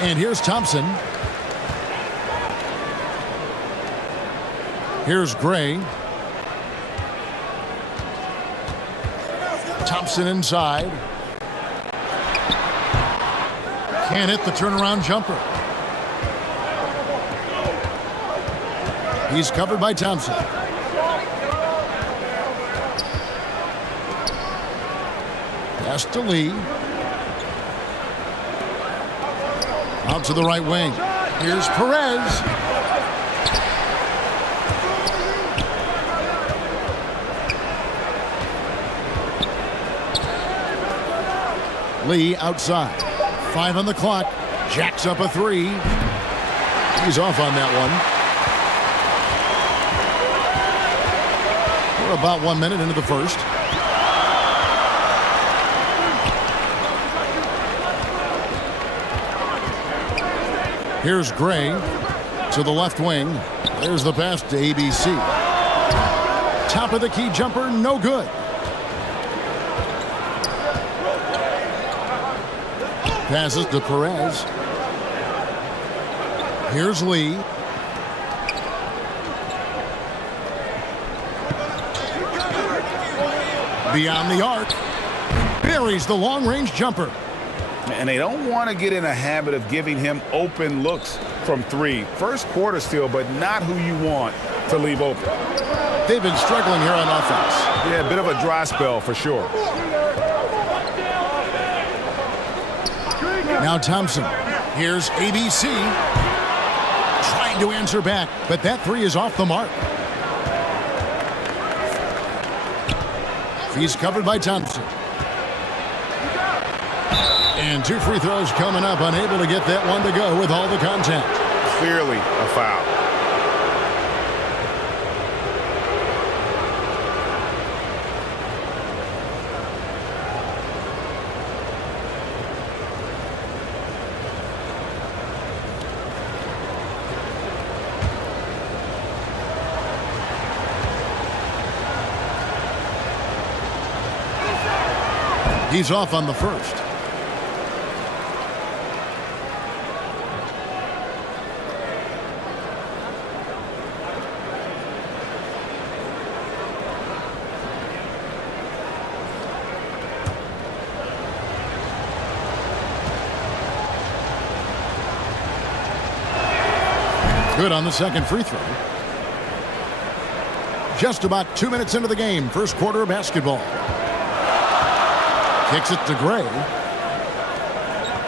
And here's Thompson. Here's Gray. Thompson inside. Can't hit the turnaround jumper. He's covered by Thompson. Pass to Lee. Out to the right wing. Here's Perez. Lee outside. 5 on the clock. Jacks up a 3. He's off on that one. We're about 1 minute into the first. Here's Gray to the left wing. There's the pass to ABC. Top of the key jumper, no good. Passes to Perez. Here's Lee. Beyond the arc. Buries the long-range jumper. And they don't want to get in a habit of giving him open looks from 3. First quarter still, but not who you want to leave open. They've been struggling here on offense. Yeah, a bit of a dry spell for sure. Now Thompson. Here's ABC. Trying to answer back, but that 3 is off the mark. He's covered by Thompson. And 2 free throws coming up, unable to get that one to go with all the contact. Clearly a foul. He's off on the first. Good on the second free throw. Just about 2 minutes into the game, first quarter of basketball. Kicks it to Gray.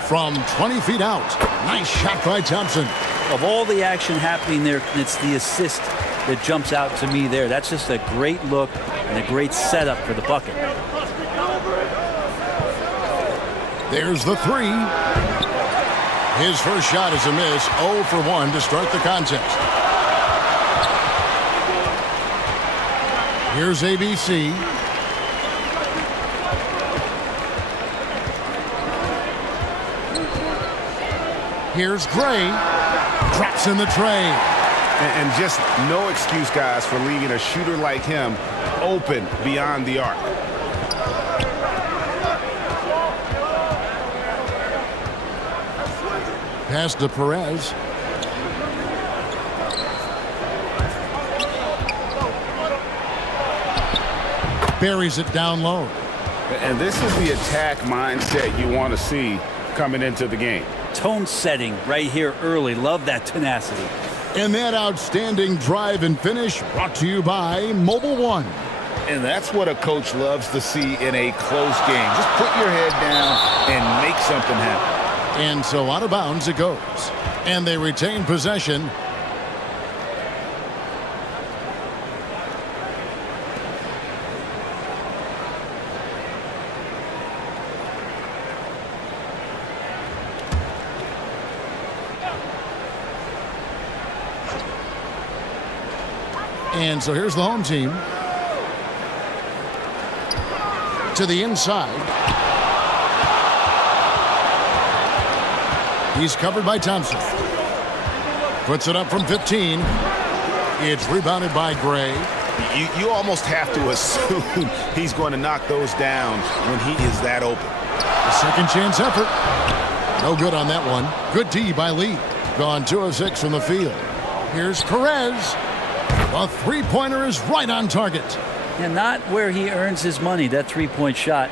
From 20 feet out. Nice shot by Thompson. Of all the action happening there, it's the assist that jumps out to me there. That's just a great look and a great setup for the bucket. There's the 3. His first shot is a miss. 0 for 1 to start the contest. Here's ABC. Here's Gray. Drops in the tray. And just no excuse, guys, for leaving a shooter like him open beyond the arc. Pass to Perez. Buries it down low. And this is the attack mindset you want to see coming into the game. Tone setting right here early. Love that tenacity. And that outstanding drive and finish brought to you by Mobile One. And that's what a coach loves to see in a close game. Just put your head down and make something happen. And so out of bounds it goes. And they retain possession. And so here's the home team. To the inside. He's covered by Thompson. Puts it up from 15. It's rebounded by Gray. You almost have to assume he's going to knock those down when he is that open. A second chance effort. No good on that one. Good D by Lee. Gone 2 of 6 from the field. Here's Perez. The three-pointer is right on target. And not where he earns his money, that three-point shot.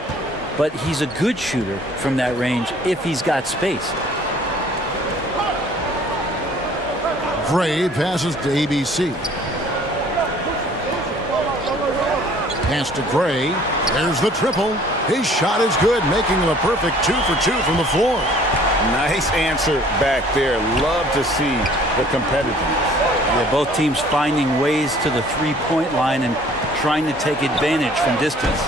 But he's a good shooter from that range if he's got space. Gray passes to ABC. Pass to Gray. There's the triple. His shot is good, making him a perfect 2 for 2 from the floor. Nice answer back there. Love to see the competitiveness. Yeah, both teams finding ways to the three-point line and trying to take advantage from distance.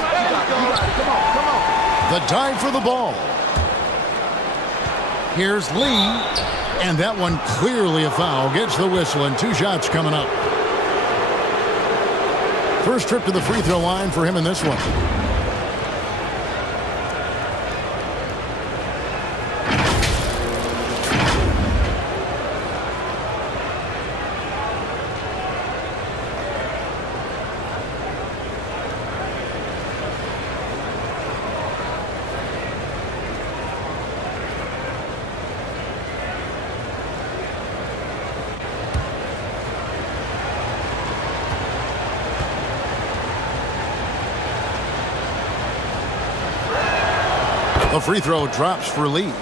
The dive for the ball. Here's Lee. And that one clearly a foul. Gets the whistle and 2 shots coming up. First trip to the free throw line for him in this one. The free throw drops for Lee.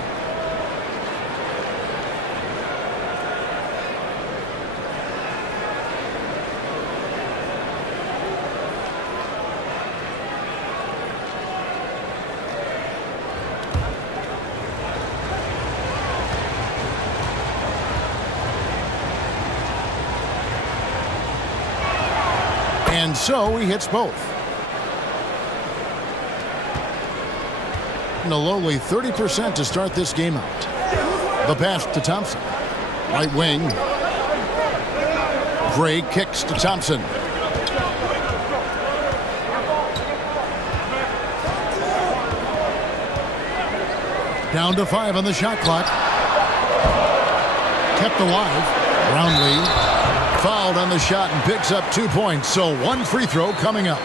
And so he hits both. A lowly 30% to start this game out. The pass to Thompson. Right wing. Gray kicks to Thompson. Down to 5 on the shot clock. Kept alive. Brownlee fouled on the shot and picks up 2 points. So 1 free throw coming up.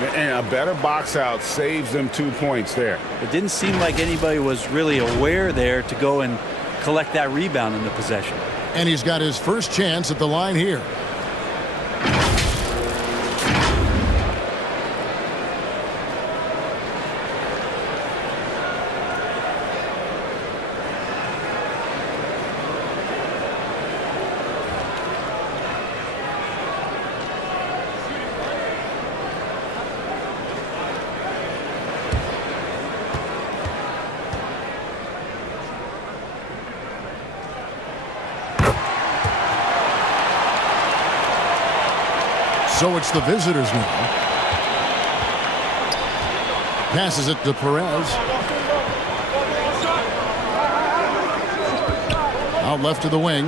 And a better box out saves them 2 points there. It didn't seem like anybody was really aware there to go and collect that rebound in the possession. And he's got his first chance at the line here. So it's the visitors now. Passes it to Perez. Out left to the wing.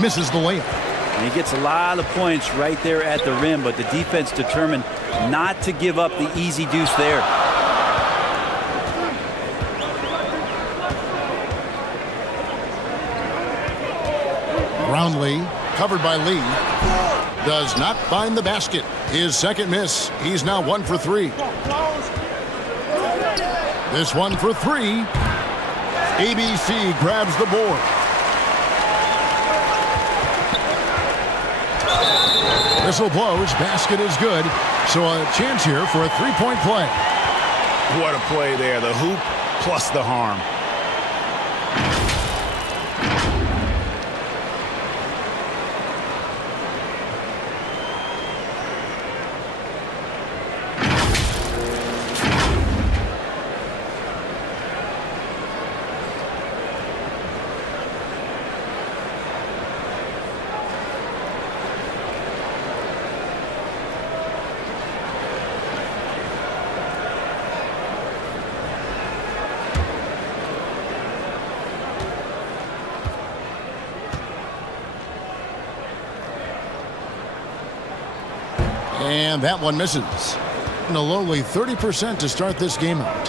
Misses the layup. And he gets a lot of points right there at the rim, but the defense determined not to give up the easy deuce there. Brownlee, covered by Lee, does not find the basket. His second miss. He's now 1 for 3. This one for 3. ABC grabs the board. Whistle blows. Basket is good. So a chance here for a 3-point play. What a play there. The hoop plus the harm. And that one misses. And a lowly 30% to start this game out.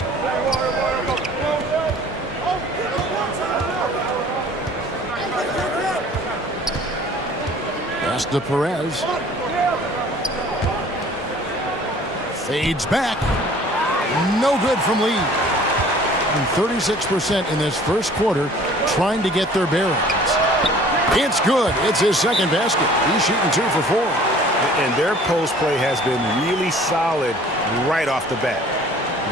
Pass to Perez. Fades back. No good from Lee. And 36% in this first quarter trying to get their bearings. It's good. It's his second basket. He's shooting 2 for 4. And their post play has been really solid right off the bat.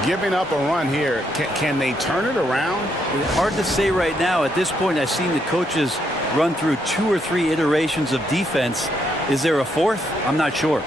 Giving up a run here, can they turn it around? It's hard to say right now. At this point, I've seen the coaches run through 2 or 3 iterations of defense. Is there a fourth? I'm not sure.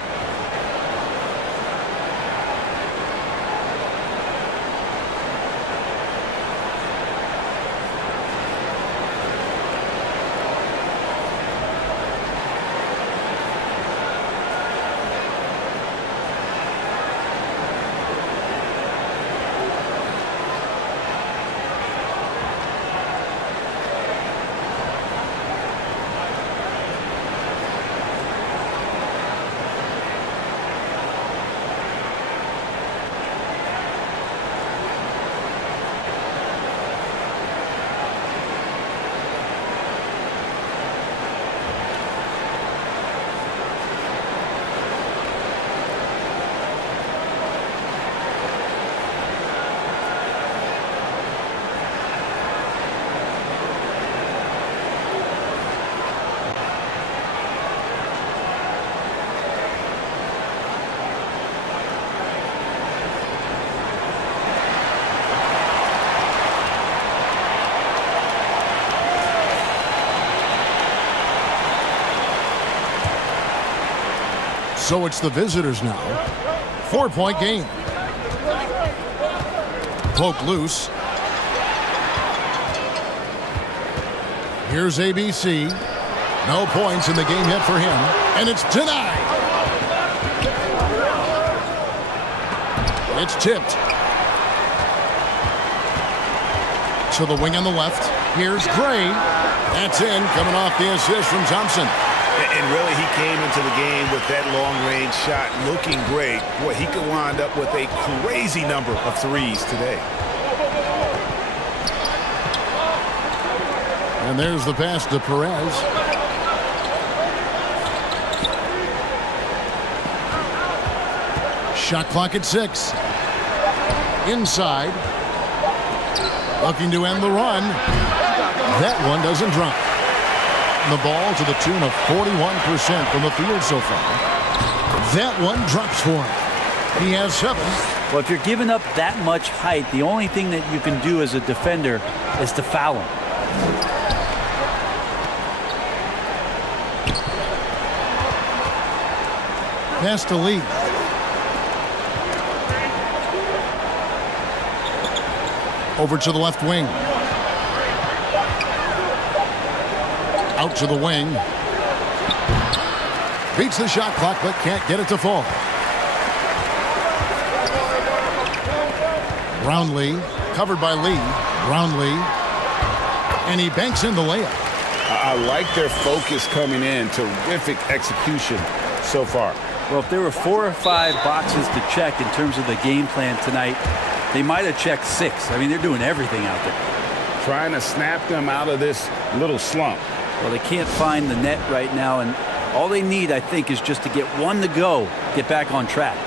So it's the visitors now. 4-point game. Poke loose. Here's ABC. No points in the game yet for him. And it's denied. It's tipped. To the wing on the left. Here's Gray. That's in, coming off the assist from Thompson. And really, he came into the game with that long-range shot looking great. Boy, he could wind up with a crazy number of threes today. And there's the pass to Perez. Shot clock at 6. Inside. Looking to end the run. That one doesn't drop. The ball to the tune of 41% from the field so far. That one drops for him. He has 7. Well, if you're giving up that much height, the only thing that you can do as a defender is to foul him. Pass to Lee. Over to the left wing. Out to the wing. Beats the shot clock, but can't get it to fall. Brownlee, covered by Lee. Brownlee. And he banks in the layup. I like their focus coming in. Terrific execution so far. Well, if there were 4 or 5 boxes to check in terms of the game plan tonight, they might have checked 6. I mean, they're doing everything out there. Trying to snap them out of this little slump. Well, they can't find the net right now, and all they need, I think, is just to get one to go, get back on track.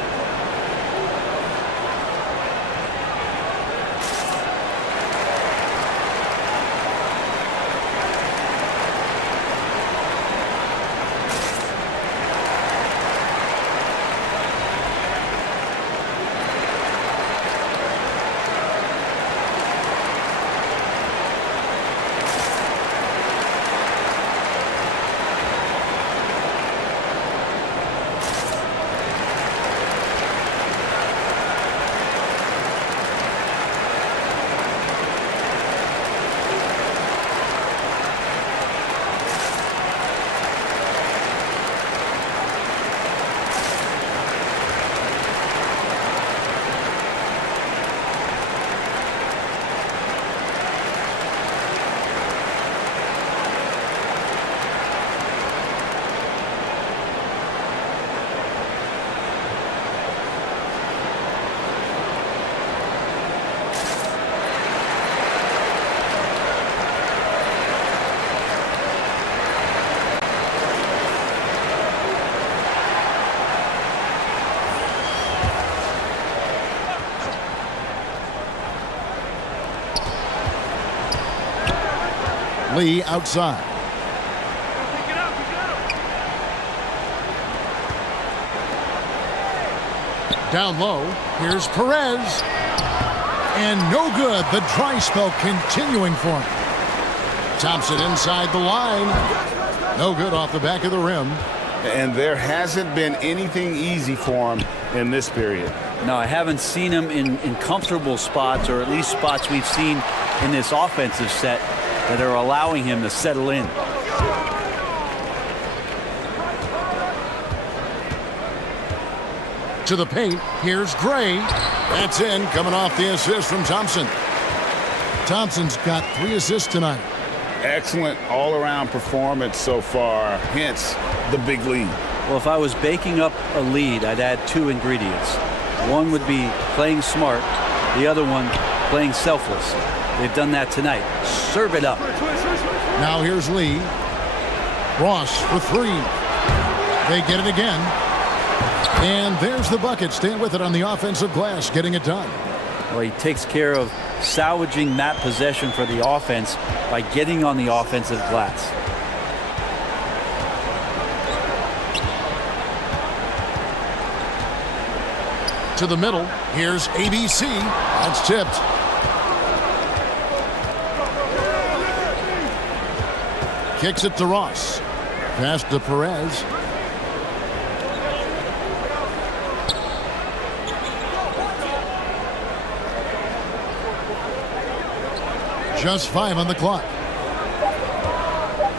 Lee outside. Down low, here's Perez. And no good. The dry spell continuing for him. Thompson inside the line. No good off the back of the rim. And there hasn't been anything easy for him in this period. No, I haven't seen him in comfortable spots, or at least spots we've seen in this offensive set that are allowing him to settle in. To the paint, here's Gray. That's in, coming off the assist from Thompson. Thompson's got 3 assists tonight. Excellent all-around performance so far, hence the big lead. Well, if I was baking up a lead, I'd add 2 ingredients. One would be playing smart, the other one playing selfless. They've done that tonight. Serve it up. Now here's Lee. Ross for 3. They get it again. And there's the bucket. Staying with it on the offensive glass, getting it done. Well, he takes care of salvaging that possession for the offense by getting on the offensive glass. To the middle, here's ABC. That's tipped. Kicks it to Ross. Pass to Perez. Just 5 on the clock.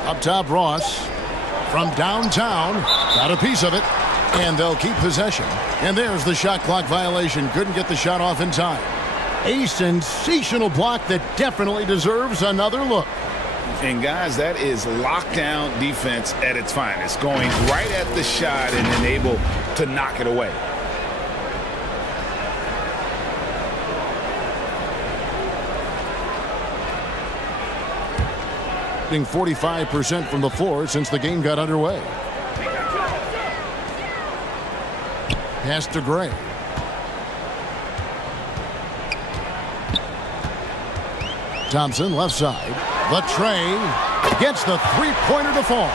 Up top, Ross. From downtown. Got a piece of it. And they'll keep possession. And there's the shot clock violation. Couldn't get the shot off in time. A sensational block that definitely deserves another look. And guys, that is lockdown defense at its finest. Going right at the shot and then able to knock it away. 45% from the floor since the game got underway. Pass to Gray. Thompson left side. The tray gets the three-pointer to fall.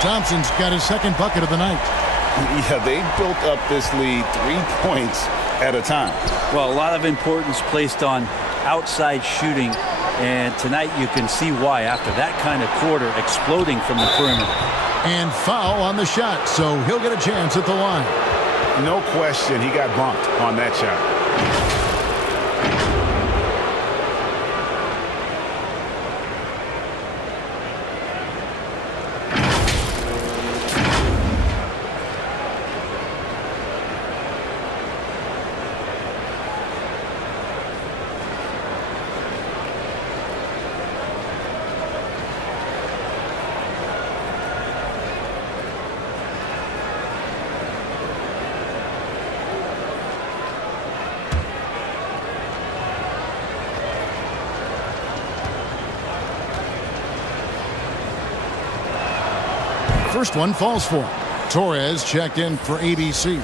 Thompson's got his second bucket of the night. Yeah, they built up this lead 3 points at a time. Well, a lot of importance placed on outside shooting, and tonight you can see why after that kind of quarter exploding from the perimeter. And foul on the shot, so he'll get a chance at the line. No question, he got bumped on that shot. First one falls for him. Torres checked in for ABC.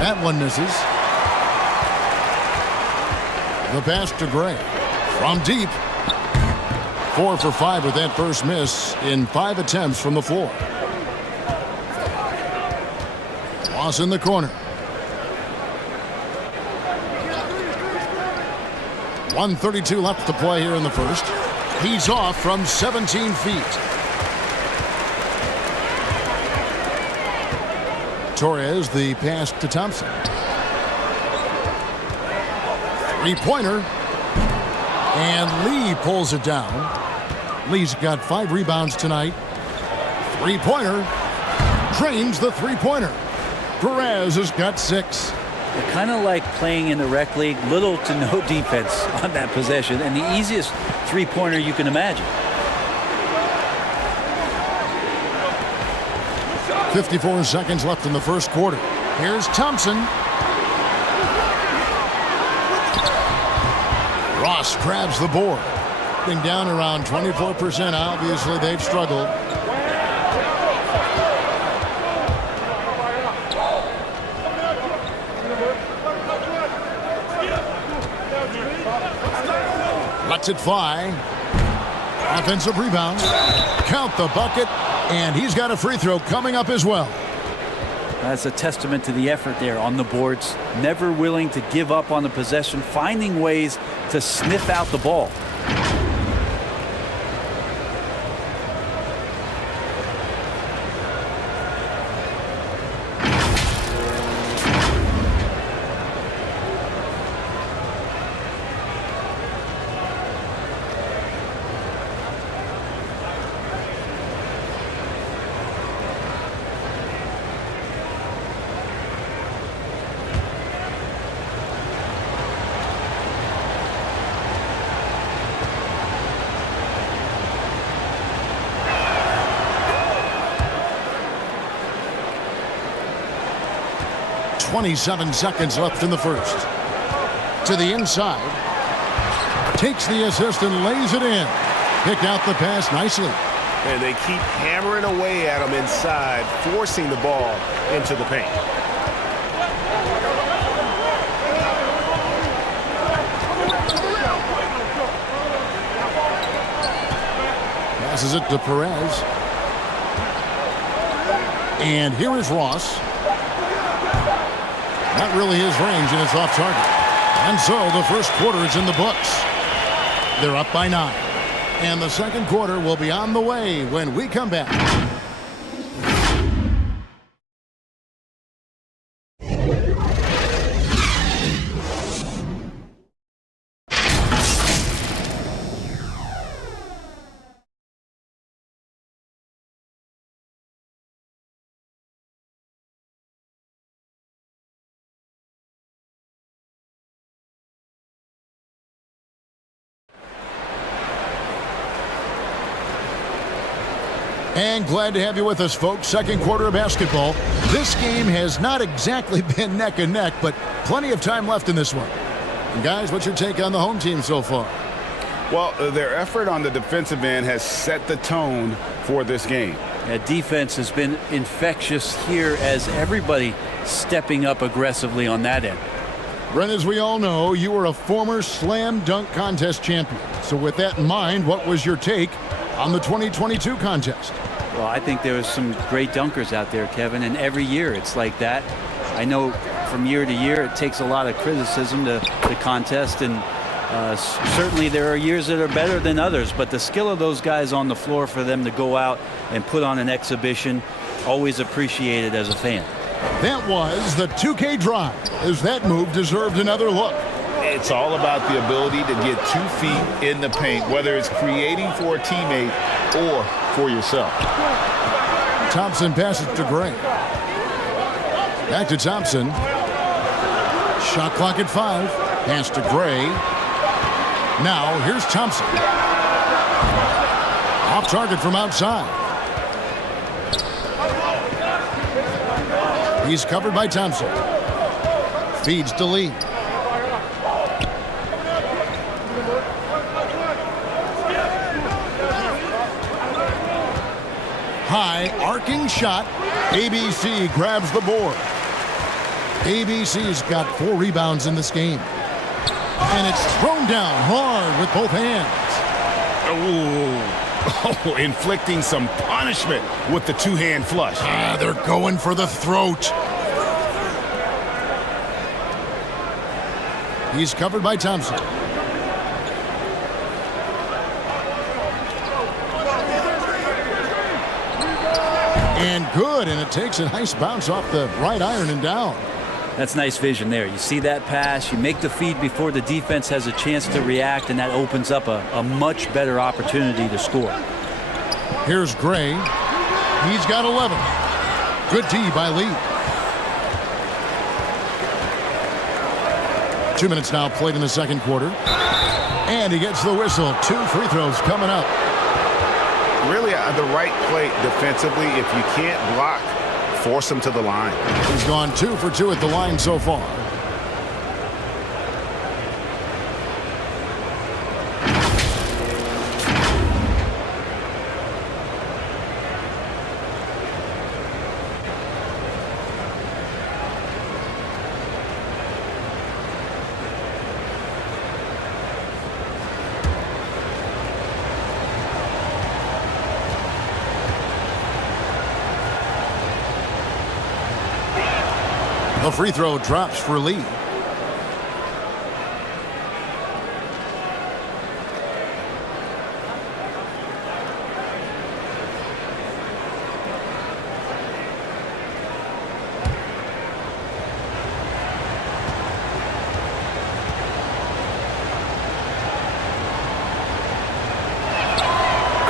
That one misses. The pass to Gray. From deep. 4 for 5 with that first miss in 5 attempts from the floor. Loss in the corner. 1:32 left to play here in the first. He's off from 17 feet. Torres, the pass to Thompson. Three-pointer. And Lee pulls it down. Lee's got 5 rebounds tonight. Three-pointer. Drains the three-pointer. Perez has got 6. They're kind of like playing in the rec league, little to no defense on that possession, and the easiest three-pointer you can imagine. 54 seconds left in the first quarter. Here's Thompson. Ross grabs the board. Being down around 24%. Obviously, they've struggled. Lets it fly. Offensive rebound. Count the bucket. And he's got a free throw coming up as well. That's a testament to the effort there on the boards. Never willing to give up on the possession. Finding ways to sniff out the ball. .27 seconds left in the first. To the inside. Takes the assist and lays it in. Picked out the pass nicely. And they keep hammering away at him inside, forcing the ball into the paint. Passes it to Perez. And here is Ross. Not really his range, and it's off target. And so the first quarter is in the books. They're up by 9. And the second quarter will be on the way when we come back. And glad to have you with us, folks. Second quarter of basketball. This game has not exactly been neck and neck, but plenty of time left in this one. And guys, what's your take on the home team so far? Well, their effort on the defensive end has set the tone for this game. Defense has been infectious here as everybody stepping up aggressively on that end. Brent, as we all know, you were a former slam dunk contest champion. So with that in mind, what was your take on the 2022 contest? Well, I think there was some great dunkers out there, Kevin, and every year it's like that. I know from year to year it takes a lot of criticism to the contest, and certainly there are years that are better than others, but the skill of those guys on the floor for them to go out and put on an exhibition, always appreciated as a fan. That was the 2K drive, as that move deserved another look. It's all about the ability to get 2 feet in the paint, whether it's creating for a teammate or for yourself. Thompson passes to Gray. Back to Thompson. Shot clock at 5. Pass to Gray. Now here's Thompson. Off target from outside. He's covered by Thompson. Feeds to Lee. High arcing shot. ABC grabs the board. ABC's got 4 rebounds in this game. And it's thrown down hard with both hands. Oh, inflicting some punishment with the 2-hand flush. They're going for the throat. He's covered by Thompson. And good, and it takes a nice bounce off the right iron and down. That's nice vision there. You see that pass, you make the feed before the defense has a chance to react, and that opens up a much better opportunity to score. Here's Gray. He's got 11. Good D by Lee. 2 minutes now played in the second quarter. And he gets the whistle. 2 free throws coming up. Really the right play defensively. If you can't block, force him to the line. He's gone 2 for 2 at the line so far. The free throw drops for Lee.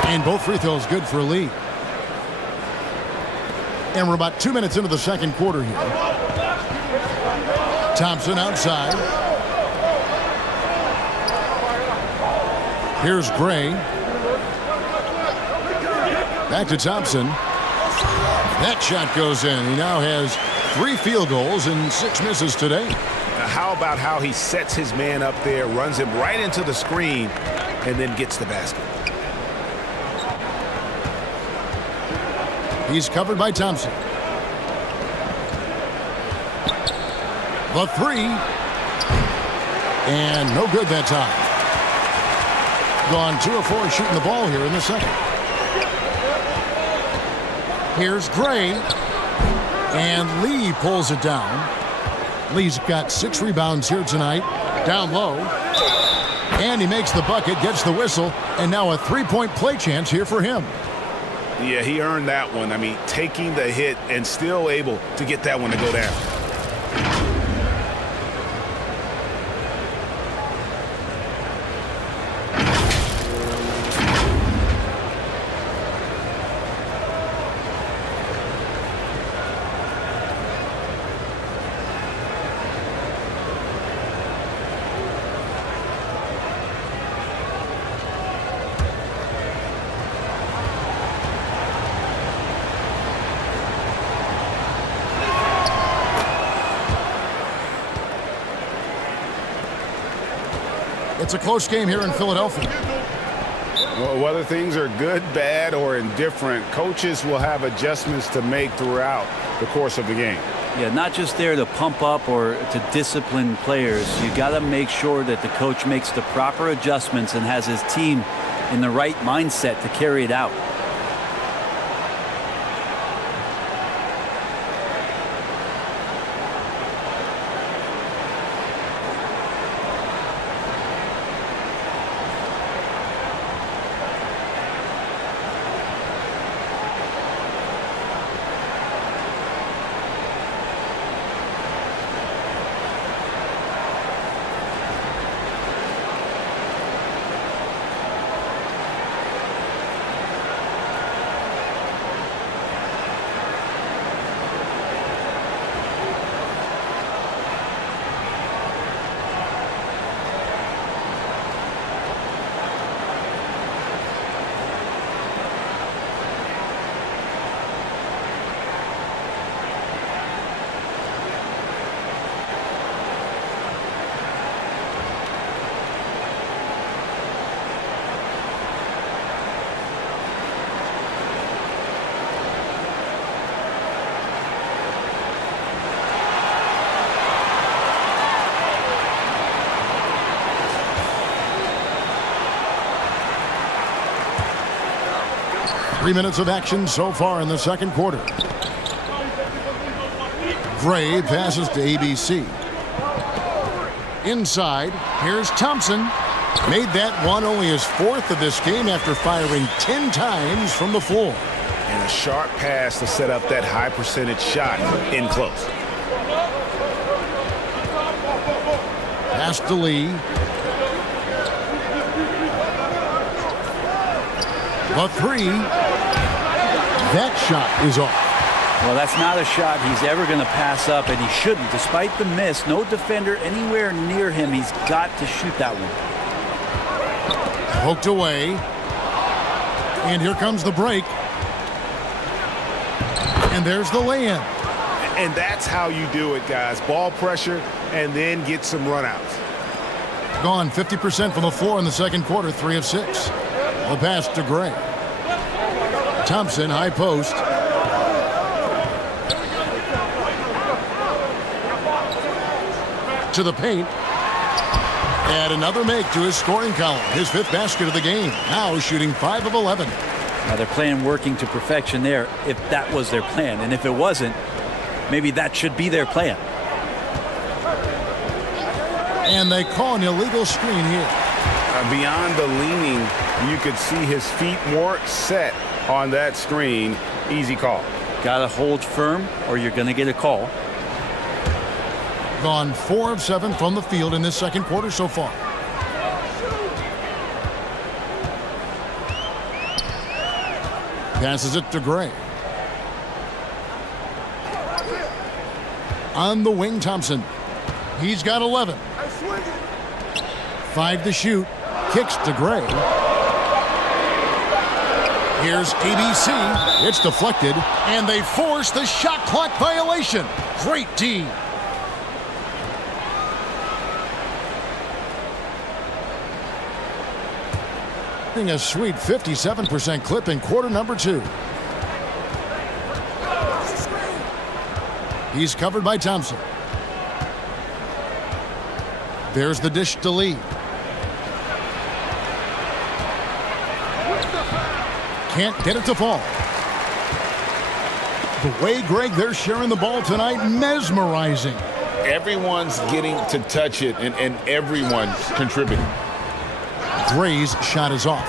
And both free throws good for Lee. And we're about 2 minutes into the second quarter here. Thompson outside. Here's Gray. Back to Thompson. That shot goes in. He now has 3 field goals and 6 misses today. Now, how about how he sets his man up there, runs him right into the screen, and then gets the basket? He's covered by Thompson. The 3. And no good that time. Gone 2 of 4 shooting the ball here in the second. Here's Gray. And Lee pulls it down. Lee's got 6 rebounds here tonight. Down low. And he makes the bucket, gets the whistle, and now a 3-point play chance here for him. Yeah, he earned that one. I mean, taking the hit and still able to get that one to go down. It's a close game here in Philadelphia. Well, whether things are good, bad, or indifferent, coaches will have adjustments to make throughout the course of the game. Yeah, not just there to pump up or to discipline players. You got to make sure that the coach makes the proper adjustments and has his team in the right mindset to carry it out. Three minutes of action so far in the second quarter. Gray passes to ABC. Inside, here's Thompson. Made that one, only his 4th of this game after firing 10 times from the floor. And a sharp pass to set up that high percentage shot in close. Pass to Lee. The 3. That shot is off. Well, that's not a shot he's ever going to pass up, and he shouldn't. Despite the miss, no defender anywhere near him. He's got to shoot that one. Poked away. And here comes the break. And there's the lay-in. And that's how you do it, guys. Ball pressure and then get some runouts. Gone 50% from the floor in the second quarter, 3 of 6. The pass to Gray. Thompson, high post. To the paint. And another make to his scoring column. His 5th basket of the game. Now shooting 5 of 11. Now they're playing working to perfection there if that was their plan. And if it wasn't, maybe that should be their plan. And they call an illegal screen here. Beyond the leaning, you could see his feet weren't set on that screen. Easy call. Got to hold firm or you're going to get a call. Gone 4 of 7 from the field in this second quarter so far. Passes it to Gray. On the wing, Thompson. He's got 11. 5 to shoot. Kicks to Gray. Here's ABC. It's deflected, and they force the shot clock violation. Great D. A sweet 57% clip in quarter number 2. He's covered by Thompson. There's the dish to Lee. Can't get it to fall. The way, Greg, they're sharing the ball tonight, mesmerizing. Everyone's getting to touch it, and everyone's contributing. Gray's shot is off.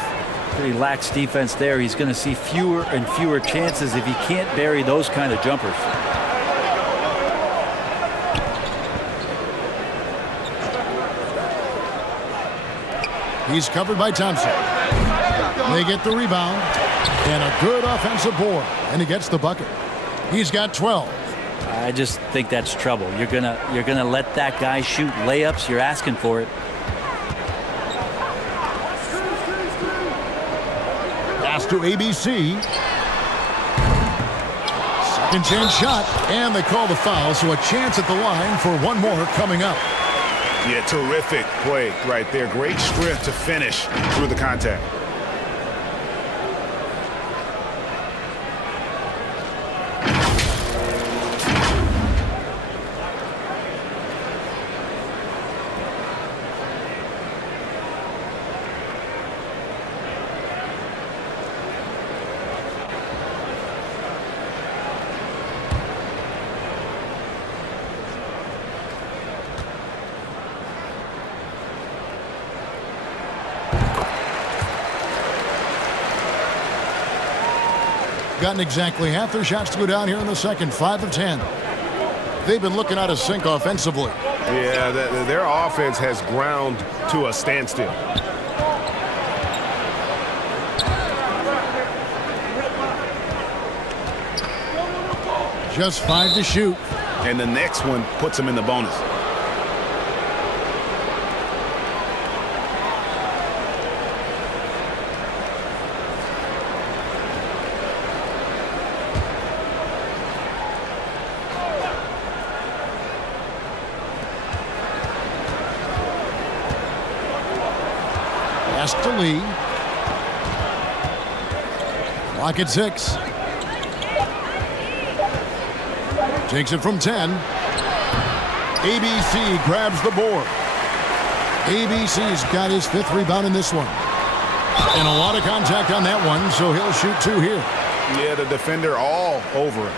Pretty lax defense there. He's going to see fewer and fewer chances if he can't bury those kind of jumpers. He's covered by Thompson. They get the rebound and a good offensive board, and he gets the bucket. He's got 12. I just think that's trouble. You're gonna let that guy shoot layups. You're asking for it. Pass to ABC. Second chance shot, and they call the foul, so a chance at the line for one more coming up. Yeah, terrific play right there. Great strength to finish through the contact. Gotten exactly half their shots to go down here in the second, 5 of 10. They've been looking out of sync offensively. Yeah, their offense has ground to a standstill. Just 5 to shoot. And the next one puts them in the bonus. Pass to Lee. Clock at 6. Takes it from 10. ABC grabs the board. ABC's got his 5th rebound in this one. And a lot of contact on that one, so he'll shoot 2 here. Yeah, the defender all over it.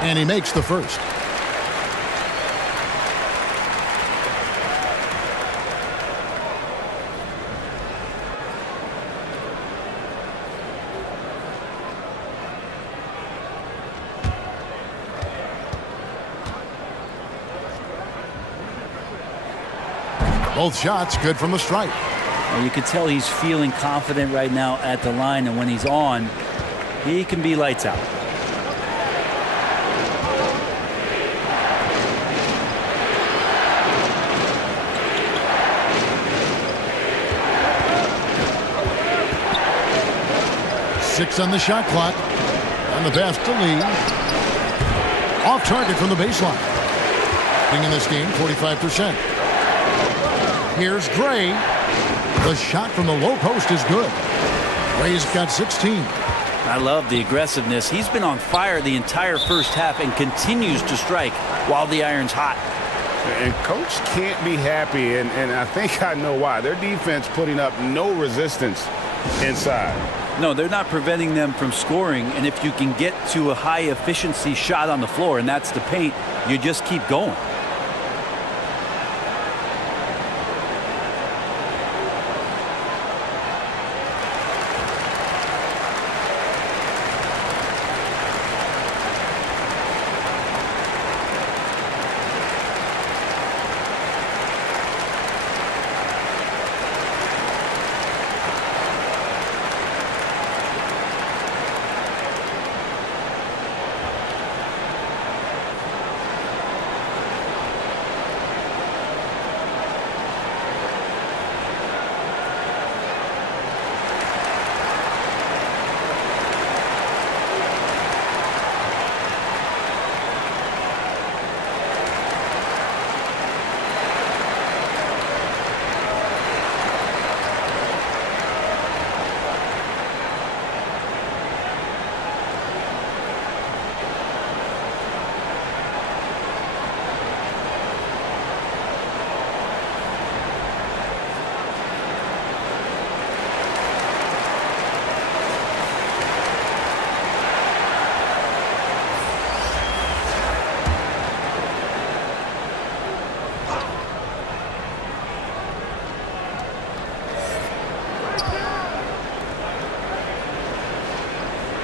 And he makes the first. Both shots good from the stripe. And you can tell he's feeling confident right now at the line, and when he's on, he can be lights out. Six on the shot clock. And the pass to Lee. Off target from the baseline. Being in this game, 45%. Here's Gray. The shot from the low post is good. Gray's got 16. I love the aggressiveness. He's been on fire the entire first half and continues to strike while the iron's hot. And coach can't be happy, and I think I know why. Their defense putting up no resistance inside. No, they're not preventing them from scoring, and if you can get to a high-efficiency shot on the floor, and that's the paint, you just keep going.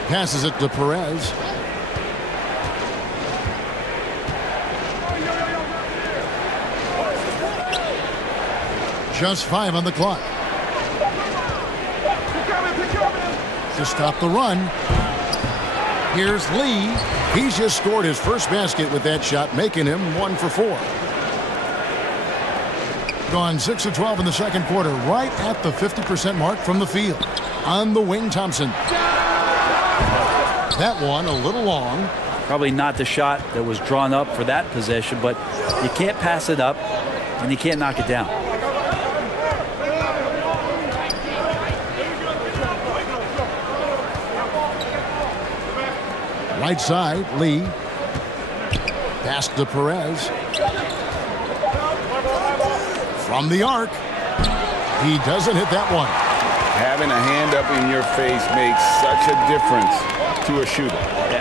Passes it to Perez. Just 5 on the clock. To stop the run. Here's Lee. He's just scored his first basket with that shot, making him 1 for 4. Gone 6 of 12 in the second quarter, right at the 50% mark from the field. On the wing, Thompson. That one a little long. Probably not the shot that was drawn up for that possession, but you can't pass it up and you can't knock it down. Right side, Lee. Pass to Perez. From the arc. He doesn't hit that one. Having a hand up in your face makes such a difference to a shooter.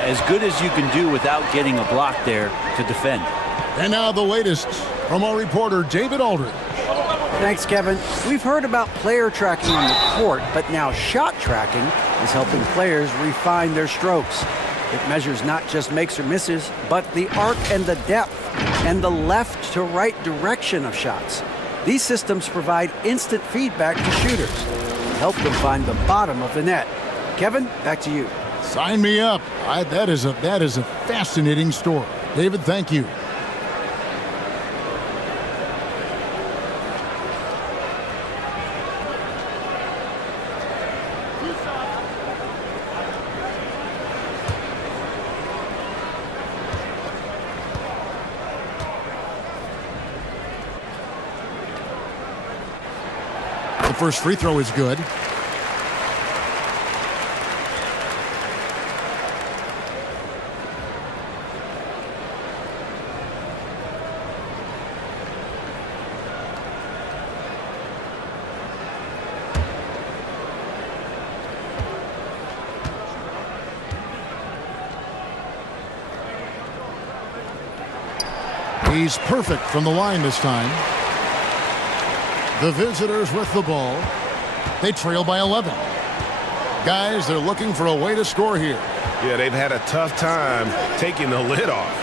As good as you can do without getting a block there to defend. And now the latest from our reporter, David Aldridge. Thanks, Kevin. We've heard about player tracking on the court, but now shot tracking is helping players refine their strokes. It measures not just makes or misses, but the arc and the depth and the left to right direction of shots. These systems provide instant feedback to shooters and help them find the bottom of the net. Kevin, back to you. Sign me up. That is a fascinating story. David, thank you. The first free throw is good. He's perfect from the line this time. The visitors with the ball. They trail by 11. Guys, they're looking for a way to score here. Yeah, they've had a tough time taking the lid off.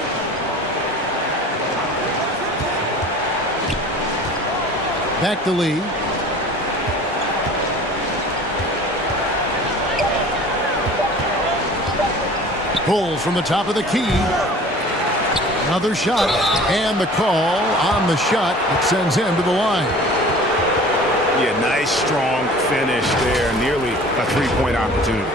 Back to Lee. Pulls from the top of the key. Another shot, and the call on the shot that sends him to the line. Yeah, nice, strong finish there. Nearly a three-point opportunity.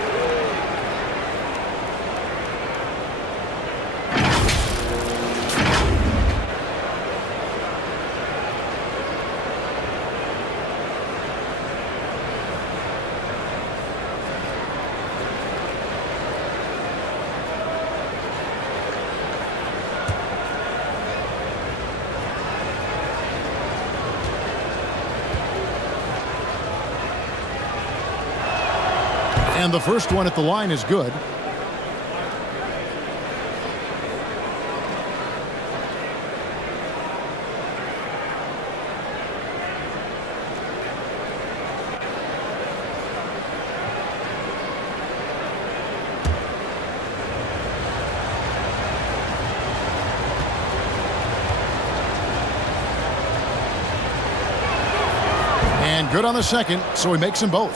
And the first one at the line is good. And good on the second, so he makes them both.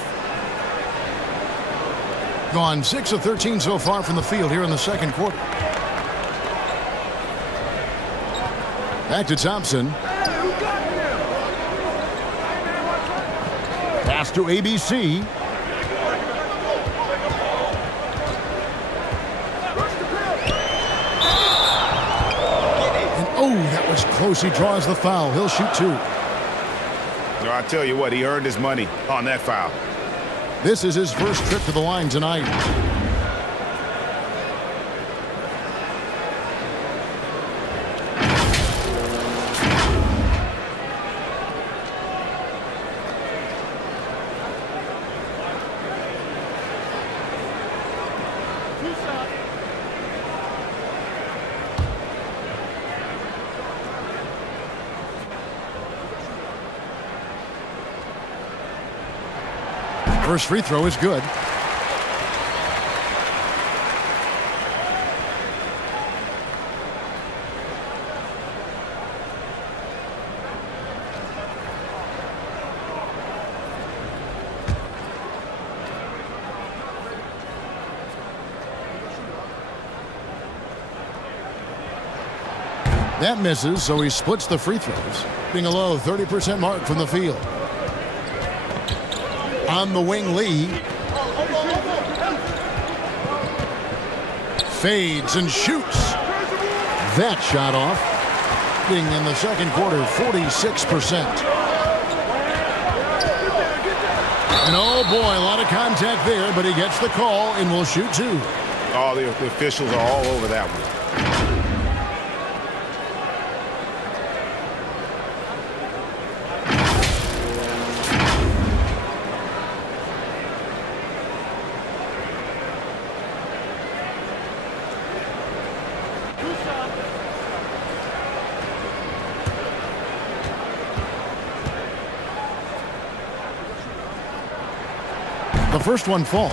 Gone 6 of 13 so far from the field here in the second quarter. Back to Thompson. Pass to ABC. And oh, that was close. He draws the foul. He'll shoot 2. No, I tell you what, he earned his money on that foul. This is his first trip to the line tonight. First free throw is good. That misses, so he splits the free throws, being a low 30% mark from the field. On the wing, Lee. Fades and shoots. That shot off. Being in the second quarter, 46%. And oh boy, a lot of contact there, but he gets the call and will shoot 2. Oh, the officials are all over that one. The first one falls.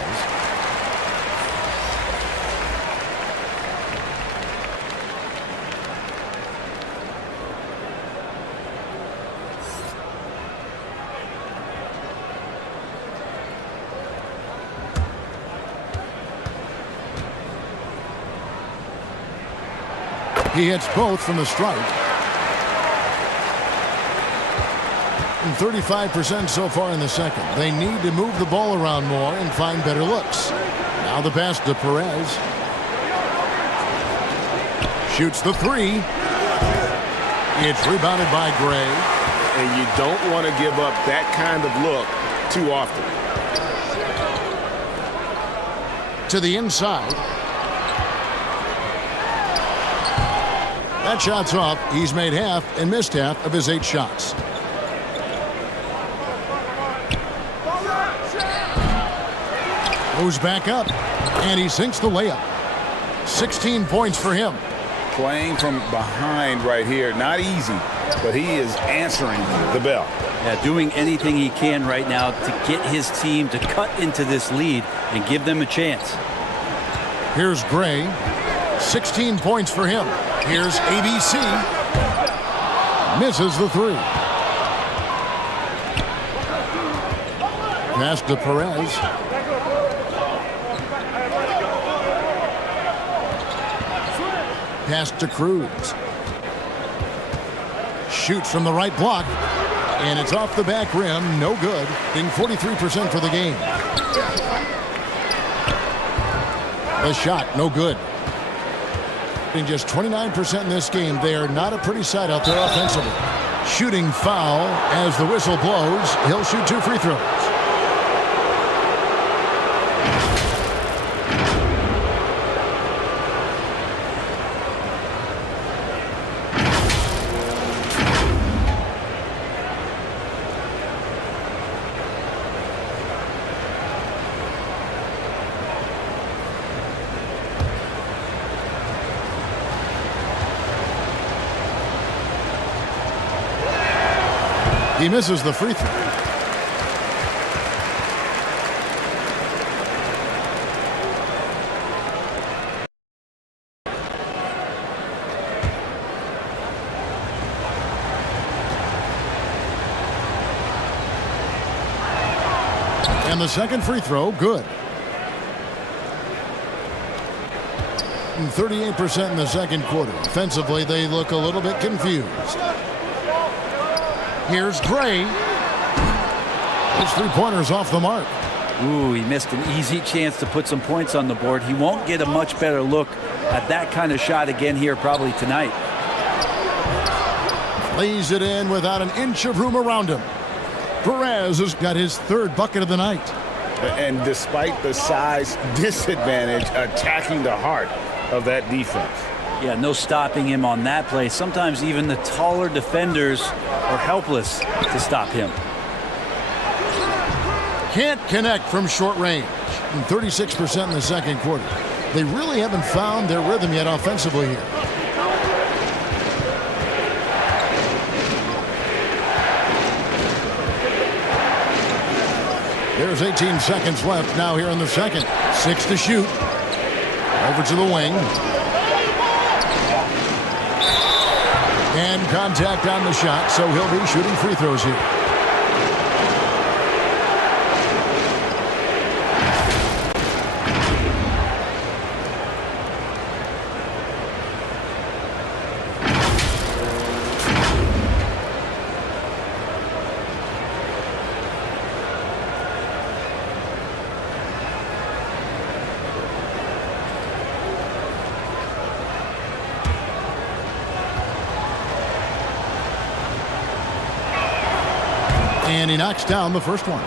He hits both from the strike. And 35% so far in the second. They need to move the ball around more and find better looks. Now the pass to Perez. Shoots the 3. It's rebounded by Gray. And you don't want to give up that kind of look too often. To the inside. That shot's off. He's made half and missed half of his 8 shots. Goes back up, and he sinks the layup. 16 points for him. Playing from behind right here, not easy, but he is answering the bell. Yeah, doing anything he can right now to get his team to cut into this lead and give them a chance. Here's Gray. 16 points for him. Here's ABC. Misses the 3. Pass to Perez. Pass to Cruz. Shoots from the right block. And it's off the back rim. No good. Being 43% for the game. The shot, no good. Being just 29% in this game. They are not a pretty sight out there offensively. Shooting foul as the whistle blows. He'll shoot 2 free throws. He misses the free throw. And the second free throw, good. 38% in the second quarter. Offensively, they look a little bit confused. Here's Gray. His three-pointer's off the mark. Ooh, he missed an easy chance to put some points on the board. He won't get a much better look at that kind of shot again here probably tonight. Lays it in without an inch of room around him. Perez has got his third bucket of the night. And despite the size disadvantage, attacking the heart of that defense. Yeah, no stopping him on that play. Sometimes even the taller defenders are helpless to stop him. Can't connect from short range. 36% in the second quarter. They really haven't found their rhythm yet offensively here. There's 18 seconds left now here in the second. 6 to shoot. Over to the wing. And contact on the shot, so he'll be shooting free throws here. And he knocks down the first one.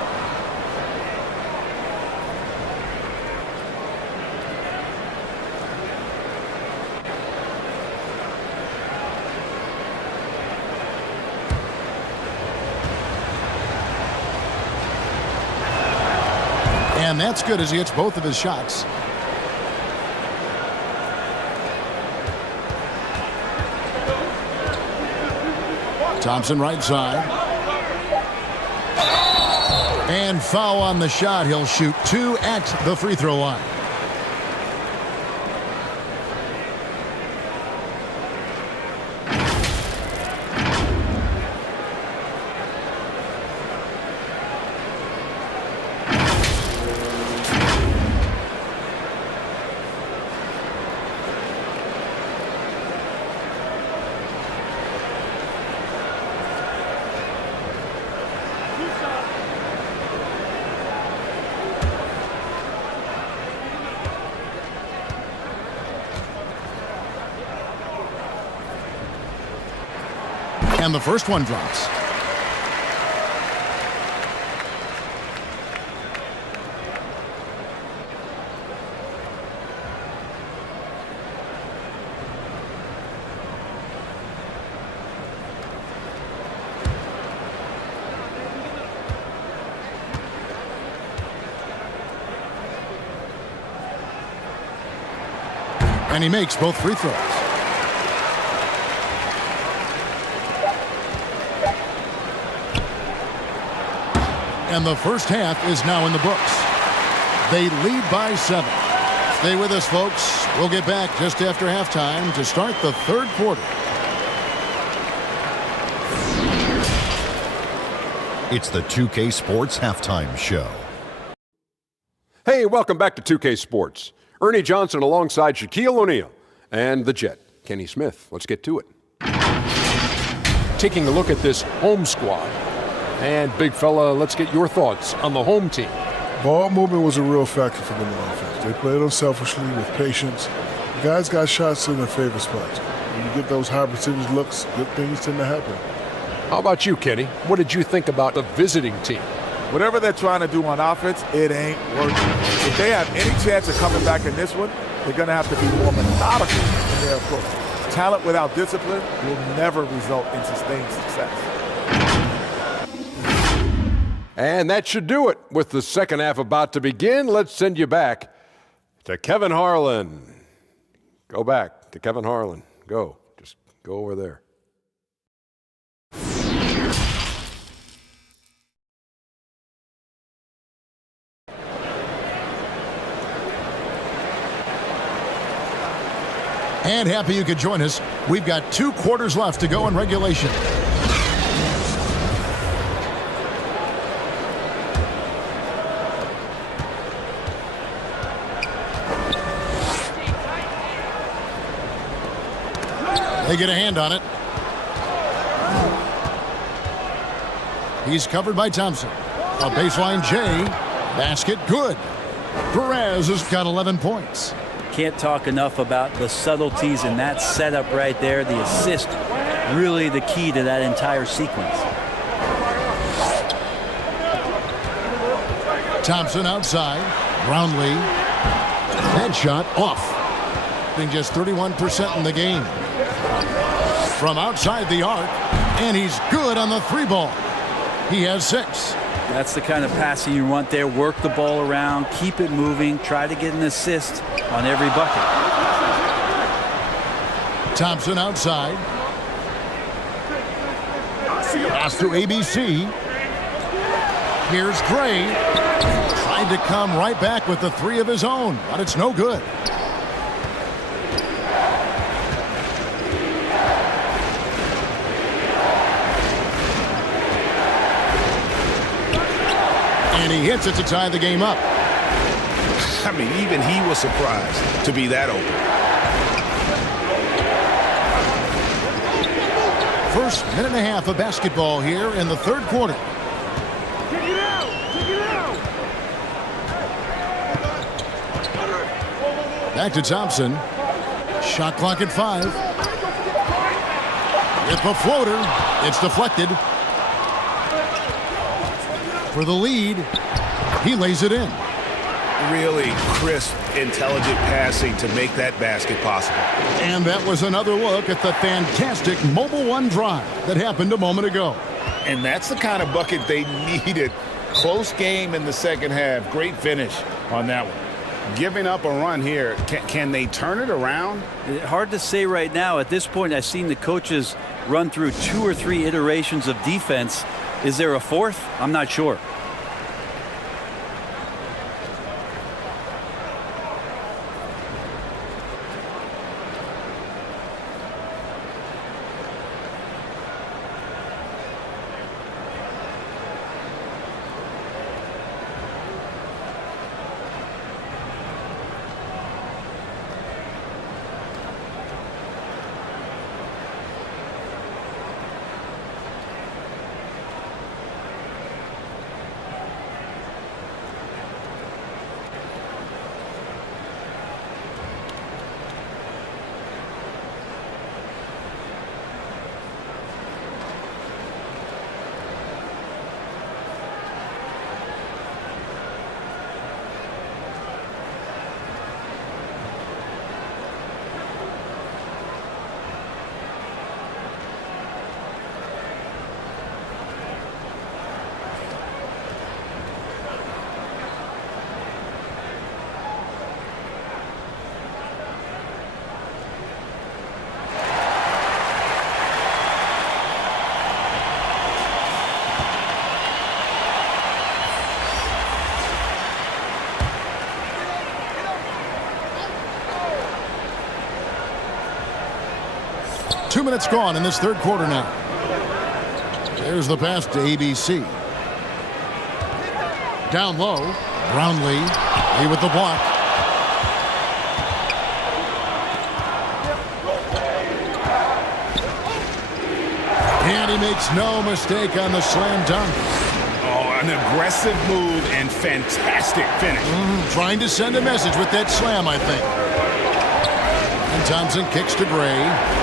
And that's good as he hits both of his shots. Thompson right side. And foul on the shot. He'll shoot 2 at the free throw line. And the first one drops. And he makes both free throws. And the first half is now in the books. They lead by 7. Stay with us, folks. We'll get back just after halftime to start the third quarter. It's the 2K Sports Halftime Show. Hey, welcome back to 2K Sports. Ernie Johnson alongside Shaquille O'Neal and the Jet, Kenny Smith. Let's get to it. Taking a look at this home squad. And, big fella, let's get your thoughts on the home team. Ball movement was a real factor for them on offense. They played unselfishly with patience. The guys got shots in their favorite spots. When you get those high percentage looks, good things tend to happen. How about you, Kenny? What did you think about the visiting team? Whatever they're trying to do on offense, it ain't working. If they have any chance of coming back in this one, they're going to have to be more methodical in their approach. Talent without discipline will never result in sustained success. And that should do it. With the second half about to begin, let's send you back to Kevin Harlan. Go back to Kevin Harlan. Go. Just go over there. And happy you could join us. We've got 2 quarters left to go in regulation. They get a hand on it. He's covered by Thompson. A baseline J. Basket good. Perez has got 11 points. Can't talk enough about the subtleties in that setup right there. The assist, really the key to that entire sequence. Thompson outside. Brownlee. Headshot off. Being just 31% in the game. From outside the arc. And he's good on the 3-ball. He has 6. That's the kind of passing you want there. Work the ball around, keep it moving, try to get an assist on every bucket. Thompson outside. Pass to ABC. Here's Gray. Tried to come right back with the 3 of his own, but it's no good. And he hits it to tie the game up. I mean, even he was surprised to be that open. First minute and a half of basketball here in the 3rd quarter. Back to Thompson. Shot clock at 5. With the floater, it's deflected. For the lead, he lays it in. Really crisp, intelligent passing to make that basket possible. And that was another look at the fantastic Mobile One drive that happened a moment ago. And that's the kind of bucket they needed. Close game in the second half. Great finish on that one. Giving up a run here. Can they turn it around? Hard to say right now. At this point, I've seen the coaches run through 2 or 3 iterations of defense. Is there a 4th? I'm not sure. Two minutes gone in this 3rd quarter now. There's the pass to ABC. Down low, Brownlee. He with the block. And he makes no mistake on the slam dunk. Oh, an aggressive move and fantastic finish. Trying to send a message with that slam, I think. And Thompson kicks to Gray.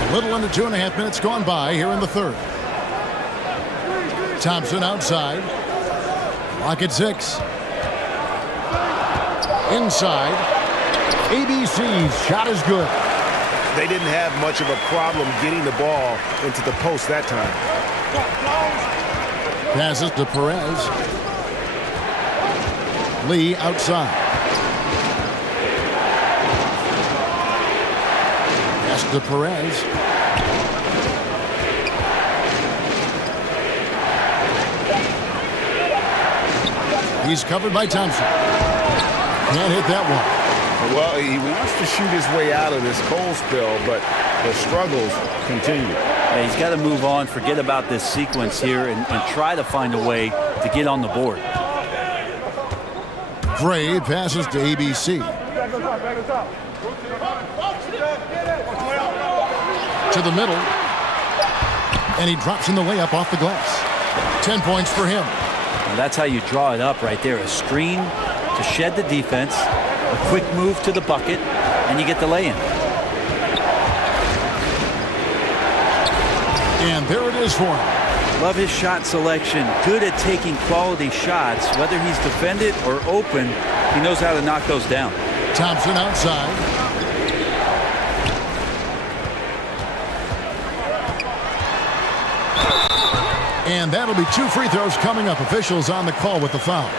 A little under 2.5 minutes gone by here in the 3rd. Thompson outside. Clock at 6. Inside. ABC's shot is good. They didn't have much of a problem getting the ball into the post that time. Passes to Perez. Lee outside. Pass to Perez. He's covered by Thompson. Can't hit that one. Well, he wants to shoot his way out of this cold spell, but the struggles continue. Yeah, he's got to move on, forget about this sequence here, and try to find a way to get on the board. Gray passes to ABC. To the middle. And he drops in the layup off the glass. 10 points for him. And that's how you draw it up right there. A screen to shed the defense, a quick move to the bucket, and you get the lay-in. And there it is for him. Love his shot selection. Good at taking quality shots. Whether he's defended or open, he knows how to knock those down. Thompson outside. And that'll be 2 free throws coming up. Officials on the call with the foul.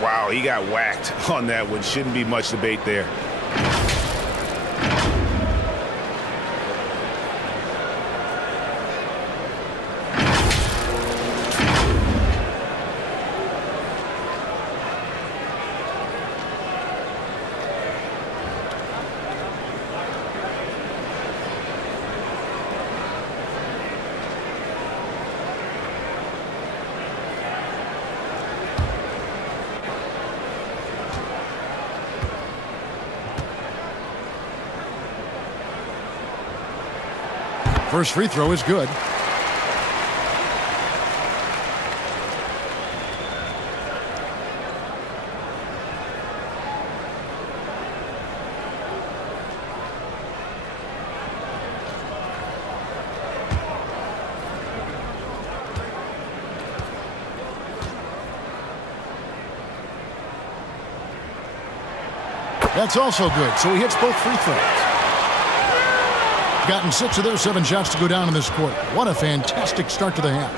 Wow, he got whacked on that one. Shouldn't be much debate there. First free throw is good. That's also good, so he hits both free throws. Gotten 6 of their 7 shots to go down in this quarter. What a fantastic start to the half.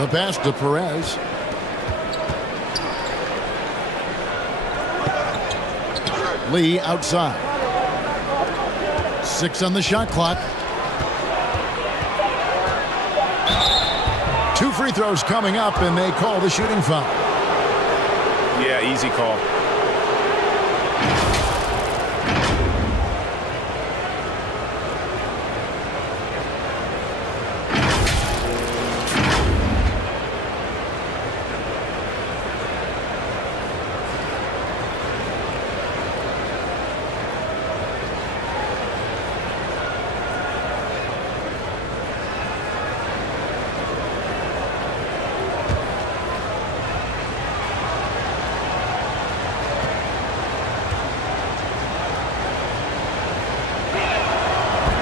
The pass to Perez. Lee outside. 6 on the shot clock. 2 free throws coming up, and they call the shooting foul. Yeah, easy call.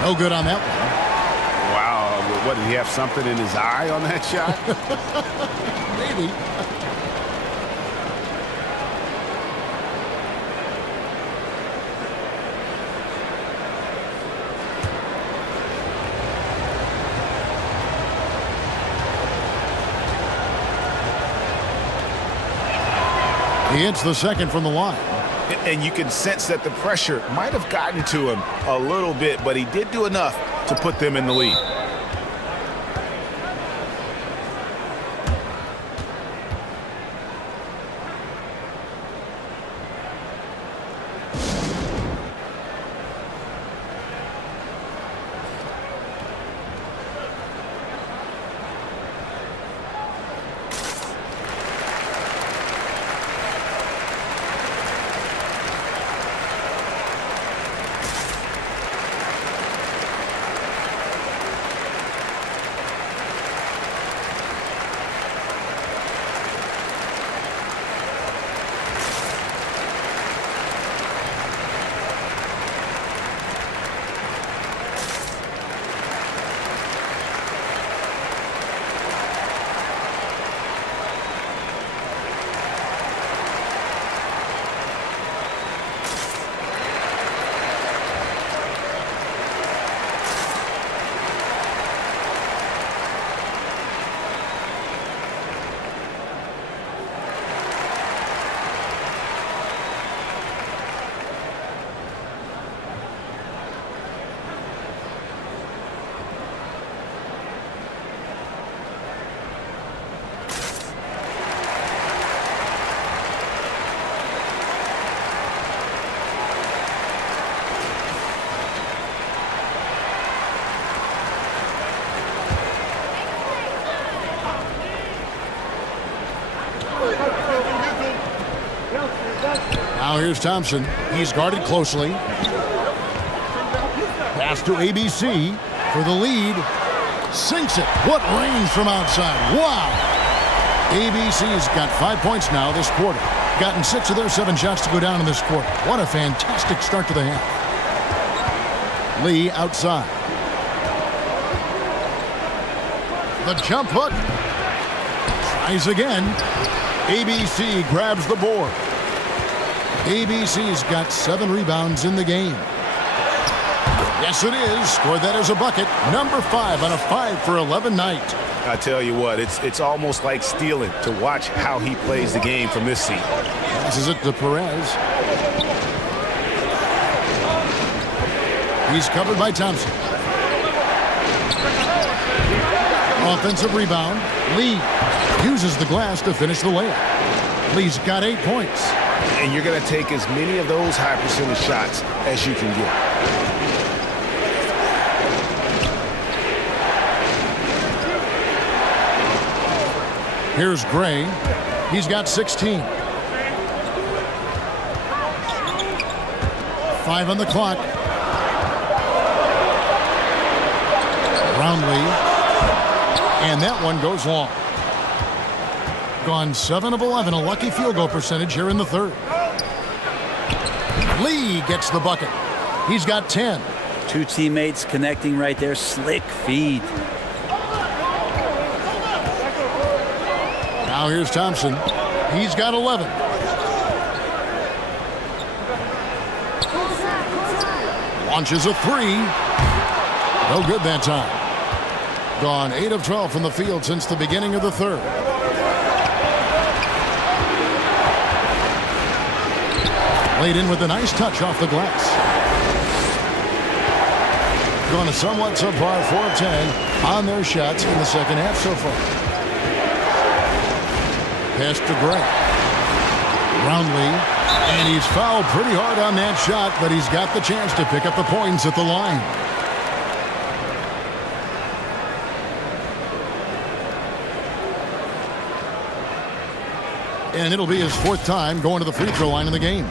No good on that one. Wow, what, did he have something in his eye on that shot? Maybe. He hits the second from the line. And you can sense that the pressure might have gotten to him a little bit, but he did do enough to put them in the lead. Now here's Thompson. He's guarded closely. Pass to ABC for the lead. Sinks it. What range from outside. Wow. ABC's got 5 points now this quarter. Gotten 6 of their 7 shots to go down in this quarter. What a fantastic start to the half. Lee outside. The jump hook. Tries again. ABC grabs the board. ABC's got 7 rebounds in the game. Yes, it is. Scored that as a bucket. Number 5 on a 5 for 11 night. I tell you what, it's almost like stealing to watch how he plays the game from this seat. Passes it to Perez. He's covered by Thompson. Offensive rebound. Lee uses the glass to finish the layup. Lee's got 8 points. And you're going to take as many of those high percentage shots as you can get. Here's Gray. He's got 16. 5 on the clock. Brownlee. And that one goes long. Gone 7 of 11, a lucky field goal percentage here in the third. Lee gets the bucket. He's got 10. 2 teammates connecting right there. Slick feed. Now here's Thompson. He's got 11. Launches a 3. No good that time. Gone 8 of 12 from the field since the beginning of the third. Laid in with a nice touch off the glass. Gone a somewhat subpar 4 of 10 on their shots in the second half so far. Pass to Gray. Brownlee. And he's fouled pretty hard on that shot, but he's got the chance to pick up the points at the line. And it'll be his 4th time going to the free throw line in the game.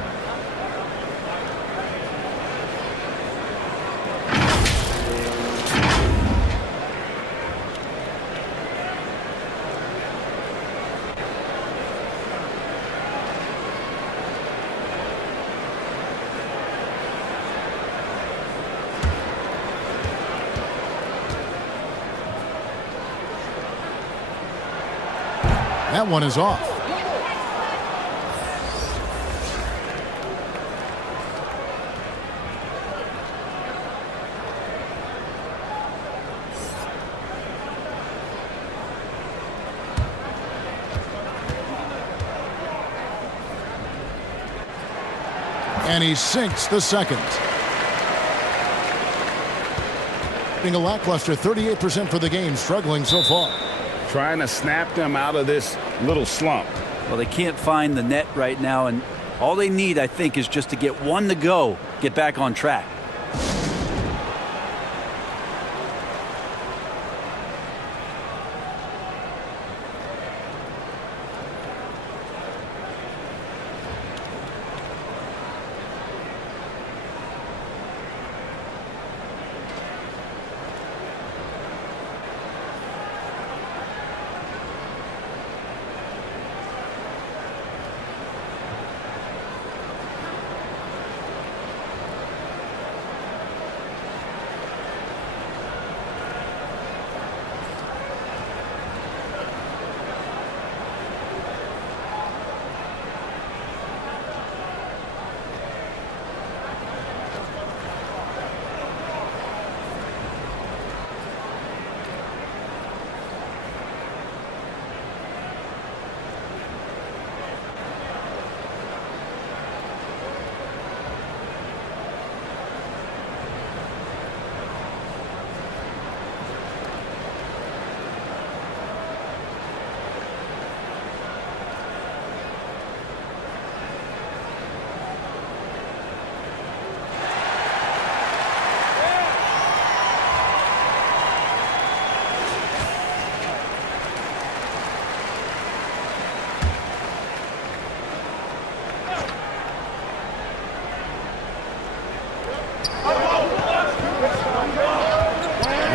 That one is off. And he sinks the second. Being a lackluster 38% for the game, struggling so far. Trying to snap them out of this little slump. Well, they can't find the net right now, and all they need, I think, is just to get one to go, get back on track.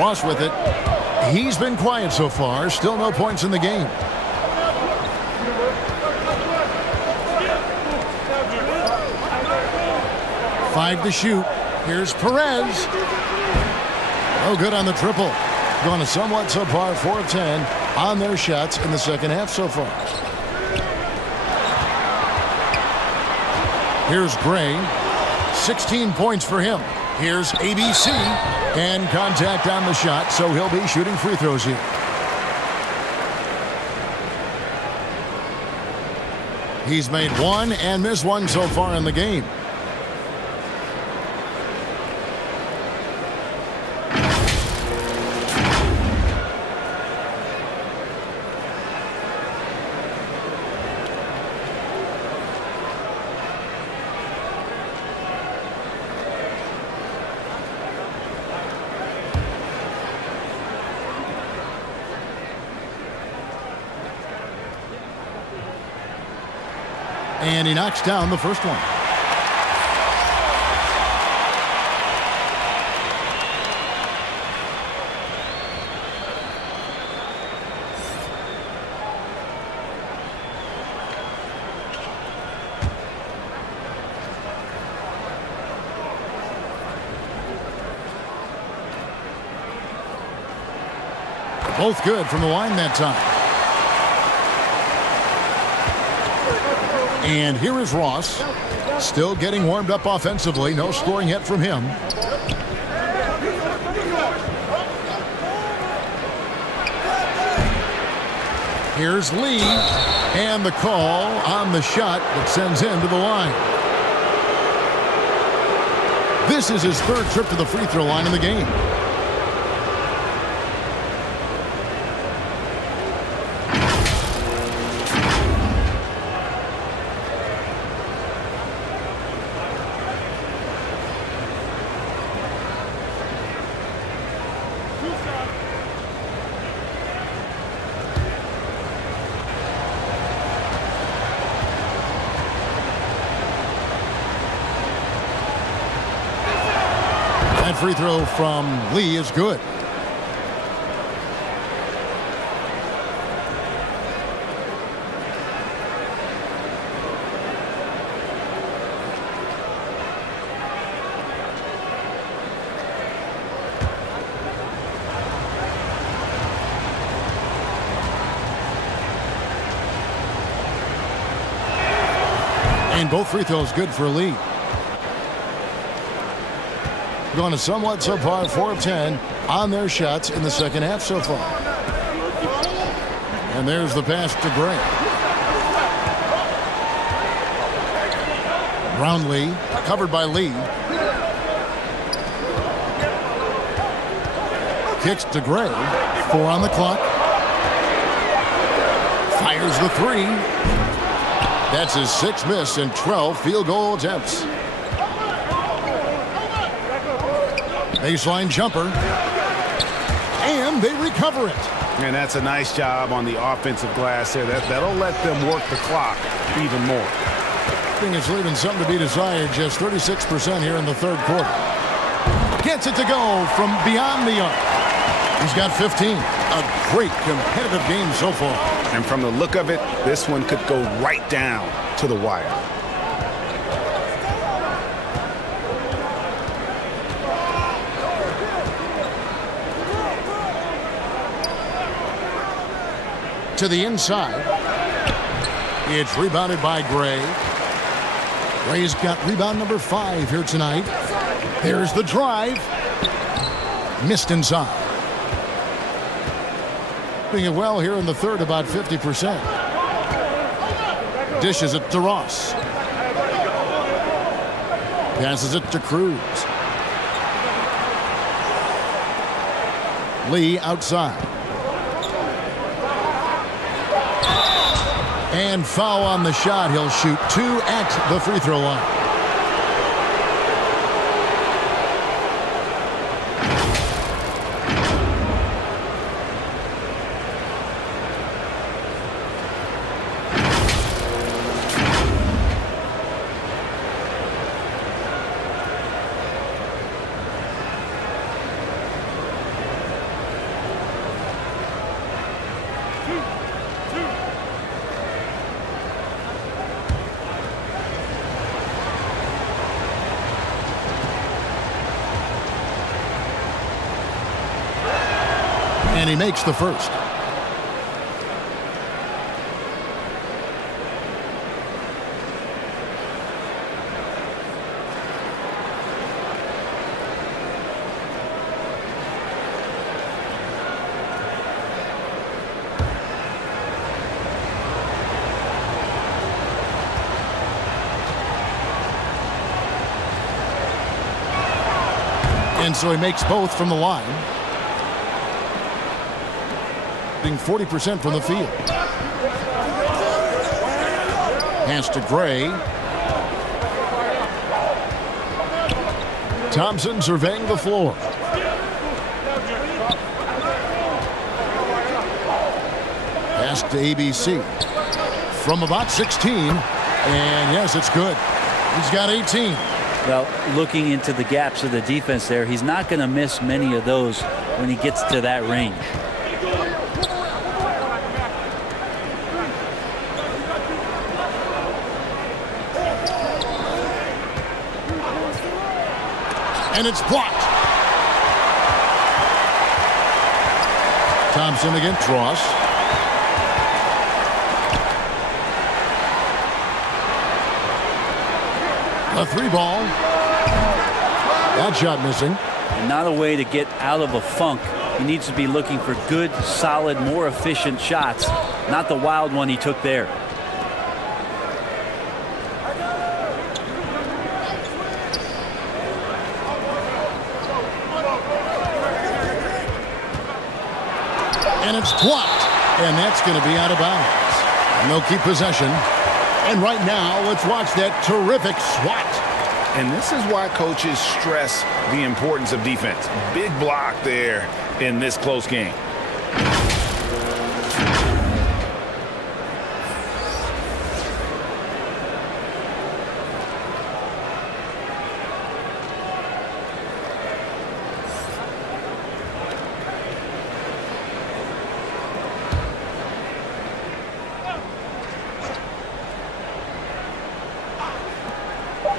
Ross with it. He's been quiet so far. Still no points in the game. Five to shoot. Here's Perez. No good on the triple. Going to somewhat subpar 4 of 10 on their shots in the second half so far. Here's Gray. 16 points for him. Here's ABC. And contact on the shot, so he'll be shooting free throws here. He's made one and missed one so far in the game. And he knocks down the first one. Both good from the line that time. And here is Ross, still getting warmed up offensively. No scoring yet from him. Here's Lee, and the call on the shot that sends him to the line. This is his third trip to the free throw line in the game. That free throw from Lee is good. And both free throws good for Lee. Going to somewhat subpar 4 of 10 on their shots in the second half so far. And there's the pass to Gray. Brownlee covered by Lee. Kicks to Gray. 4 on the clock. Fires the 3. That's his 6th miss and 12 field goal attempts. Baseline jumper. And they recover it. And that's a nice job on the offensive glass there. That'll let them work the clock even more. I think it's leaving something to be desired. Just 36% here in the third quarter. Gets it to go from beyond the arc. He's got 15. A great competitive game so far. And from the look of it, this one could go right down to the wire. To the inside. It's rebounded by Gray. Gray's got rebound number 5 here tonight. There's the drive. Missed inside. Doing it well here in the third, about 50%. Dishes it to Ross. Passes it to Cruz. Lee outside. And foul on the shot. He'll shoot 2 at the free throw line. And he makes the first. And so he makes both from the line. Being 40% from the field. Pass to Gray. Thompson surveying the floor. Pass to ABC. From about 16. And yes, it's good. He's got 18. Well, looking into the gaps of the defense there, he's not going to miss many of those when he gets to that range. And it's blocked. Thompson against Ross. A 3-ball. That shot missing. And not a way to get out of a funk. He needs to be looking for good, solid, more efficient shots, not the wild one he took there. And it's blocked. And that's going to be out of bounds. And they'll keep possession. And right now, let's watch that terrific swat. And this is why coaches stress the importance of defense. Big block there in this close game.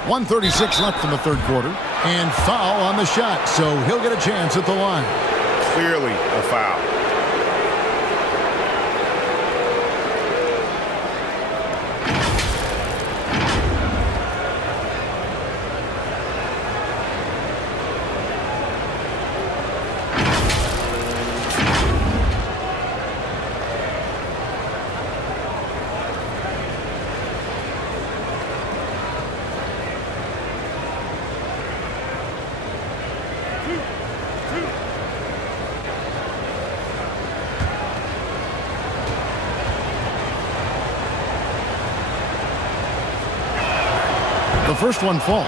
.136 left in the third quarter. And foul on the shot, so he'll get a chance at the line. Clearly a foul. The first one falls.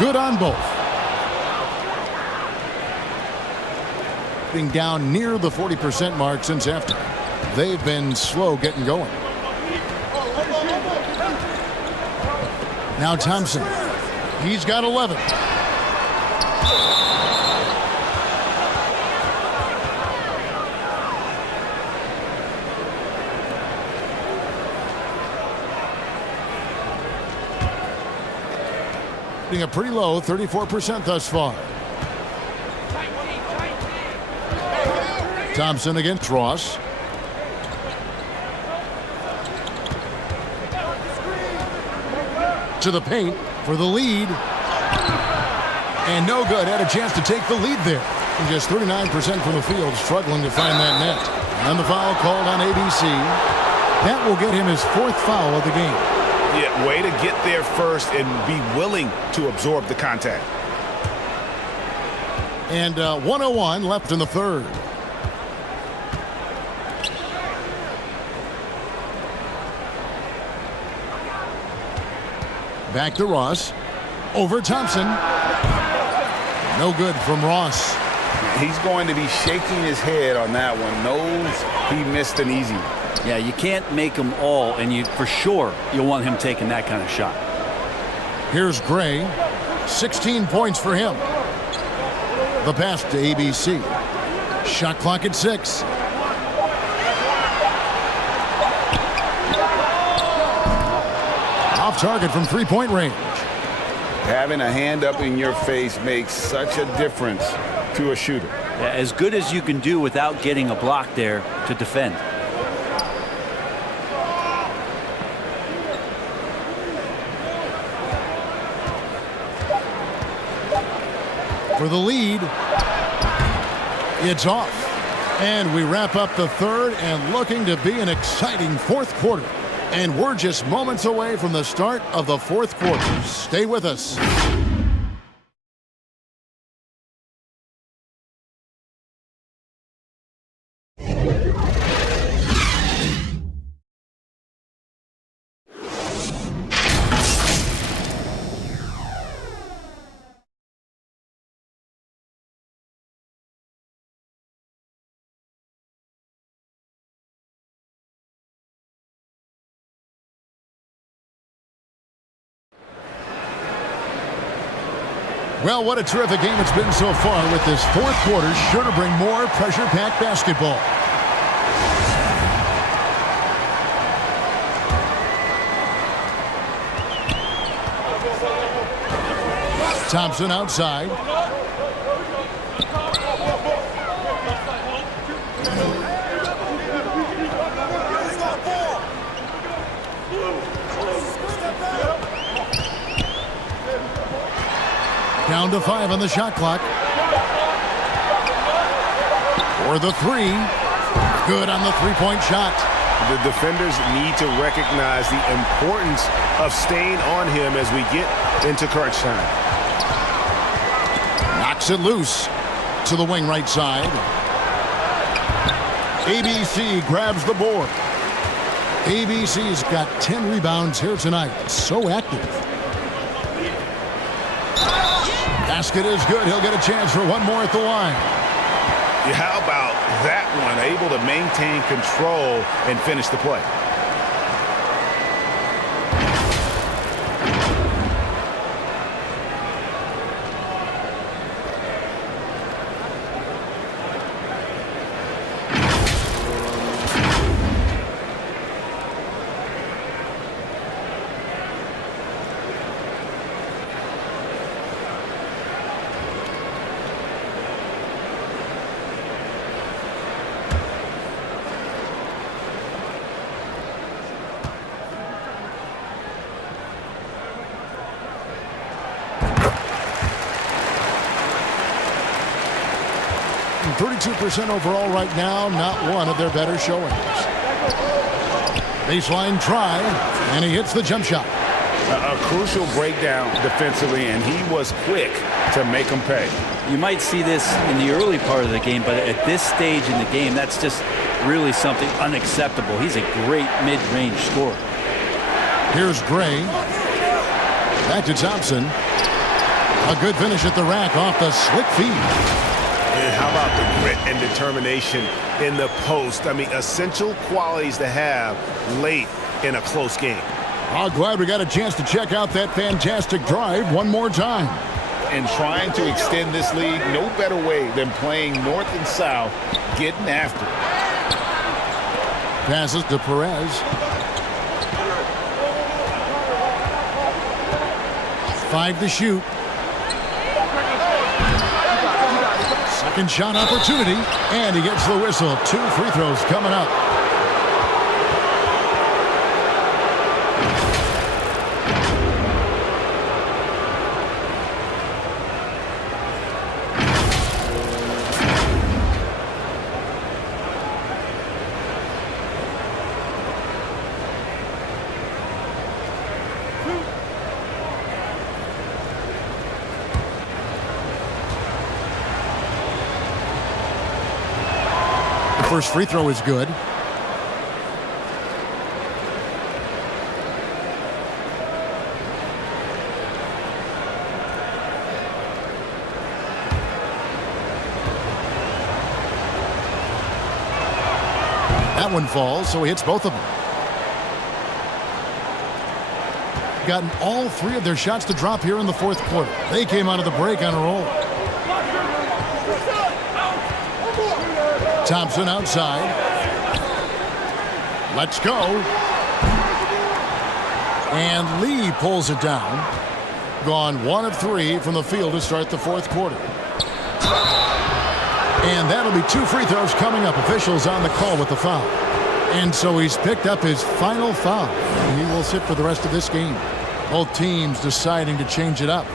Good on both. Being down near the 40% mark since after. They've been slow getting going. Now Thompson. He's got 11. Being a pretty low 34% thus far. Thompson against Ross. To the paint for the lead. And no good. Had a chance to take the lead there. And just 39% from the field, struggling to find that net. And the foul called on ABC. That will get him his fourth foul of the game. Yeah, way to get there first and be willing to absorb the contact. And 1:01 left in the third. Back to Ross. Over Thompson. No good from Ross. He's going to be shaking his head on that one. Knows he missed an easy one. Yeah, you can't make them all, and for sure you'll want him taking that kind of shot. Here's Gray. 16 points for him. The pass to ABC. Shot clock at 6. Off target from three-point range. Having a hand up in your face makes such a difference to a shooter. Yeah, as good as you can do without getting a block there to defend. For the lead, it's off. And we wrap up the third, and looking to be an exciting fourth quarter. And we're just moments away from the start of the fourth quarter. Stay with us. Well, what a terrific game it's been so far, with this fourth quarter sure to bring more pressure-packed basketball. Thompson outside. Down to 5 on the shot clock. For the three. Good on the three-point shot. The defenders need to recognize the importance of staying on him as we get into crunch time. Knocks it loose to the wing right side. ABC grabs the board. ABC's got 10 rebounds here tonight. So active. Basket is good. He'll get a chance for one more at the line. Yeah, how about that one? Able to maintain control and finish the play. And 32% overall right now, not one of their better showings. Baseline try, and he hits the jump shot. A crucial breakdown defensively, and he was quick to make them pay. You might see this in the early part of the game, but at this stage in the game, that's just really something unacceptable. He's a great mid-range scorer. Here's Gray. Back to Thompson. A good finish at the rack off the slick feed. And how about the grit and determination in the post? I mean, essential qualities to have late in a close game. I'm glad we got a chance to check out that fantastic drive one more time. And trying to extend this lead, no better way than playing north and south, getting after it. Passes to Perez. 5 to shoot. Second shot opportunity, and he gets the whistle. 2 free throws coming up. First free throw is good. That one falls, so he hits both of them. gotten all 3 of their shots to drop here in the fourth quarter. They came out of the break on a roll. Thompson outside. Let's go. And Lee pulls it down. Gone 1 of 3 from the field to start the fourth quarter. And that'll be 2 free throws coming up. Officials on the call with the foul. And so he's picked up his final foul. He will sit for the rest of this game. Both teams deciding to change it up.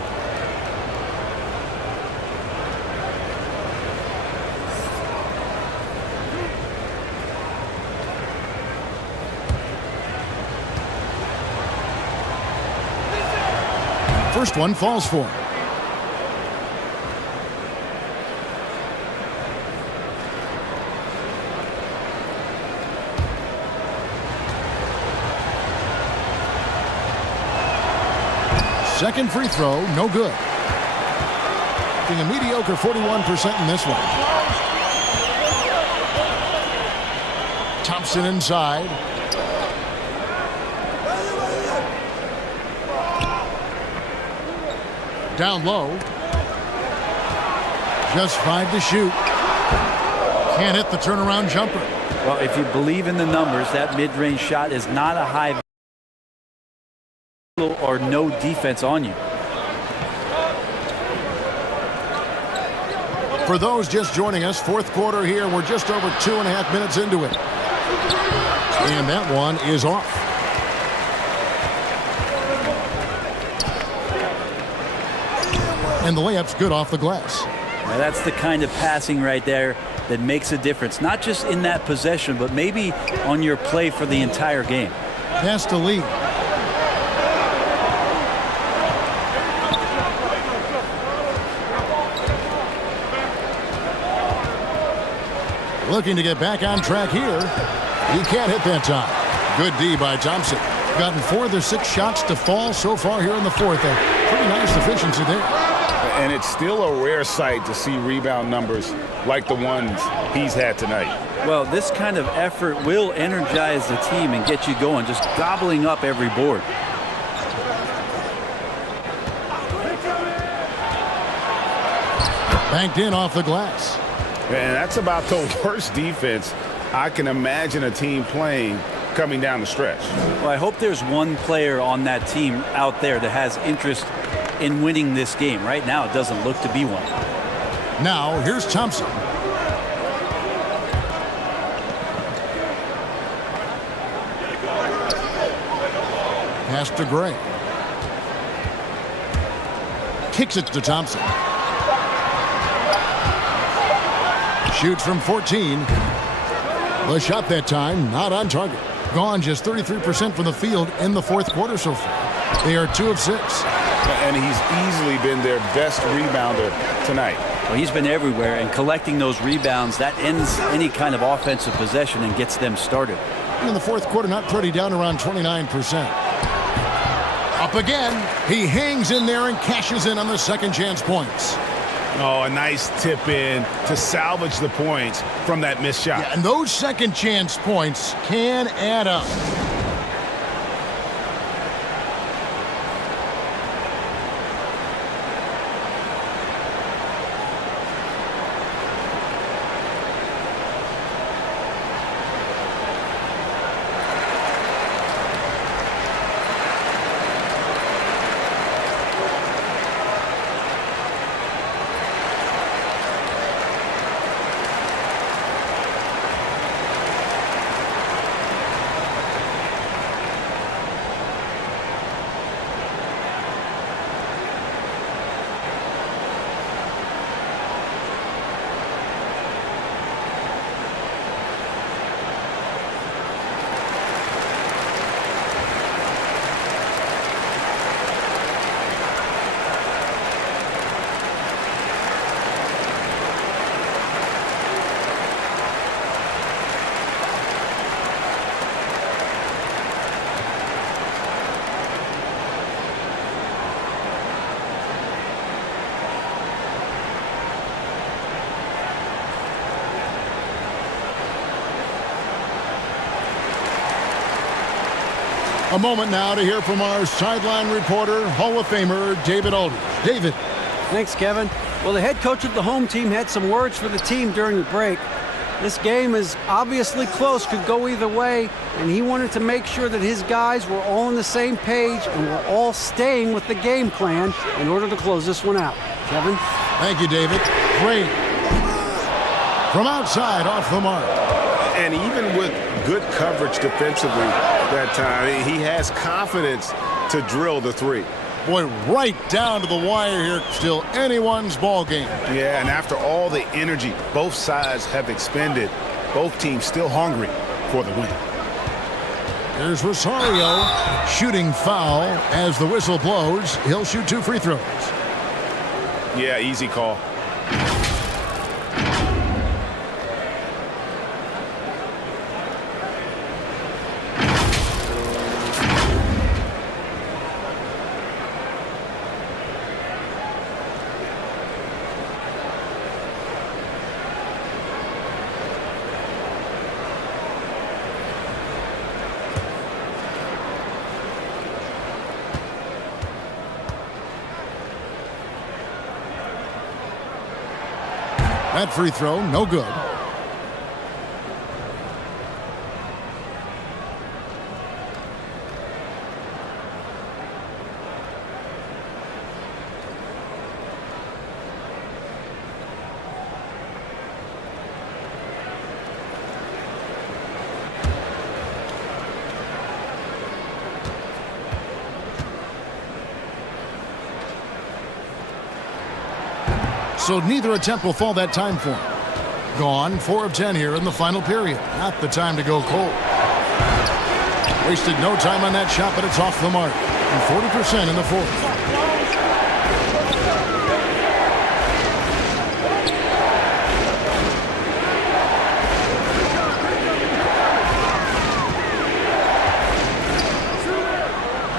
First one falls for him. Second free throw, no good. Being a mediocre 41% in this one. Thompson inside. Down low. Just 5 to shoot. Can't hit the turnaround jumper. Well, if you believe in the numbers, that mid-range shot is not a high or no defense on you. For those just joining us, fourth quarter here. We're just over 2.5 minutes into it. And that one is off. And the layup's good off the glass. Now that's the kind of passing right there that makes a difference. Not just in that possession, but maybe on your play for the entire game. Pass to Lee. Looking to get back on track here. He can't hit that time. Good D by Thompson. Gotten 4 of their 6 shots to fall so far here in the fourth. A pretty nice efficiency there. And it's still a rare sight to see rebound numbers like the ones he's had tonight. Well, this kind of effort will energize the team and get you going, just gobbling up every board. Banked in off the glass. And that's about the worst defense I can imagine a team playing coming down the stretch. Well, I hope there's one player on that team out there that has interest in winning this game. Right now, it doesn't look to be one. Now, here's Thompson. Pass to Gray. Kicks it to Thompson. Shoots from 14. The shot that time, not on target. Gone just 33% from the field in the fourth quarter so far. They are 2 of 6. And he's easily been their best rebounder tonight. Well, he's been everywhere, and collecting those rebounds, that ends any kind of offensive possession and gets them started. In the fourth quarter, not pretty, down around 29%. Up again. He hangs in there and cashes in on the second chance points. Oh, a nice tip in to salvage the points from that missed shot. Yeah, and those second chance points can add up. A moment now to hear from our sideline reporter, Hall of Famer David Aldridge. David. Thanks, Kevin. Well, the head coach of the home team had some words for the team during the break. This game is obviously close, could go either way, and he wanted to make sure that his guys were all on the same page and were all staying with the game plan in order to close this one out. Kevin? Thank you, David. Great. From outside, off the mark. And even with good coverage defensively that time, he has confidence to drill the three. Boy, right down to the wire here. Still anyone's ball game. Yeah, and after all the energy both sides have expended, both teams still hungry for the win. There's Rosario shooting foul as the whistle blows. He'll shoot 2 free throws. Yeah, easy call. That free throw, no good. So neither attempt will fall that time for him. Gone, 4 of 10 here in the final period. Not the time to go cold. Wasted no time on that shot, but it's off the mark. And 40% in the fourth.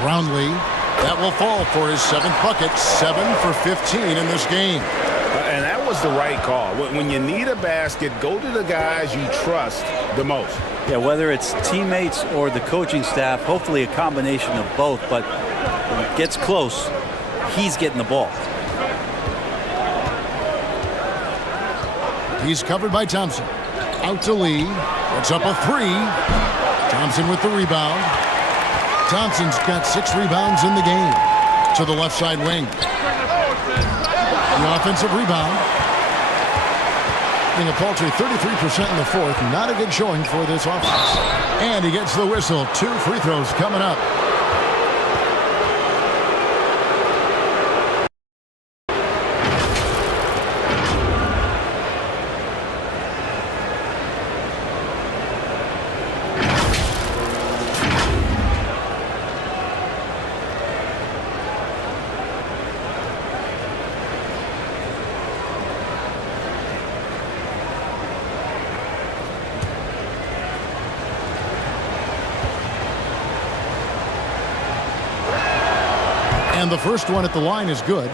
Brownlee, that will fall for his 7th bucket. 7 for 15 in this game. And that was the right call. When you need a basket, go to the guys you trust the most. Yeah, whether it's teammates or the coaching staff, hopefully a combination of both. But when it gets close, he's getting the ball. He's covered by Thompson. Out to Lee. Puts up a 3. Thompson with the rebound. Thompson's got 6 rebounds in the game. To the left side wing. The offensive rebound. Being a paltry 33% in the fourth. Not a good showing for this offense. And he gets the whistle. 2 free throws coming up. And the first one at the line is good.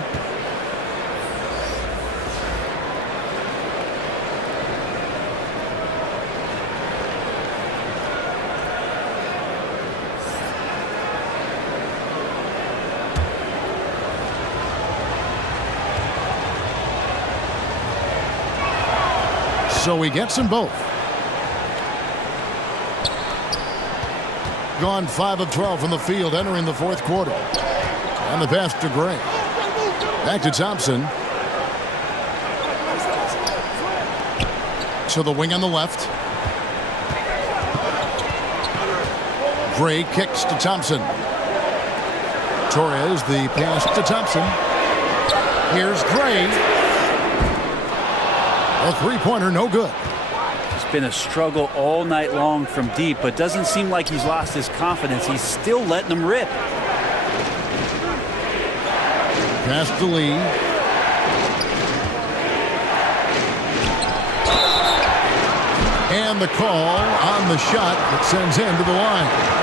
So he gets them both. Gone 5 of 12 from the field entering the fourth quarter. And the pass to Gray. Back to Thompson. To the wing on the left. Gray kicks to Thompson. Torres, the pass to Thompson. Here's Gray. A 3-pointer, no good. It's been a struggle all night long from deep, but doesn't seem like he's lost his confidence. He's still letting them rip. Pass to Lee. And the call on the shot that sends him to the line.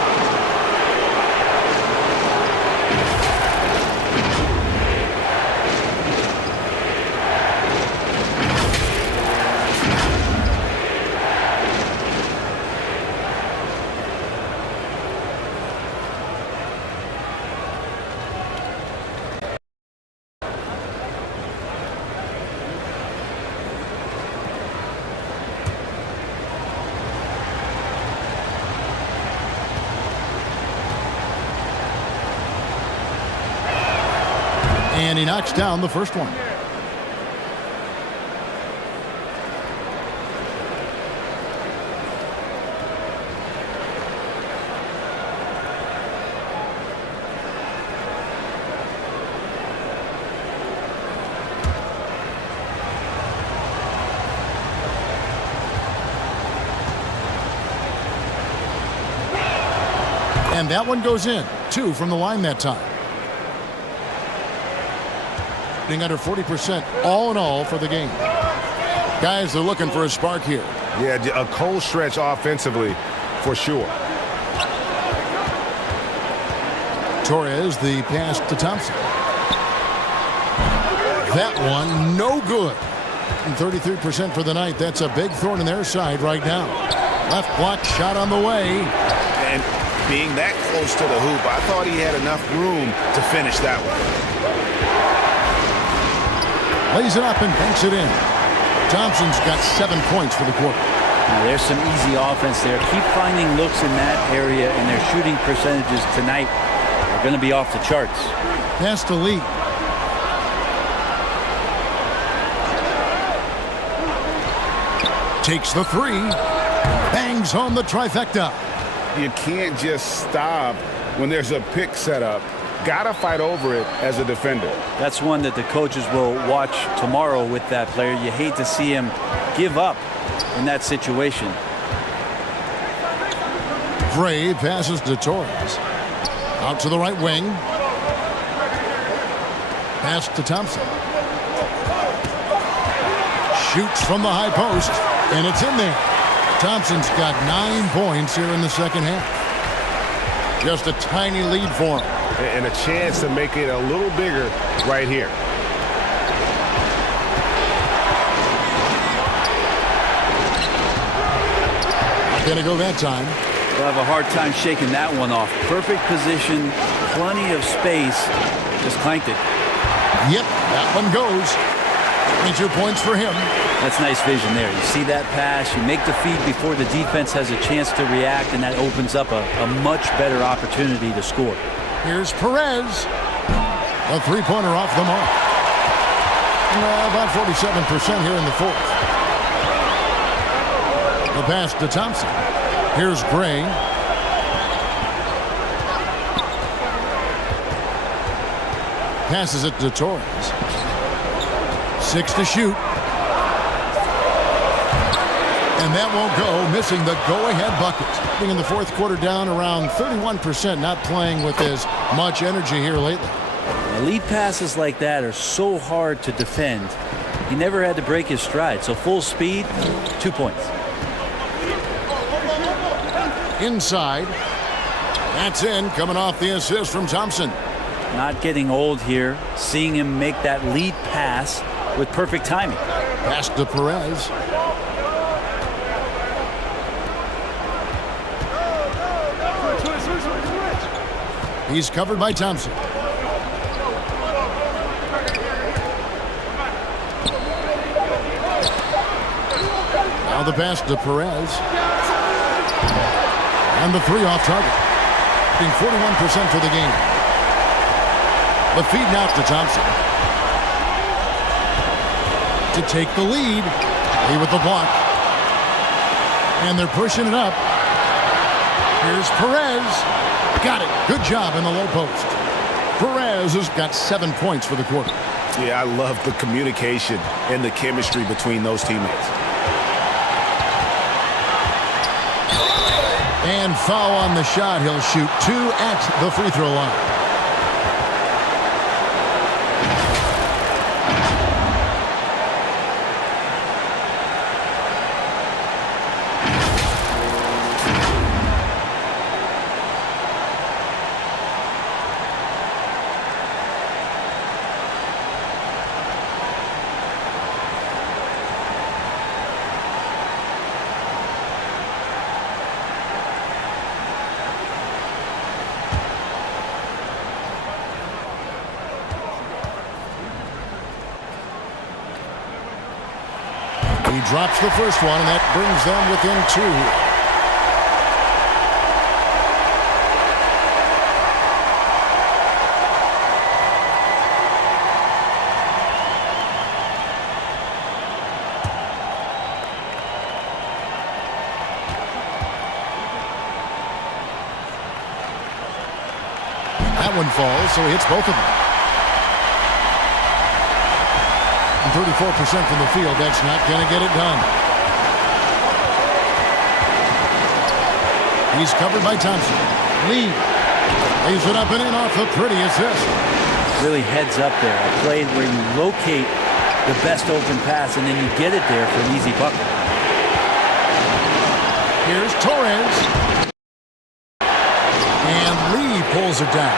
And he knocks down the first one. And that one goes in. 2 from the line that time. Being under 40% all in all for the game. Guys, they're looking for a spark here. Yeah, a cold stretch offensively for sure. Torres, the pass to Thompson. That one, no good. And 33% for the night. That's a big thorn in their side right now. Left block shot on the way. And being that close to the hoop, I thought he had enough room to finish that one. Lays it up and banks it in. Thompson's got 7 points for the quarter. Now, there's some easy offense there. Keep finding looks in that area, and their shooting percentages tonight are going to be off the charts. Pass to Lee. Takes the 3. Bangs home the trifecta. You can't just stop when there's a pick set up. Gotta fight over it as a defender. That's one that the coaches will watch tomorrow with that player. You hate to see him give up in that situation. Gray passes to Torres. Out to the right wing. Pass to Thompson. Shoots from the high post, and it's in there. Thompson's got 9 points here in the second half. Just a tiny lead for him. And a chance to make it a little bigger right here. Gonna go that time. They'll have a hard time shaking that one off. Perfect position, plenty of space. Just clanked it. Yep, that one goes. 22 points for him. That's nice vision there. You see that pass, you make the feed before the defense has a chance to react, and that opens up a much better opportunity to score. Here's Perez. A 3-pointer off the mark. About 47% here in the fourth. The pass to Thompson. Here's Gray. Passes it to Torres. 6 to shoot. And that won't go, missing the go-ahead bucket. Being in the fourth quarter down around 31%, not playing with as much energy here lately. Lead passes like that are so hard to defend. He never had to break his stride, so full speed, 2 points. Inside. That's in, coming off the assist from Thompson. Not getting old here, seeing him make that lead pass with perfect timing. Pass to Perez. He's covered by Thompson. Now the pass to Perez. And the 3 off target. Being 41% for the game. The feed now to Thompson. To take the lead. Lee with the block. And they're pushing it up. Here's Perez. Got it. Good job in the low post. Perez has got 7 points for the quarter. Yeah, I love the communication and the chemistry between those teammates. And foul on the shot. He'll shoot 2 at the free throw line. He drops the first one, and that brings them within 2. That one falls, so he hits both of them. And 34% from the field, that's not going to get it done. He's covered by Thompson. Lee lays it up and in off the pretty assist. Really heads up there. A play where you locate the best open pass and then you get it there for an easy bucket. Here's Torres. And Lee pulls it down.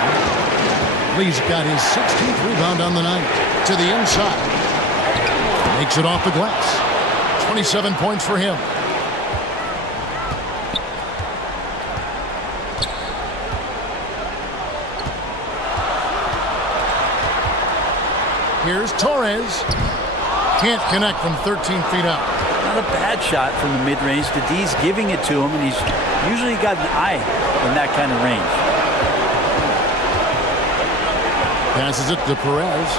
Lee's got his 16th rebound on the night. To the inside. Makes it off the glass. 27 points for him. Here's Torres. Can't connect from 13 feet out. Not a bad shot from the mid-range. The D's giving it to him, and he's usually got an eye in that kind of range. Passes it to Perez.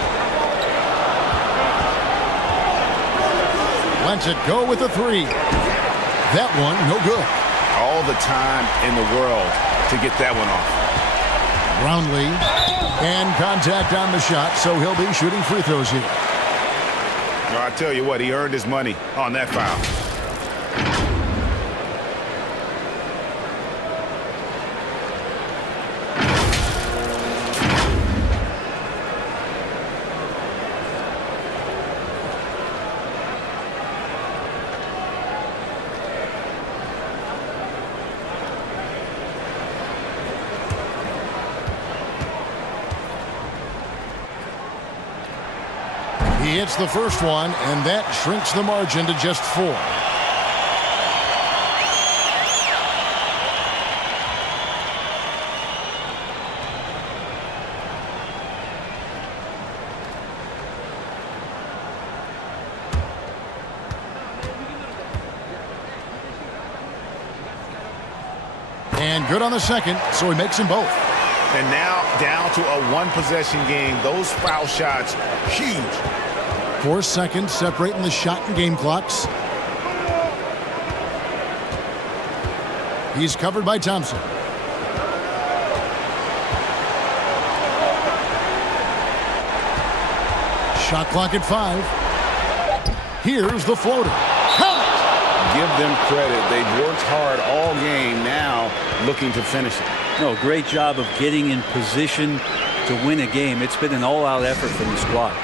Lets it go with a three. That one, no good. All the time in the world to get that one off. Brownlee. And contact on the shot, so he'll be shooting free throws here. No, I tell you what, he earned his money on that foul. He hits the first one, and that shrinks the margin to just 4. And good on the second, so he makes them both. And now down to a one-possession game. Those foul shots, huge. 4 seconds separating the shot and game clocks. He's covered by Thompson. Shot clock at 5. Here's the floater. Count it! Give them credit. They've worked hard all game, now looking to finish it. No, great job of getting in position to win a game. It's been an all-out effort from the squad.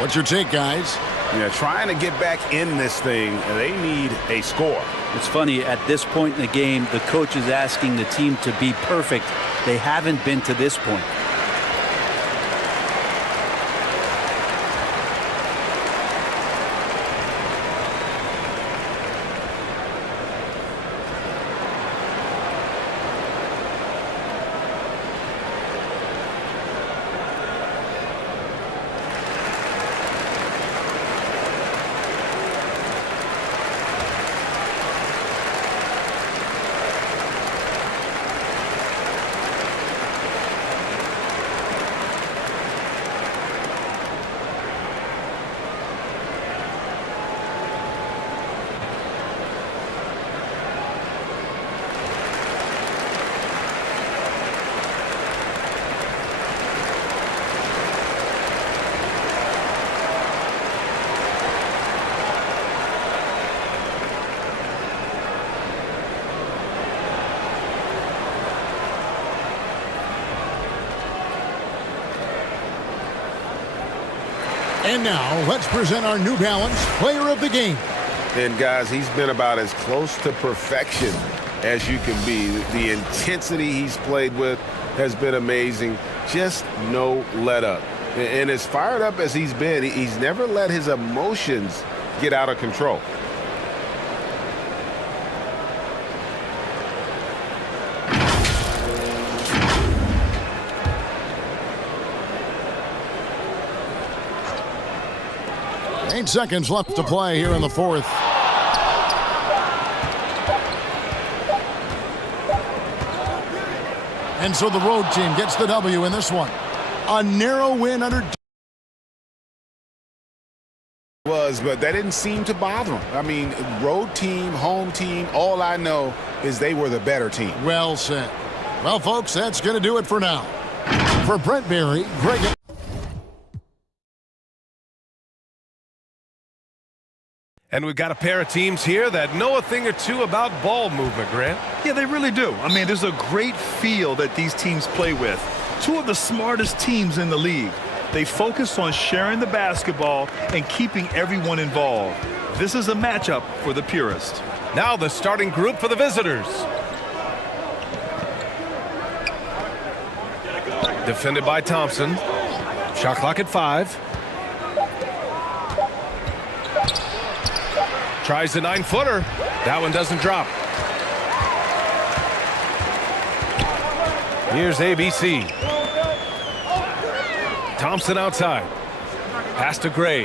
What's your take, guys? Yeah, trying to get back in this thing, they need a score. It's funny, at this point in the game, the coach is asking the team to be perfect. They haven't been to this point. And now, let's present our New Balance Player of the Game. And, guys, he's been about as close to perfection as you can be. The intensity he's played with has been amazing. Just no let-up. And as fired up as he's been, he's never let his emotions get out of control. Eight seconds left to play here in the fourth. And so the road team gets the W in this one. A narrow win under... But that didn't seem to bother him. I mean, road team, home team, all I know is they were the better team. Well said. Well, folks, that's going to do it for now. For Brent Berry, Greg. And we've got a pair of teams here that know a thing or two about ball movement, Grant. Yeah, they really do. I mean, there's a great feel that these teams play with. Two of the smartest teams in the league. They focus on sharing the basketball and keeping everyone involved. This is a matchup for the purist. Now the starting group for the visitors. Defended by Thompson. Shot clock at 5. Tries the 9-footer. That one doesn't drop. Here's ABC. Thompson outside. Pass to Gray.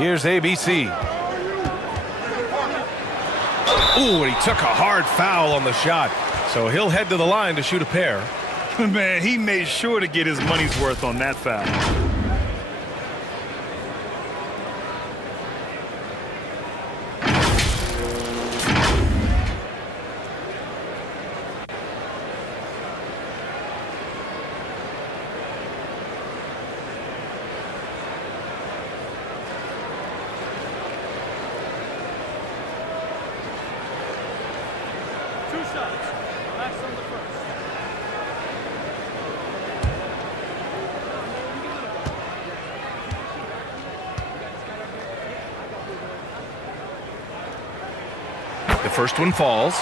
Here's ABC. Ooh, and he took a hard foul on the shot. So he'll head to the line to shoot a pair. Man, he made sure to get his money's worth on that foul. The first one falls.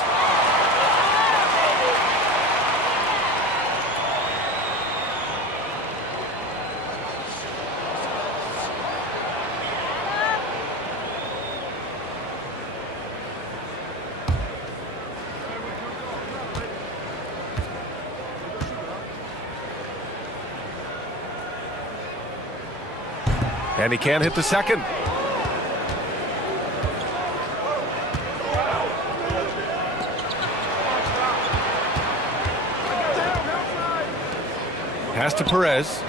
And he can't hit the second. Pass to Perez.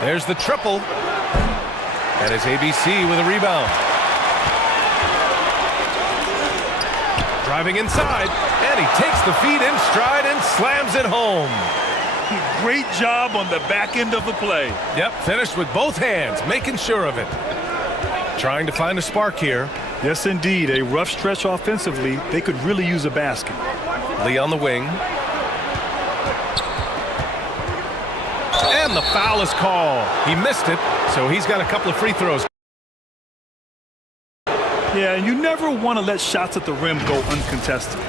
There's the triple. That is ABC with a rebound. Driving inside, and he takes the feed in stride and slams it home. Great job on the back end of the play. Yep, finished with both hands, making sure of it. Trying to find a spark here. Yes, indeed. A rough stretch offensively. They could really use a basket. Lee on the wing. And the foul is called. He missed it, so he's got a couple of free throws. Yeah, you never want to let shots at the rim go uncontested.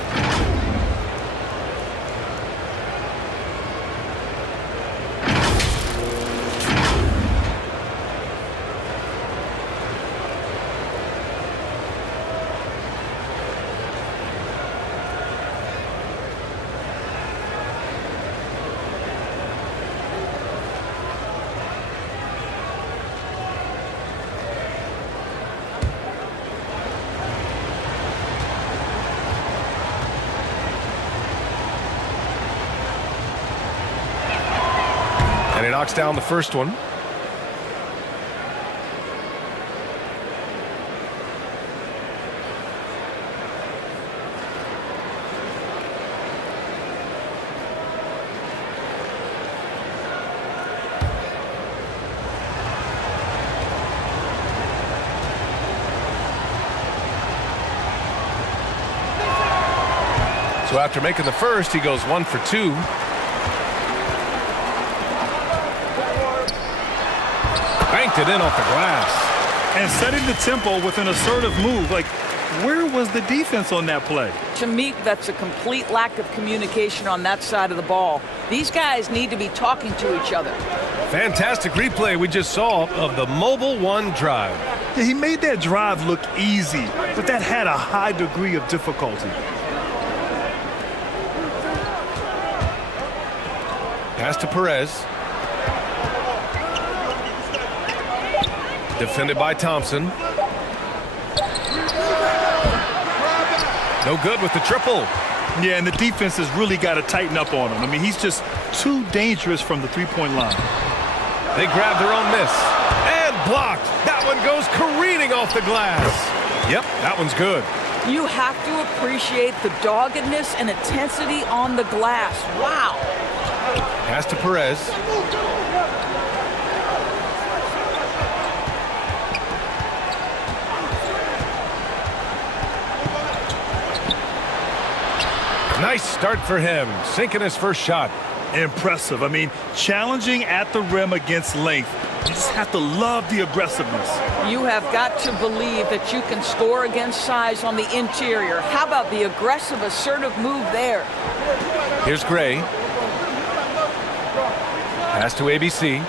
And he knocks down the first one. So after making the first, he goes 1 for 2. Banked it in off the glass. And setting the tempo with an assertive move. Like, where was the defense on that play? To me, that's a complete lack of communication on that side of the ball. These guys need to be talking to each other. Fantastic replay we just saw of the Mobile One drive. Yeah, he made that drive look easy, but that had a high degree of difficulty. Pass to Perez. Defended by Thompson. No good with the triple. Yeah, and the defense has really got to tighten up on him. I mean, he's just too dangerous from the three-point line. They grab their own miss. And blocked. That one goes careening off the glass. Yep, that one's good. You have to appreciate the doggedness and intensity on the glass. Wow. Pass to Perez. Nice start for him, sinking his first shot. Impressive. I mean, challenging at the rim against length. You just have to love the aggressiveness. You have got to believe that you can score against size on the interior. How about the aggressive, assertive move there? Here's Gray. Pass to ABC.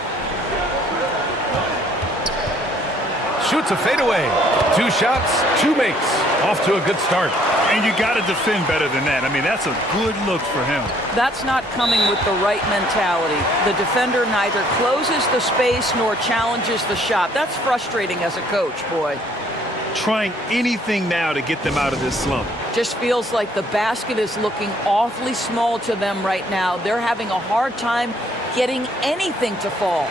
Shoots a fadeaway. 2 shots, 2 makes. Off to a good start. And you got to defend better than that. I mean, that's a good look for him. That's not coming with the right mentality. The defender neither closes the space nor challenges the shot. That's frustrating as a coach, boy. Trying anything now to get them out of this slump. Just feels like the basket is looking awfully small to them right now. They're having a hard time getting anything to fall.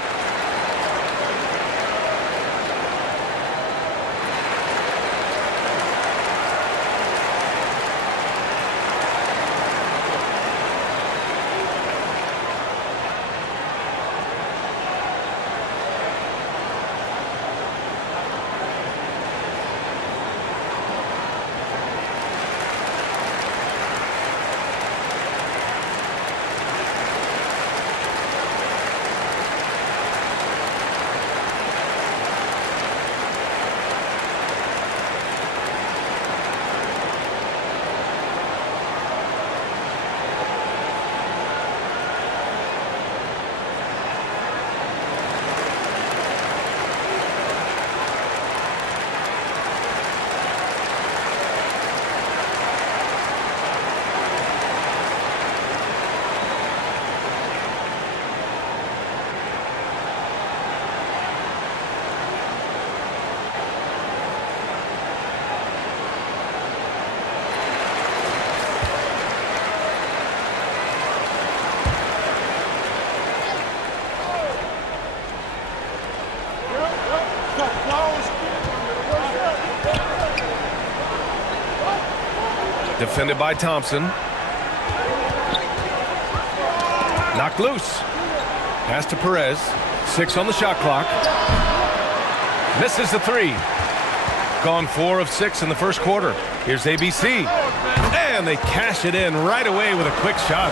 Defended by Thompson. Knocked loose. Pass to Perez. 6 on the shot clock. Misses the 3. Gone 4 of 6 in the first quarter. Here's ABC. And they cash it in right away with a quick shot.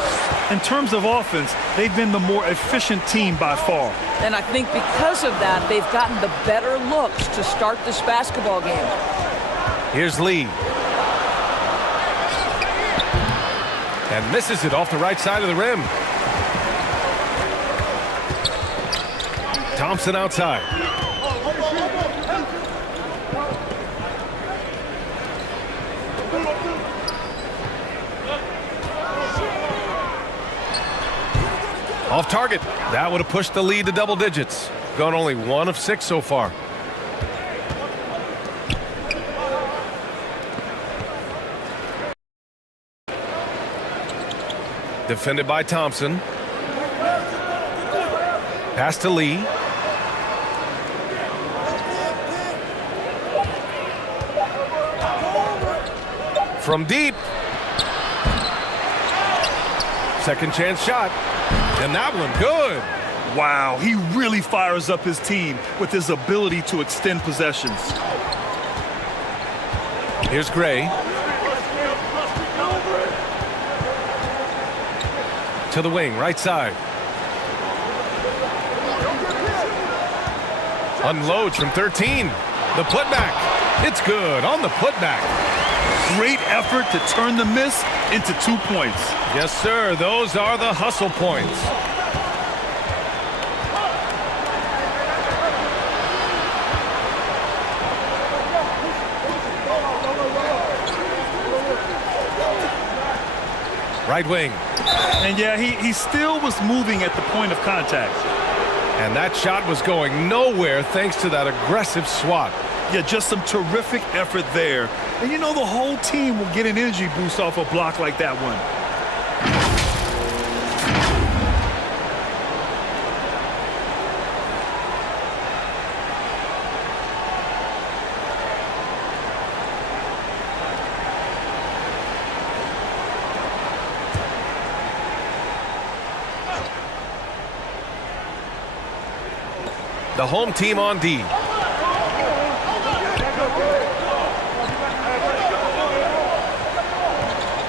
In terms of offense, they've been the more efficient team by far. And I think because of that, they've gotten the better looks to start this basketball game. Here's Lee. And misses it off the right side of the rim. Thompson outside. Off target. That would have pushed the lead to double digits. Gone only 1 of 6 so far. Defended by Thompson. Pass to Lee. From deep. Second chance shot. And that one good. Wow, he really fires up his team with his ability to extend possessions. Here's Gray. To the wing, right side. Unloads from 13. The putback. It's good on the putback. Great effort to turn the miss into 2 points. Yes, sir. Those are the hustle points. Right wing. And yeah, he still was moving at the point of contact. And that shot was going nowhere thanks to that aggressive swat. Yeah, just some terrific effort there. And you know the whole team will get an energy boost off a block like that one. The home team on D.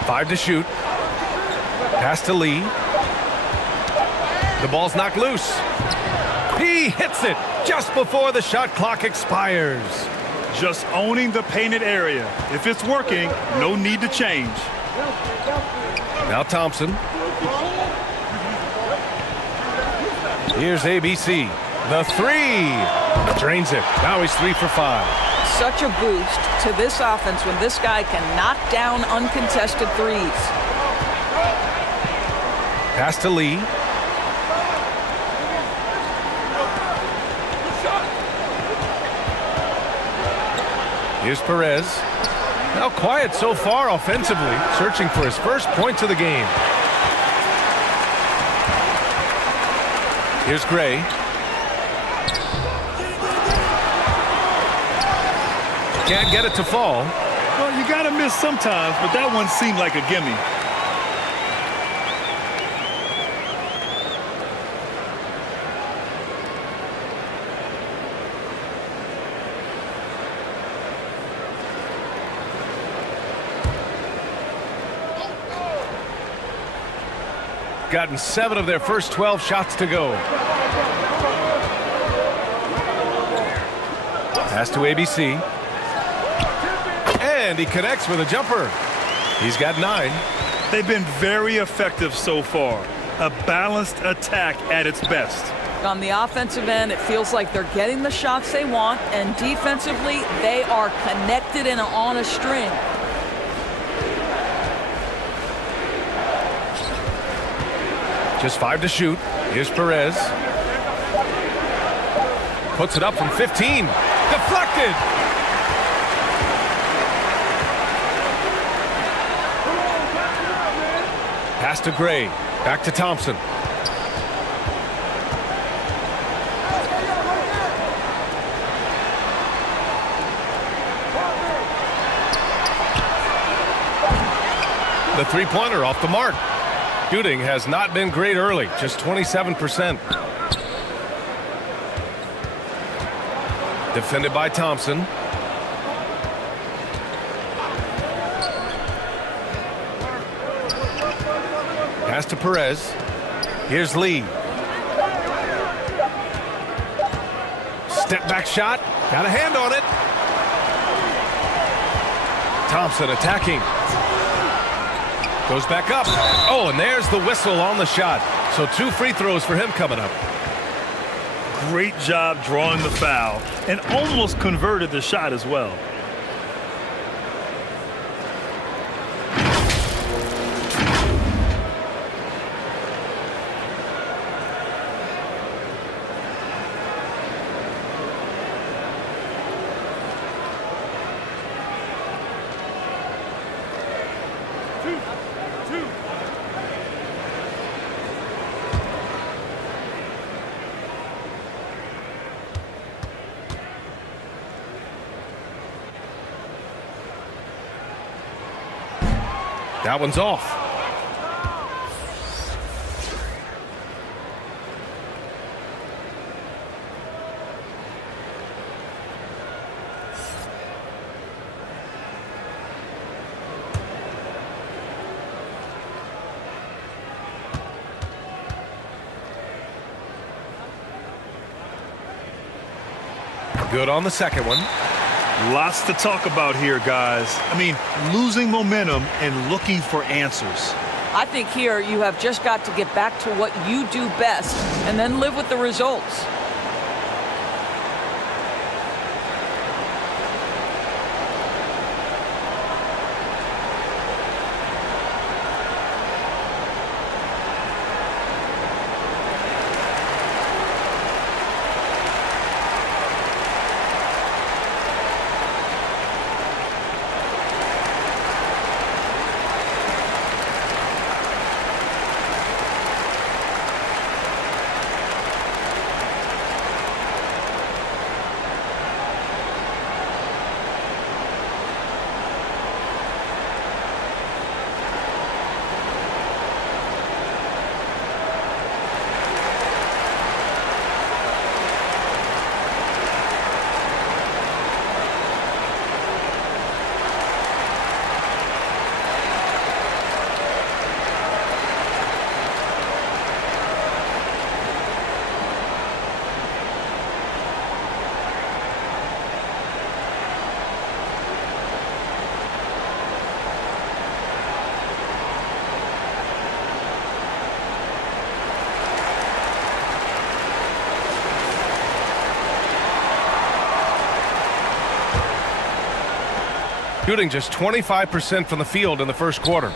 Five to shoot. Pass to Lee. The ball's knocked loose. He hits it just before the shot clock expires. Just owning the painted area. If it's working, no need to change. Now Thompson. Here's ABC. The three. Drains it. Now he's 3 for 5. Such a boost to this offense when this guy can knock down uncontested threes. Pass to Lee. Here's Perez. Now quiet so far offensively, searching for his first points of the game. Here's Gray. Can't get it to fall. Well, you got to miss sometimes, but that one seemed like a gimme. Gotten 7 of their first 12 shots to go. Pass to ABC. And he connects with a jumper. He's got 9. They've been very effective so far. A balanced attack at its best. On the offensive end, it feels like they're getting the shots they want, and defensively, they are connected and on a string. Just 5 to shoot. Here's Perez. Puts it up from 15. Deflected. Pass to Gray. Back to Thompson. The three-pointer off the mark. Shooting has not been great early, just 27%. Defended by Thompson. Pass to Perez. Here's Lee. Step back shot. Got a hand on it. Thompson attacking. Goes back up. Oh, and there's the whistle on the shot. So 2 free throws for him coming up. Great job drawing the foul and almost converted the shot as well. That one's off. Good on the second one. Lots to talk about here, guys. I mean, losing momentum and looking for answers. I think here you have just got to get back to what you do best and then live with the results. shooting just 25% from the field in the first quarter.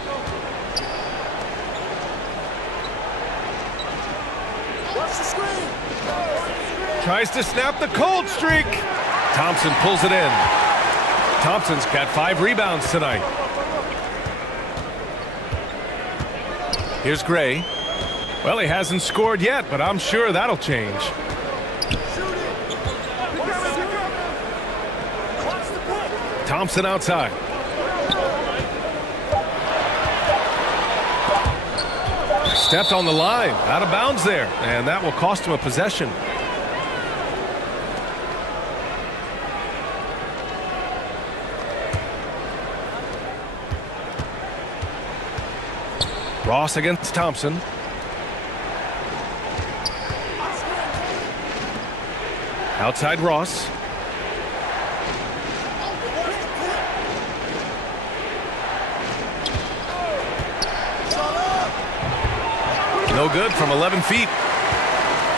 Tries to snap the cold streak. Thompson pulls it in. Thompson's got 5 rebounds tonight. Here's Gray. Well, he hasn't scored yet, but I'm sure that'll change. Thompson outside. Stepped on the line, out of bounds there, and that will cost him a possession. Ross against Thompson. Outside Ross. No good from 11 feet.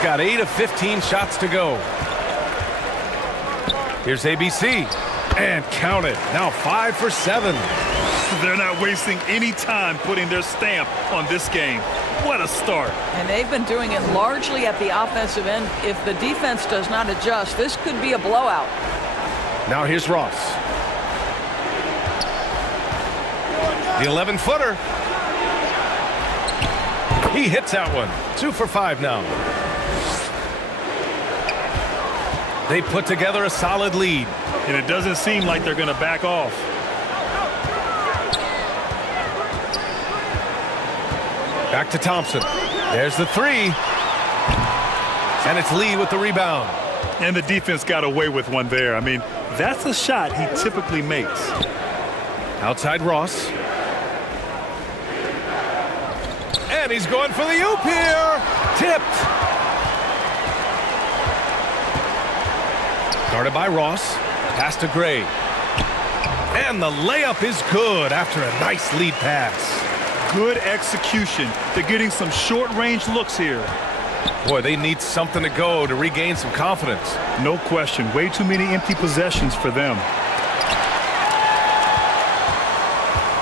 Got 8 of 15 shots to go. Here's ABC. And count it. Now 5 for 7. They're not wasting any time putting their stamp on this game. What a start. And they've been doing it largely at the offensive end. If the defense does not adjust, this could be a blowout. Now here's Ross. The 11-footer. He hits that one. 2 for 5 now. They put together a solid lead. And it doesn't seem like they're going to back off. Back to Thompson. There's the 3. And it's Lee with the rebound. And the defense got away with one there. I mean, that's a shot he typically makes. Outside Ross. And he's going for the oop here. Tipped. Guarded by Ross. Pass to Gray. And the layup is good after a nice lead pass. Good execution. They're getting some short-range looks here. Boy, they need something to go to regain some confidence. No question. Way too many empty possessions for them.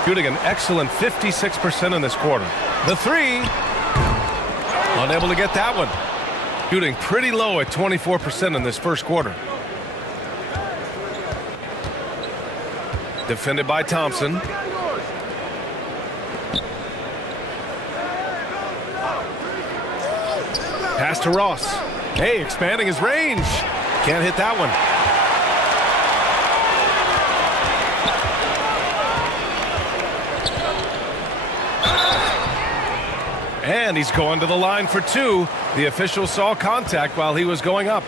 Shooting an excellent 56% in this quarter. The 3. Unable to get that one. Shooting pretty low at 24% in this first quarter. Defended by Thompson. Pass to Ross. Hey, expanding his range. Can't hit that one. And he's going to the line for 2. The official saw contact while he was going up.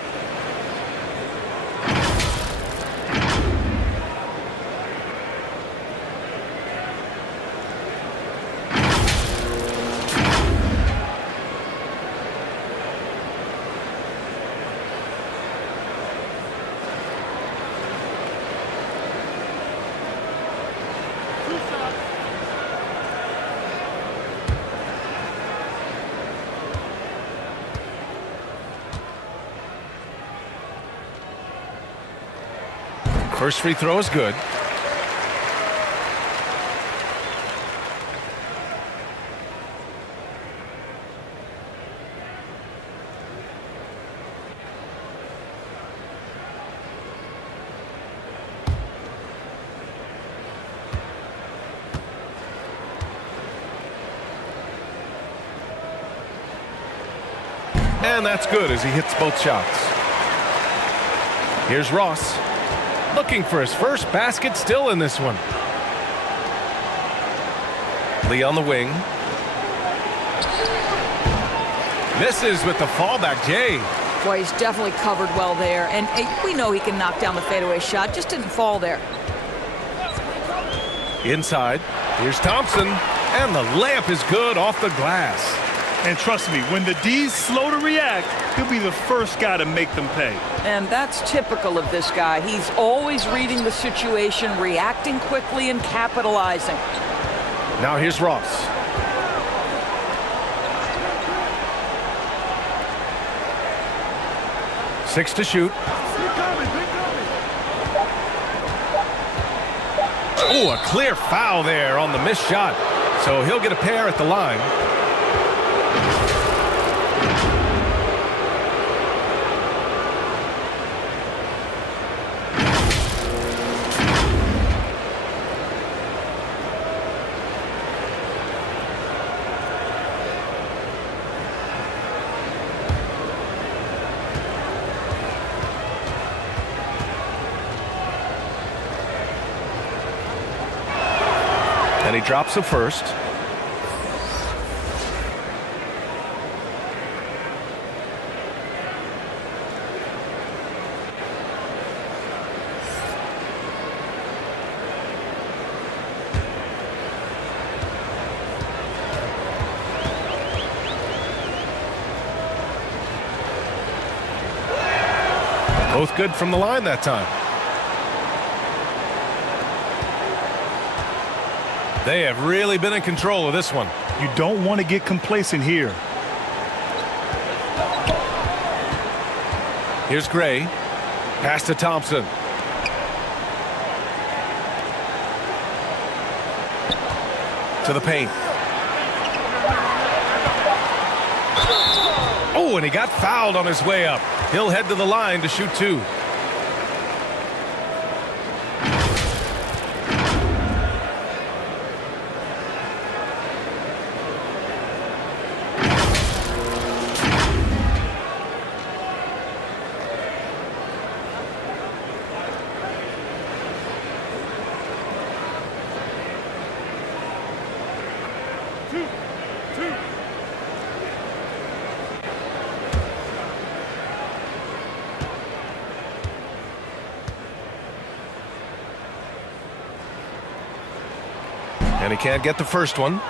First free throw is good. And that's good as he hits both shots. Here's Ross. Looking for his first basket still in this one. Lee on the wing. Misses with the fallback, Jay. Boy, he's definitely covered well there. And we know he can knock down the fadeaway shot. Just didn't fall there. Inside. Here's Thompson. And the layup is good off the glass. And trust me, when the D's slow to react, he'll be the first guy to make them pay. And that's typical of this guy. He's always reading the situation, reacting quickly, and capitalizing. Now here's Ross. Six to shoot. Oh, a clear foul there on the missed shot. So he'll get a pair at the line. And he drops the first. Both good from the line that time. They have really been in control of this one. You don't want to get complacent here. Here's Gray. Pass to Thompson. To the paint. Oh, and he got fouled on his way up. He'll head to the line to shoot two. And he can't get the first one.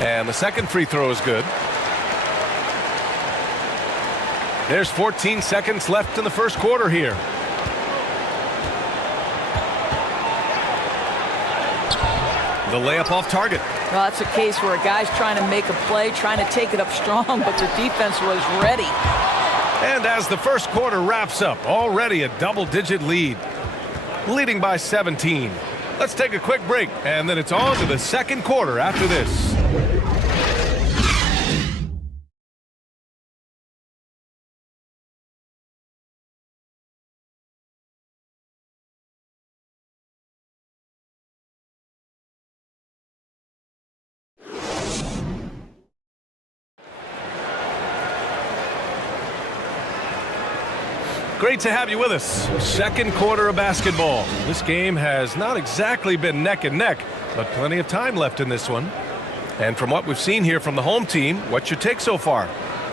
And the second free throw is good. There's 14 seconds left in the first quarter here. The layup off target. Well, that's a case where a guy's trying to make a play, trying to take it up strong, but the defense was ready. And as the first quarter wraps up, already a double-digit lead. Leading by 17. Let's take a quick break, and then it's on to the second quarter after this. Great to have you with us. Second quarter of basketball. This game has not exactly been neck and neck, but plenty of time left in this one. And from what we've seen here from the home team, what's your take so far?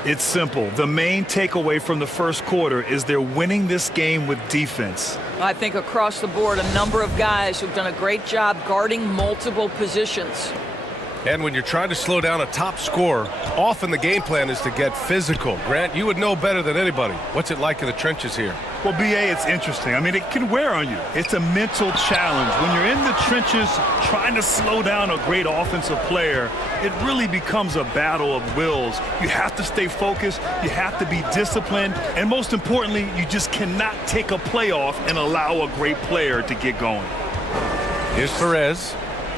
It's simple. The main takeaway from the first quarter is they're winning this game with defense. I think across the board, a number of guys who've done a great job guarding multiple positions. And when you're trying to slow down a top scorer, often the game plan is to get physical. Grant, you would know better than anybody. What's it like in the trenches here? Well, BA, it's interesting. I mean, it can wear on you. It's a mental challenge. When you're in the trenches trying to slow down a great offensive player, it really becomes a battle of wills. You have to stay focused. You have to be disciplined. And most importantly, you just cannot take a play off and allow a great player to get going. Here's Perez.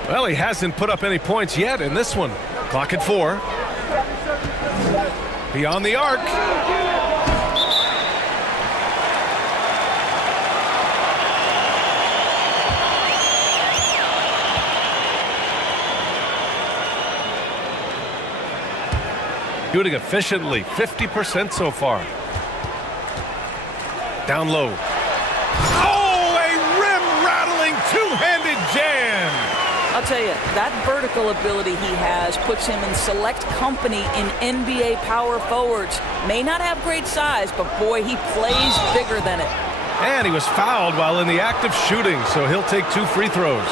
Well, he hasn't put up any points yet in this one. Clock at 4. Beyond the arc. Shooting efficiently, 50% so far. Down low. Oh, a rim-rattling two-handed jam. I'll tell you, that vertical ability he has puts him in select company in NBA power forwards. May not have great size, but boy, he plays bigger than it. And he was fouled while in the act of shooting, so he'll take 2 free throws.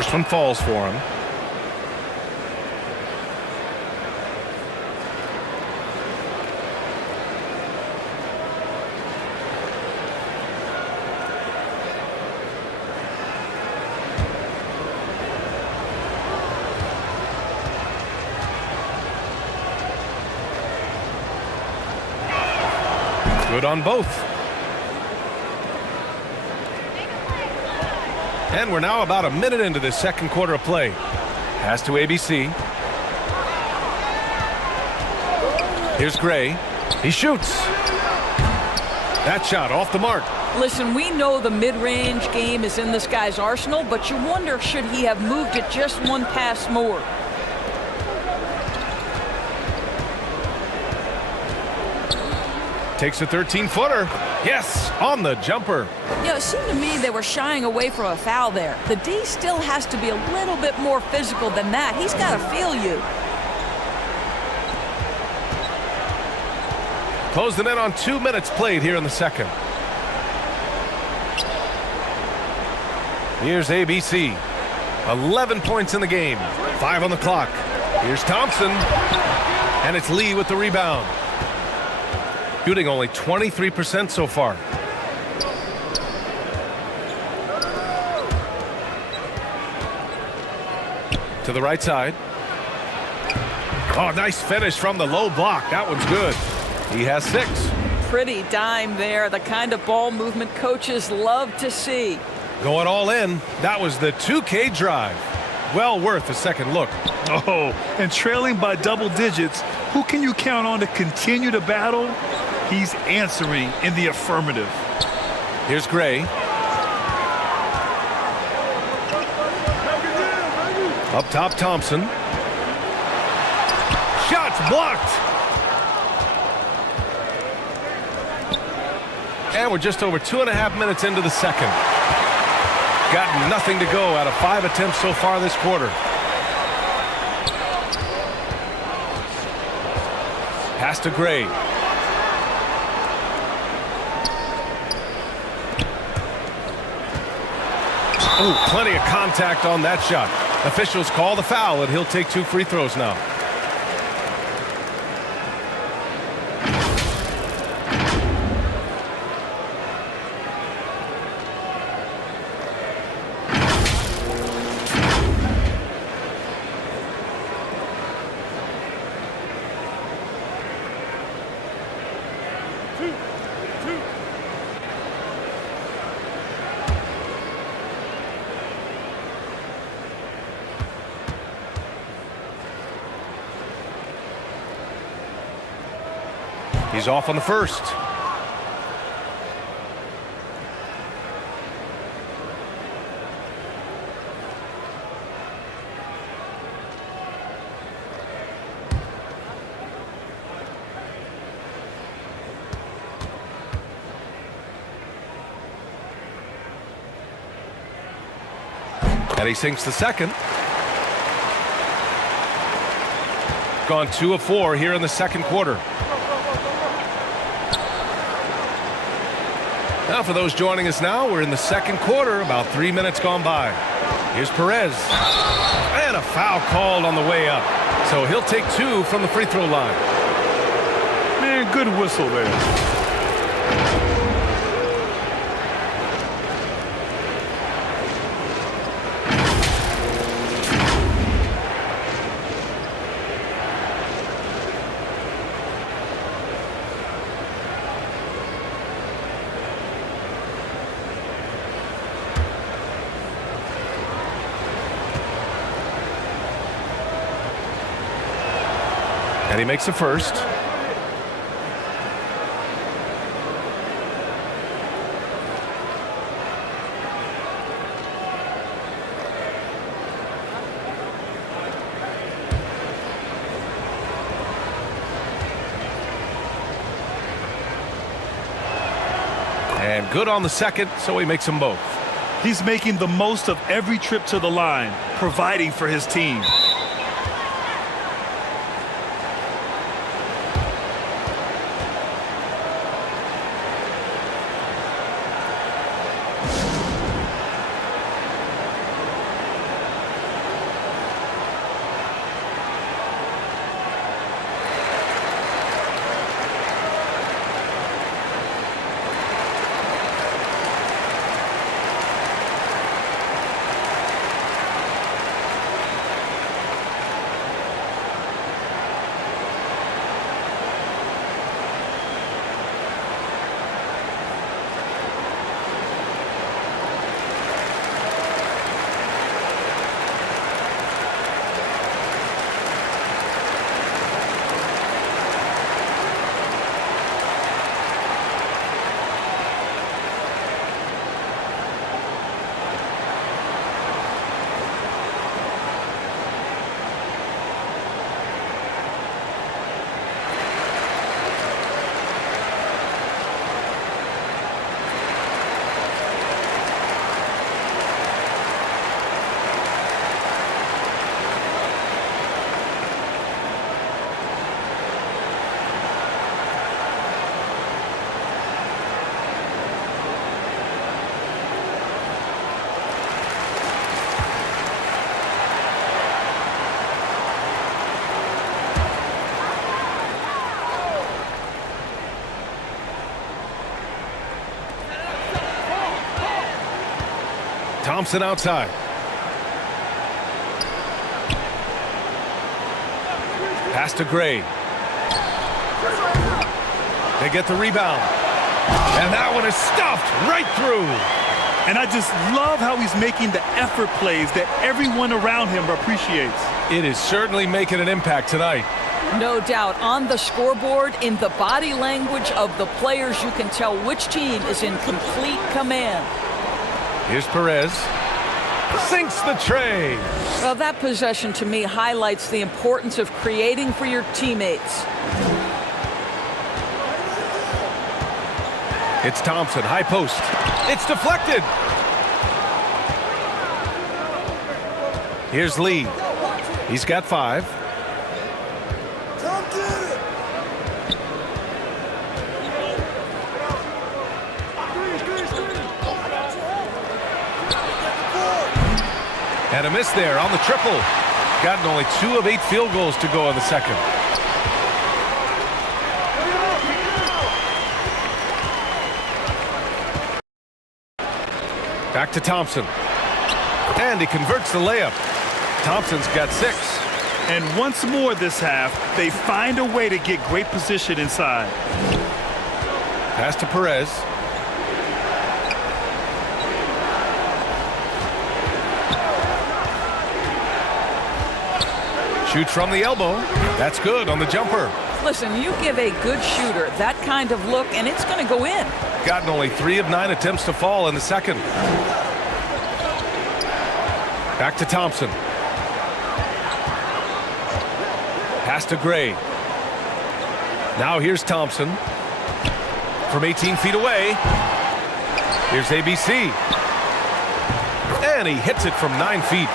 First one falls for him. Good on both. And we're now about a minute into this second quarter of play. Pass to ABC. Here's Gray. He shoots. That shot off the mark. Listen, we know the mid-range game is in this guy's arsenal, but you wonder, should he have moved it just one pass more? Takes a 13-footer. Yes, on the jumper. You know, it seemed to me they were shying away from a foul there. The D still has to be a little bit more physical than that. He's got to feel you. Closing in on 2 minutes played here in the second. Here's ABC. 11 points in the game. 5 on the clock. Here's Thompson. And it's Lee with the rebound. Shooting only 23% so far. To the right side. Oh, nice finish from the low block. That one's good. He has 6. Pretty dime there. The kind of ball movement coaches love to see. Going all in. That was the 2K drive. Well worth a second look. Oh, and trailing by double digits, who can you count on to continue the battle? He's answering in the affirmative. Here's Gray. Up top, Thompson. Shots blocked. And we're just over 2.5 minutes into the second. Got nothing to go out of 5 attempts so far this quarter. Pass to Gray. Oh, plenty of contact on that shot. Officials call the foul, and he'll take 2 free throws now. He's off on the first. And he sinks the second. Gone 2 of 4 here in the second quarter. Now for those joining us now, we're in the second quarter, about 3 minutes gone by. Here's Perez. And a foul called on the way up. So he'll take 2 from the free throw line. Man, good whistle there. And he makes the first. And good on the second, so he makes them both. He's making the most of every trip to the line, providing for his team. Thompson outside. Pass to Gray. They get the rebound. And that one is stuffed right through. And I just love how he's making the effort plays that everyone around him appreciates. It is certainly making an impact tonight. No doubt. On the scoreboard, in the body language of the players, you can tell which team is in complete command. Here's Perez. Sinks the tray. Well, that possession to me highlights the importance of creating for your teammates. It's Thompson, high post. It's deflected. Here's Lee. He's got 5. And a miss there on the triple. Gotten only 2 of 8 field goals to go in the second. Back to Thompson. And he converts the layup. Thompson's got 6. And once more this half, they find a way to get great position inside. Pass to Perez. Shoots from the elbow. That's good on the jumper. Listen, you give a good shooter that kind of look, and it's going to go in. Gotten only 3 of 9 attempts to fall in the second. Back to Thompson. Pass to Gray. Now here's Thompson. From 18 feet away. Here's ABC. And he hits it from 9 feet.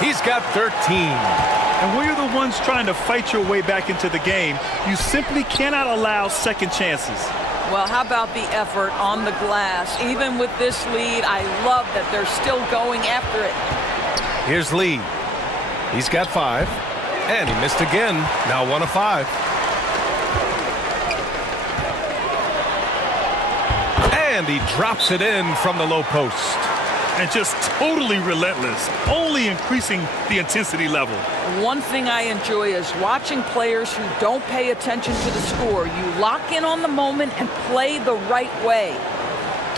He's got 13. And when you're the ones trying to fight your way back into the game, you simply cannot allow second chances. Well, how about the effort on the glass? Even with this lead, I love that they're still going after it. Here's Lee. He's got 5. And he missed again. Now 1 of 5. And he drops it in from the low post. And just totally relentless, only increasing the intensity level. One thing I enjoy is watching players who don't pay attention to the score. You lock in on the moment and play the right way.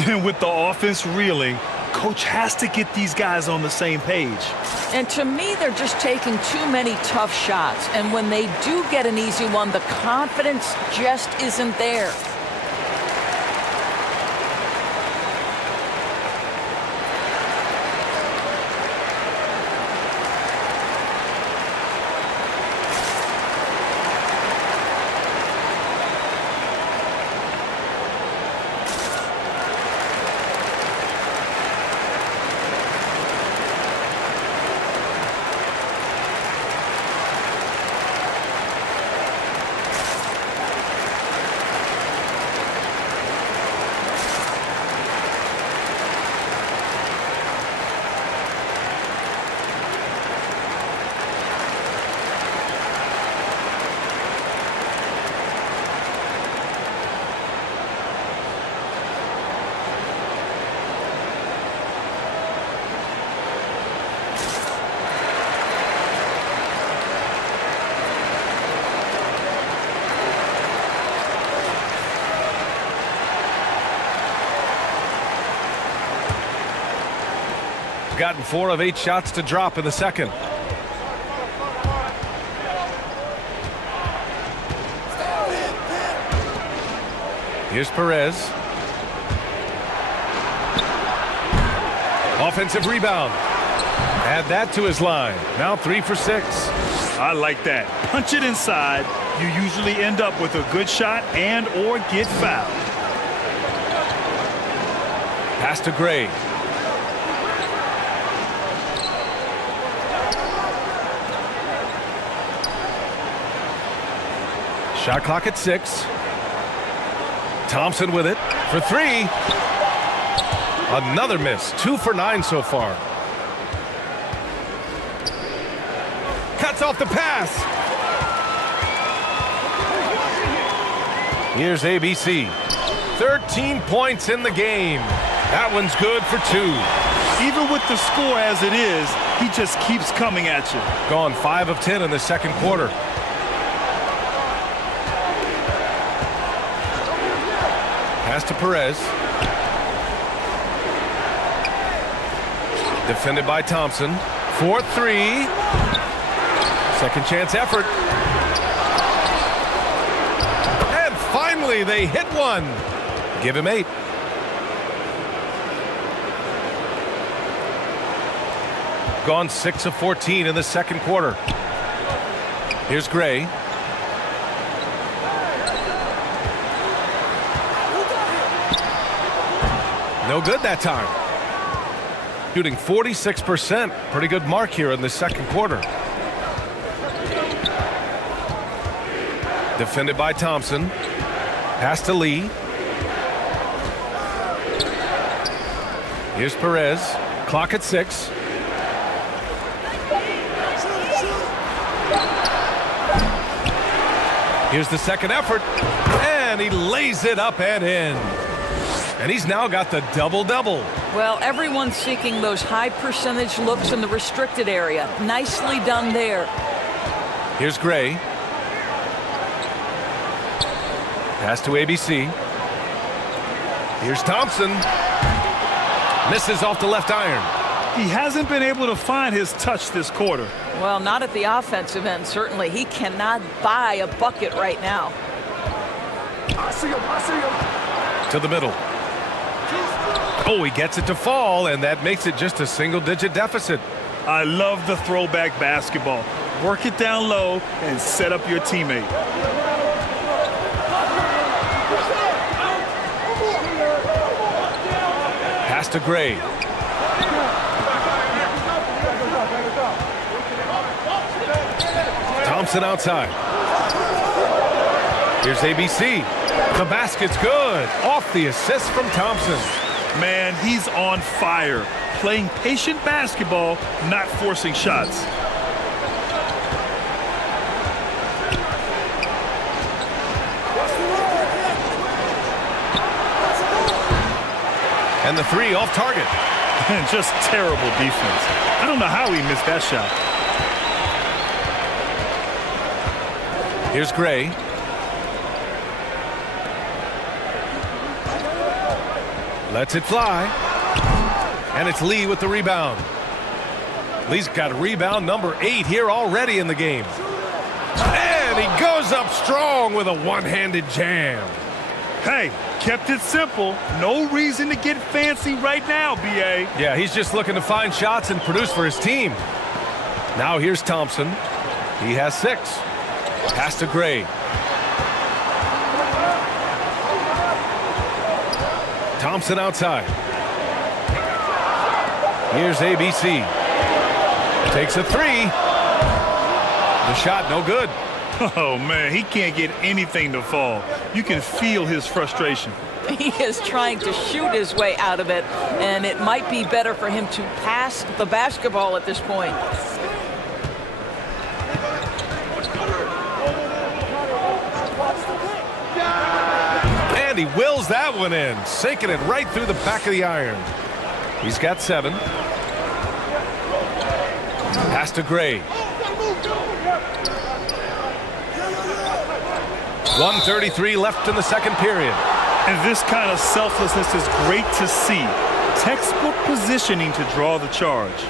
And with the offense reeling, coach has to get these guys on the same page. And to me, they're just taking too many tough shots. And when they do get an easy one, the confidence just isn't there. Gotten 4 of 8 shots to drop in the second. Here's Perez. Offensive rebound. Add that to his line. Now 3 for 6. I like that. Punch it inside. You usually end up with a good shot and or get fouled. Pass to Gray. Shot clock at 6. Thompson with it for 3. Another miss. 2 for 9 so far. Cuts off the pass. Here's ABC. 13 points in the game. That one's good for 2. Even with the score as it is, he just keeps coming at you. Gone 5 of 10 in the second quarter. Pass to Perez. Defended by Thompson. 4-3. Second chance effort. And finally they hit one. Give him 8. Gone 6 of 14 in the second quarter. Here's Gray. No good that time. Shooting 46%. Pretty good mark here in the second quarter. Defended by Thompson. Pass to Lee. Here's Perez. Clock at 6. Here's the second effort. And he lays it up and in. And he's now got the double-double. Well, everyone's seeking those high percentage looks in the restricted area. Nicely done there. Here's Gray. Pass to ABC. Here's Thompson. Misses off the left iron. He hasn't been able to find his touch this quarter. Well, not at the offensive end, certainly. He cannot buy a bucket right now. I see him. To the middle. Oh, he gets it to fall, and that makes it just a single-digit deficit. I love the throwback basketball. Work it down low and set up your teammate. Pass to Gray. Thompson outside. Here's ABC. The basket's good. Off the assist from Thompson. Man, he's on fire. Playing patient basketball, not forcing shots. And the 3 off target. Just terrible defense. I don't know how he missed that shot. Here's Gray. Lets it fly. And it's Lee with the rebound. Lee's got rebound number 8 here already in the game. And he goes up strong with a one-handed jam. Hey, kept it simple. No reason to get fancy right now, BA. Yeah, he's just looking to find shots and produce for his team. Now here's Thompson. He has 6. Pass to Gray. Thompson outside. Here's ABC. Takes a 3. The shot no good. Oh, man, he can't get anything to fall. You can feel his frustration. He is trying to shoot his way out of it, and it might be better for him to pass the basketball at this point. And he wills that one in, sinking it right through the back of the iron. He's got 7. Pass to Gray. 1:33 left in the second period. And this kind of selflessness is great to see. Textbook positioning to draw the charge.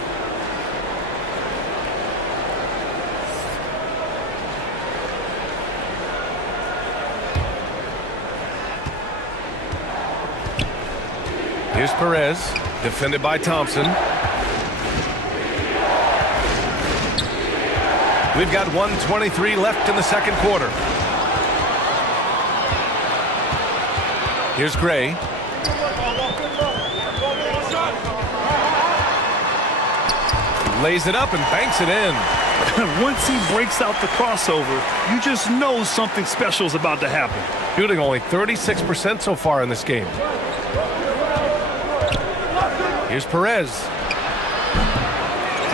Here's Perez, defended by Thompson. We've got 1:23 left in the second quarter. Here's Gray. Lays it up and banks it in. Once he breaks out the crossover, you just know something special is about to happen. Shooting only 36% so far in this game. Here's Perez.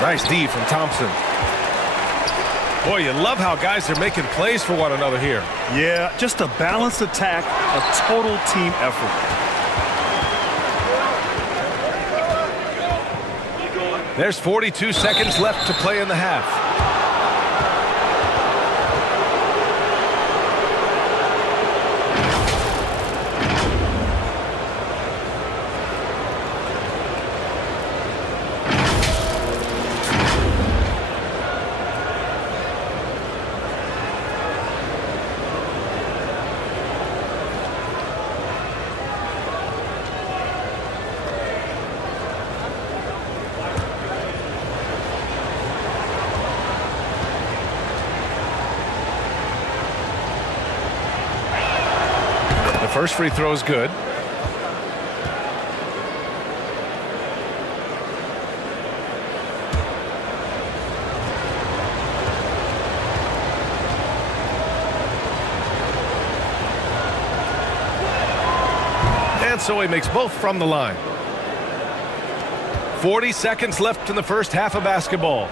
Nice D from Thompson. Boy, you love how guys are making plays for one another here. Yeah, just a balanced attack, a total team effort. There's 42 seconds left to play in the half. First free throw is good. And so he makes both from the line. 40 seconds left in the first half of basketball.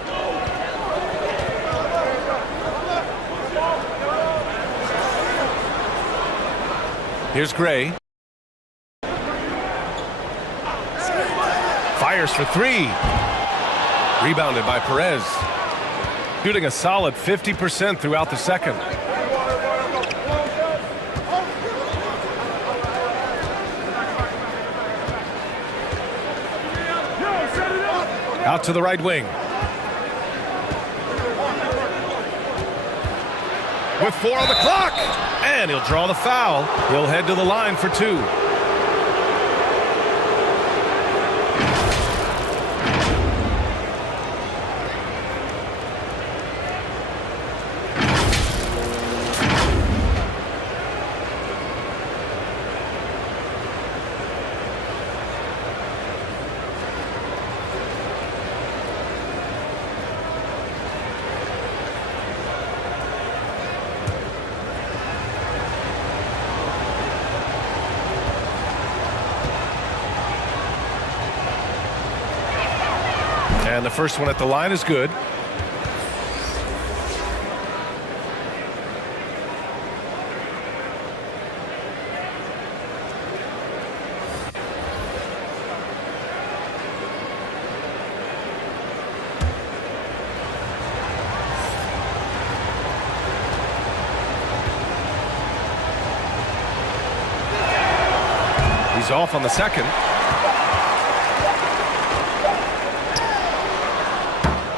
Here's Gray. Fires for three. Rebounded by Perez. Shooting a solid 50% throughout the second. Out to the right wing. With 4 on the clock. And he'll draw the foul. He'll head to the line for 2. And the first one at the line is good. He's off on the second.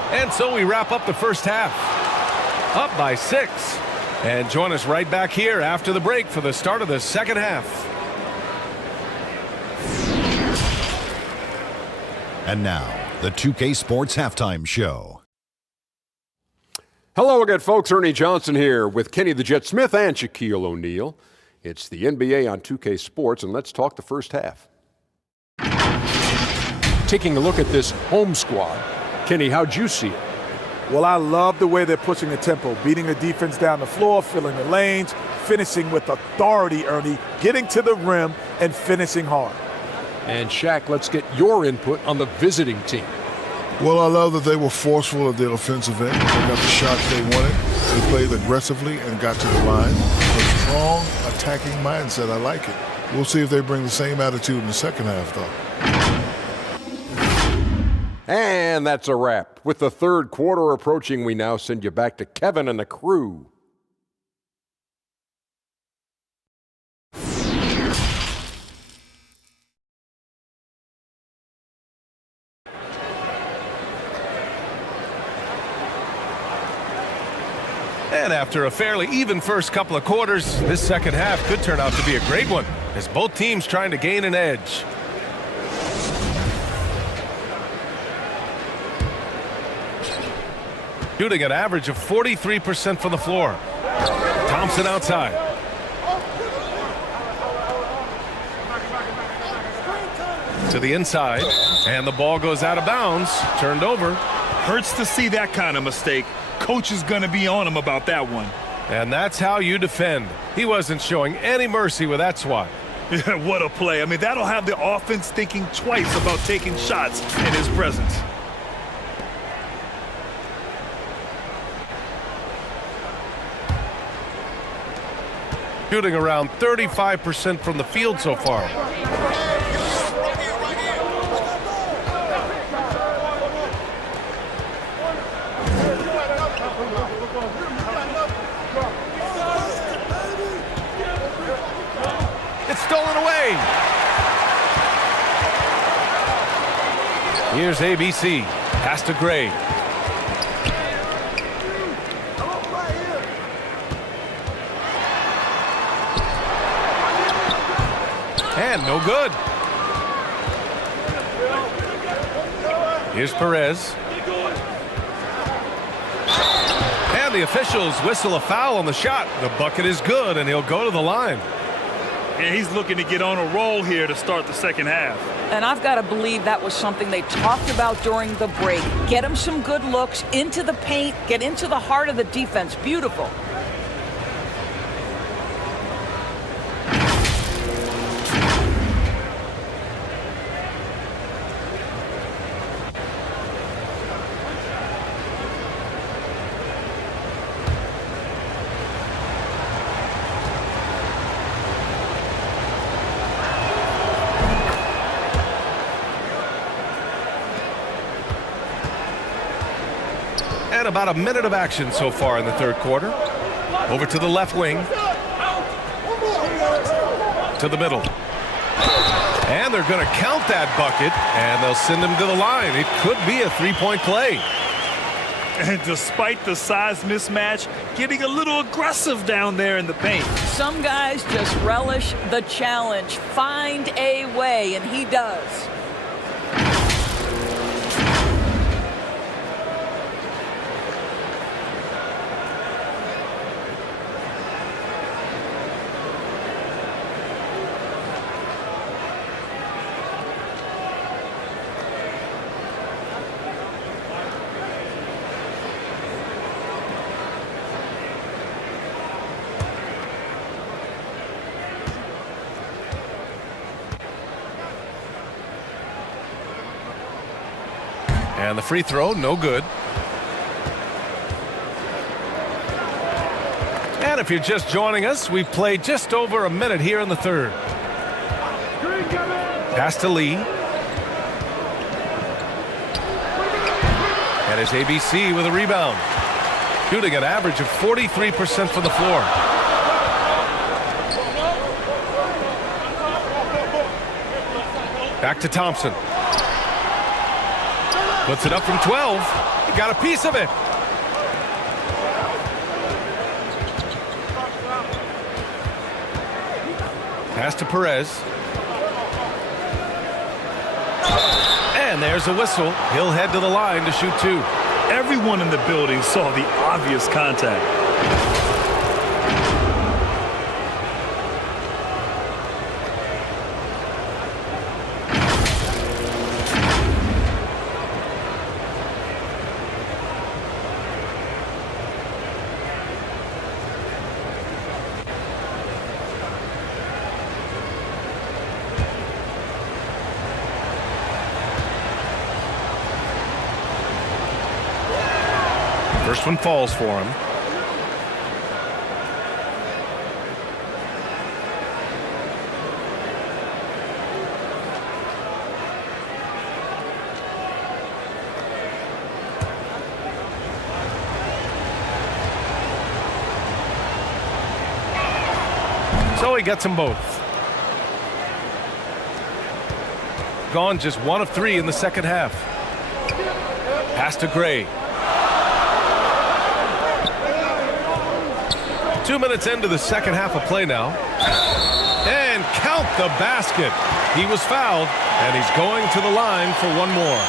And so we wrap up the first half. Up by 6. And join us right back here after the break for the start of the second half. And now, the 2K Sports Halftime Show. Hello again, folks. Ernie Johnson here with Kenny the Jet Smith and Shaquille O'Neal. It's the NBA on 2K Sports, and let's talk the first half. Taking a look at this home squad, Kenny, how'd you see it? Well, I love the way they're pushing the tempo, beating the defense down the floor, filling the lanes, finishing with authority, Ernie, getting to the rim and finishing hard. And Shaq, let's get your input on the visiting team. Well, I love that they were forceful at their offensive end. They got the shots they wanted. They played aggressively and got to the line. A strong attacking mindset. I like it. We'll see if they bring the same attitude in the second half, though. And that's a wrap. With the third quarter approaching, we now send you back to Kevin and the crew. And after a fairly even first couple of quarters, this second half could turn out to be a great one, as both teams trying to gain an edge. Shooting an average of 43% from the floor. Thompson outside. To the inside, and the ball goes out of bounds, turned over. Hurts to see that kind of mistake. Coach is going to be on him about that one. And that's how you defend. He wasn't showing any mercy with that swat. What a play. I mean, that'll have the offense thinking twice about taking shots in his presence. Shooting around 35% from the field so far. stolen away. Here's ABC. Pass to Gray. And no good. Here's Perez. And the officials whistle a foul on the shot. The bucket is good, and he'll go to the line. And he's looking to get on a roll here to start the second half. And I've got to believe that was something they talked about during the break. Get him some good looks into the paint, get into the heart of the defense. Beautiful. And about a minute of action so far in the third quarter. Over to the left wing. To the middle. And they're going to count that bucket, and they'll send him to the line. It could be a three-point play. And despite the size mismatch, getting a little aggressive down there in the paint. Some guys just relish the challenge. Find a way, and he does. And the free throw, no good. And if you're just joining us, we've played just over a minute here in the third. Pass to Lee. And it's ABC with a rebound. Shooting an average of 43% from the floor. Back to Thompson. Puts it up from 12. He got a piece of it. Pass to Perez. And there's a whistle. He'll head to the line to shoot two. Everyone in the building saw the obvious contact. First one falls for him. So he gets them both. Gone just 1 of 3 in the second half. Pass to Gray. 2 minutes into the second half of play now. And count the basket. He was fouled, and he's going to the line for one more.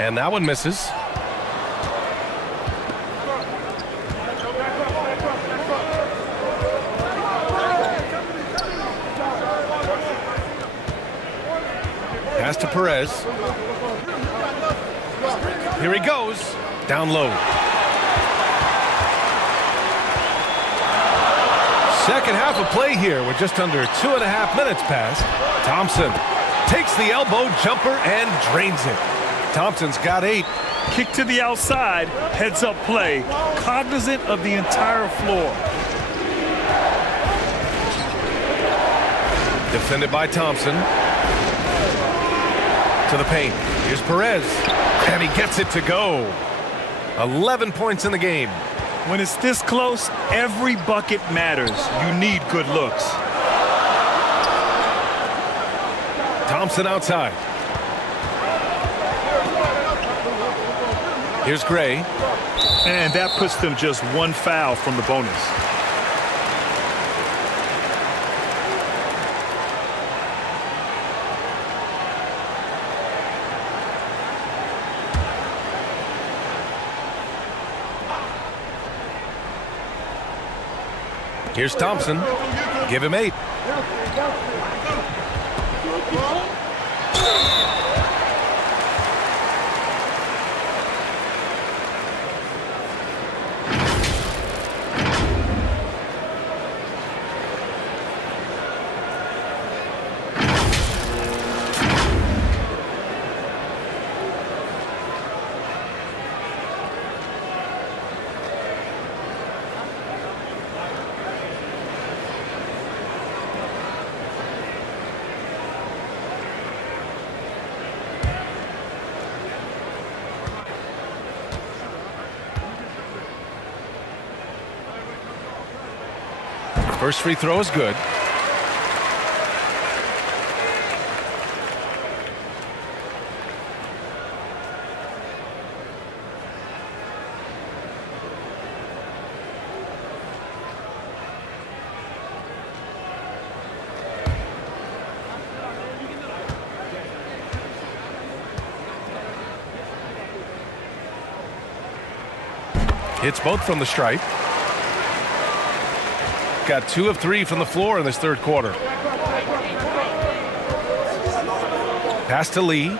And that one misses. Pass to Perez. Here he goes. Down low. Second half of play here with just under 2.5 minutes passed. Thompson takes the elbow jumper and drains it. Thompson's got 8. Kick to the outside, heads up play, cognizant of the entire floor. Defended by Thompson. To the paint. Here's Perez. And he gets it to go. 11 points in the game. When it's this close, every bucket matters. You need good looks. Thompson outside. Here's Gray. And that puts them just 1 foul from the bonus. Here's Thompson. Give him 8. First free throw is good. Hits both from the stripe. Got 2 of 3 from the floor in this third quarter. Pass to Lee.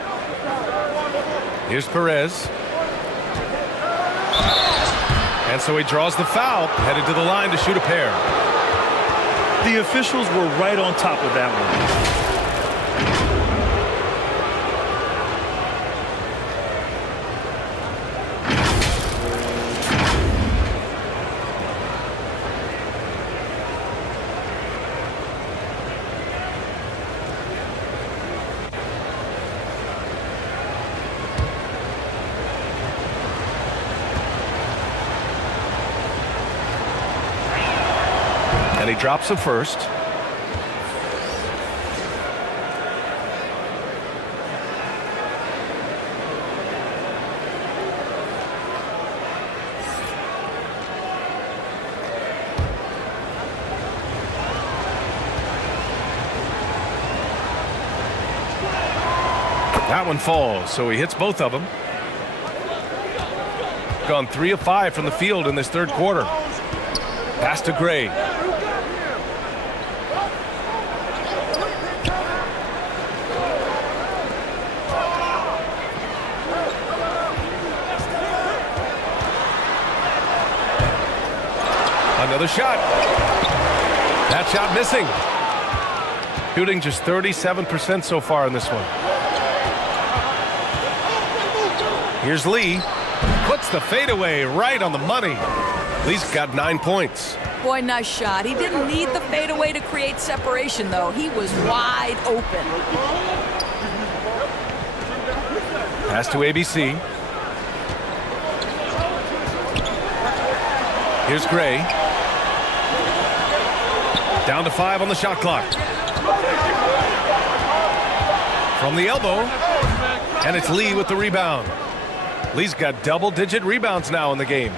Here's Perez. And so he draws the foul, headed to the line to shoot a pair. The officials were right on top of that one. And he drops the first. That one falls, so he hits both of them. Gone 3 of 5 from the field in this third quarter. Pass to Gray. Another shot. That shot missing. Shooting just 37% so far in this one. Here's Lee. Puts the fadeaway right on the money. Lee's got 9 points. Boy, nice shot. He didn't need the fadeaway to create separation, though. He was wide open. Pass to ABC. Here's Gray. Down to 5 on the shot clock. From the elbow. And it's Lee with the rebound. Lee's got double-digit rebounds now in the game.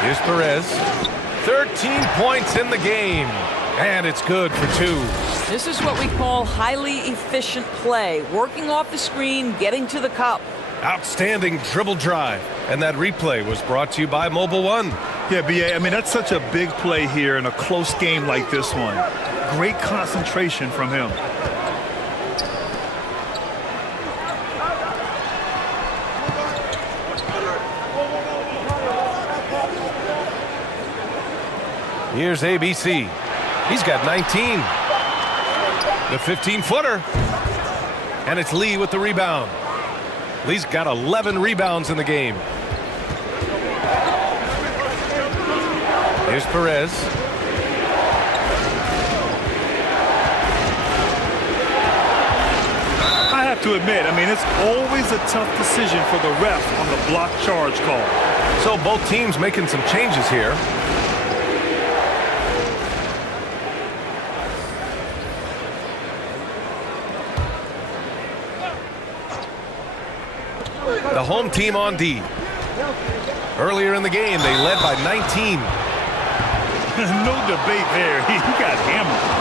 Here's Perez. 13 points in the game. And it's good for 2. This is what we call highly efficient play. Working off the screen, getting to the cup. Outstanding dribble drive. And that replay was brought to you by Mobile One. Yeah, BA, I mean, that's such a big play here in a close game like this one. great concentration from him. Here's ABC. He's got 19. The 15-footer. And it's Lee with the rebound. Lee's got 11 rebounds in the game. Here's Perez. I have to admit, it's always a tough decision for the ref on the block charge call. So both teams making some changes here. The home team on D. Earlier in the game, they led by 19. No debate there. He got hammered.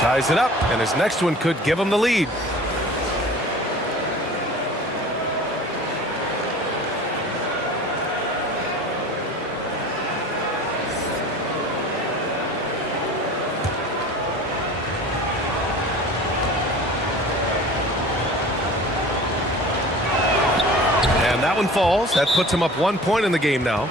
Ties it up, and his next one could give him the lead. And that one falls. That puts him up 1 point in the game now.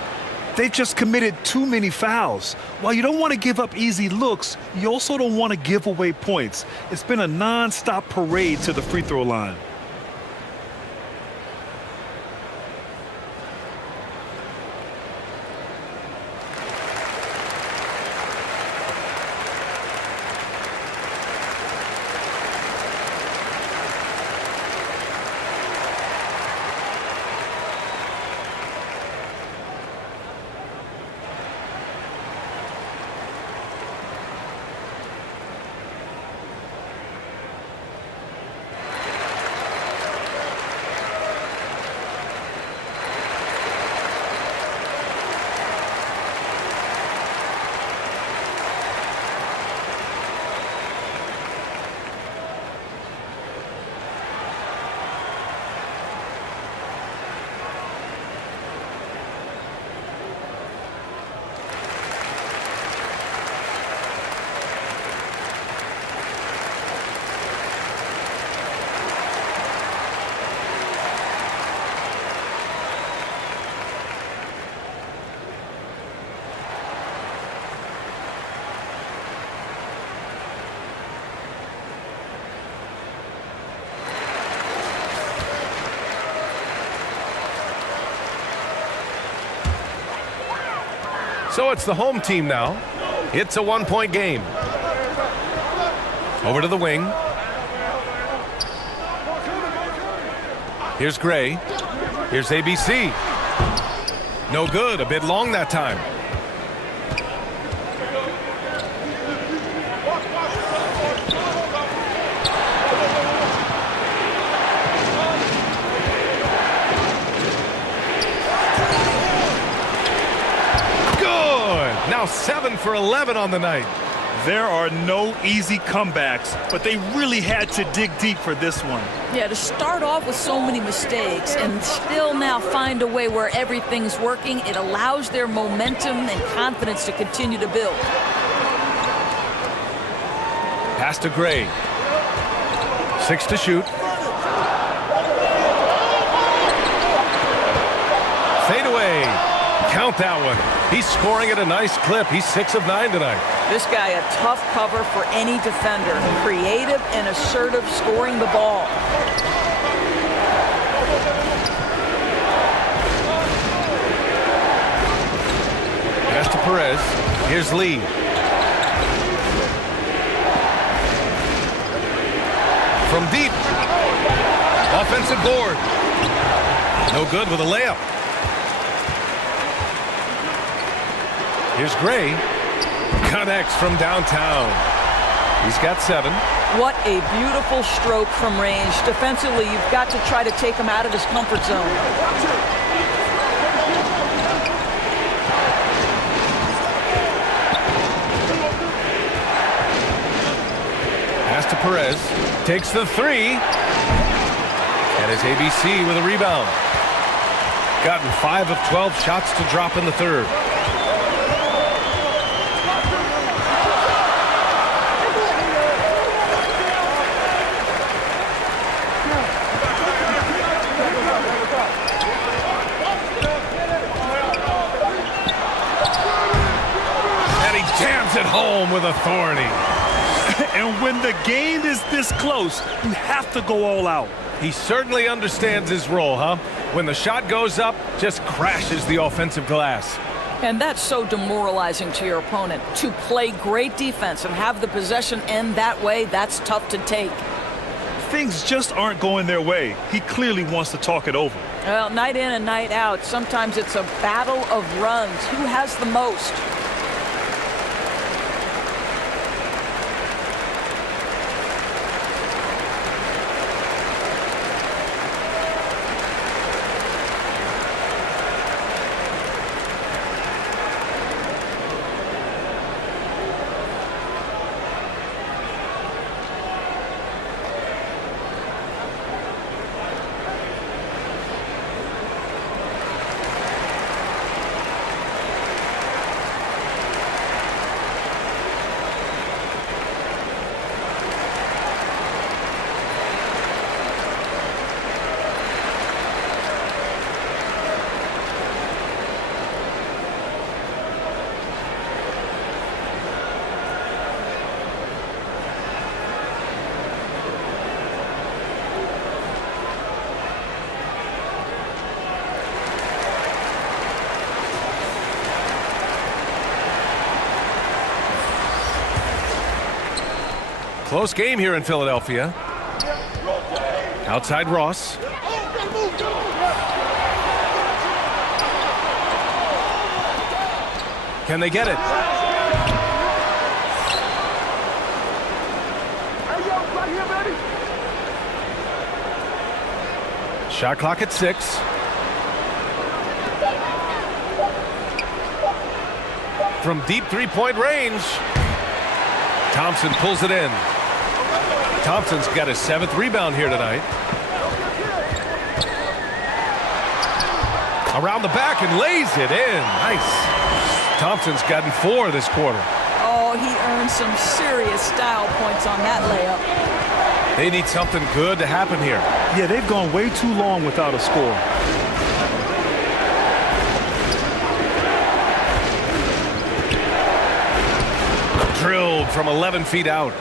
They've just committed too many fouls. While you don't want to give up easy looks, you also don't want to give away points. It's been a non-stop parade to the free throw line. So it's the home team now. It's a 1 point game. Over to the wing. Here's Gray. Here's ABC. No good. A bit long that time. Now 7 for 11 on the night. There are no easy comebacks, but they really had to dig deep for this one. Yeah, to start off with so many mistakes and still now find a way where everything's working, it allows their momentum and confidence to continue to build. Pass to Gray. 6 to shoot. Fade away. Count that one. He's scoring at a nice clip. He's 6 of 9 tonight. This guy a tough cover for any defender. Creative and assertive scoring the ball. Pass to Perez. Here's Lee. From deep. Offensive board. No good with a layup. Here's Gray. Connects from downtown. He's got 7. What a beautiful stroke from range. Defensively, you've got to try to take him out of his comfort zone. Pass to Perez. Takes the 3. And his ABC with a rebound. Gotten 5 of 12 shots to drop in the third. At home with authority. And when the game is this close, you have to go all out. He certainly understands his role, huh? When the shot goes up, just crashes the offensive glass. And that's so demoralizing to your opponent. To play great defense and have the possession end that way, that's tough to take. Things just aren't going their way. He clearly wants to talk it over. Well, night in and night out, sometimes it's a battle of runs. Who has the most? Close game here in Philadelphia. Outside Ross. Can they get it? Shot clock at 6. From deep three-point range. Thompson pulls it in. Thompson's got his 7th rebound here tonight. Around the back and lays it in. Nice. Thompson's gotten 4 this quarter. Oh, he earned some serious style points on that layup. They need something good to happen here. Yeah, they've gone way too long without a score. Drilled from 11 feet out.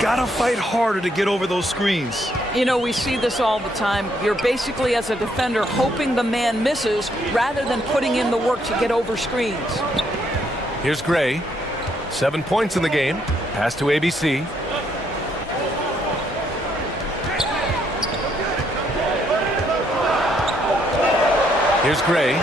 Gotta fight harder to get over those screens. You know, we see this all the time. You're basically, as a defender, hoping the man misses rather than putting in the work to get over screens. Here's Gray. 7 points in the game. Pass to ABC. Here's Gray.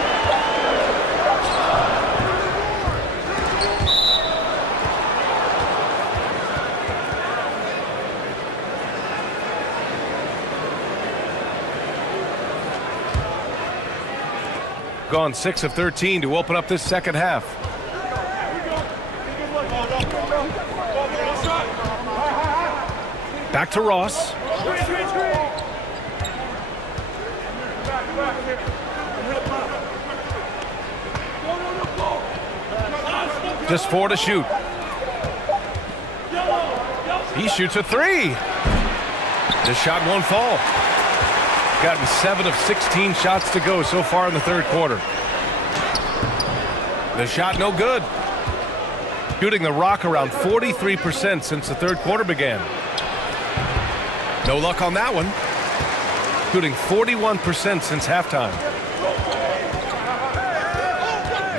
Gone 6 of 13 to open up this second half. Back to Ross. Just 4 to shoot. He shoots a 3. This shot won't fall. Gotten 7 of 16 shots to go so far in the third quarter. The shot no good. Shooting the rock around 43% since the third quarter began. No luck on that one. Shooting 41% since halftime.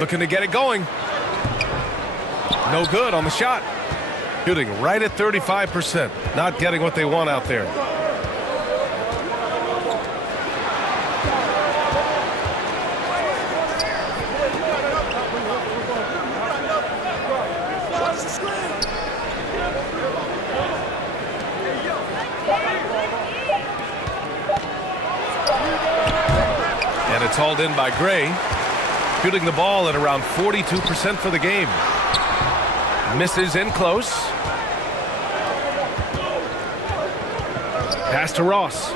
Looking to get it going. No good on the shot. Shooting right at 35%. Not getting what they want out there. And it's hauled in by Gray, shooting the ball at around 42% for the game. Misses in close. Pass to Ross.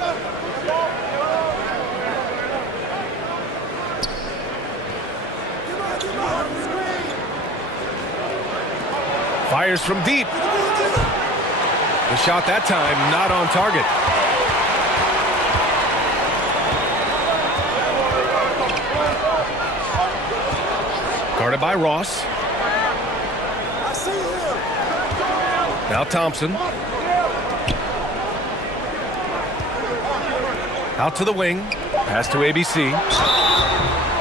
Fires from deep. The shot that time not on target. Guarded by Ross. Now Thompson. Out to the wing. Pass to ABC.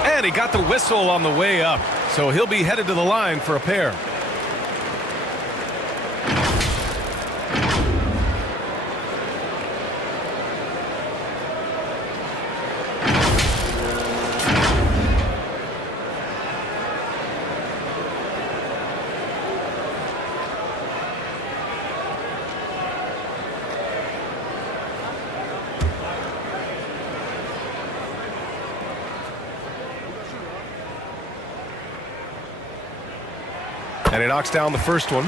And he got the whistle on the way up. So he'll be headed to the line for a pair. And he knocks down the first one.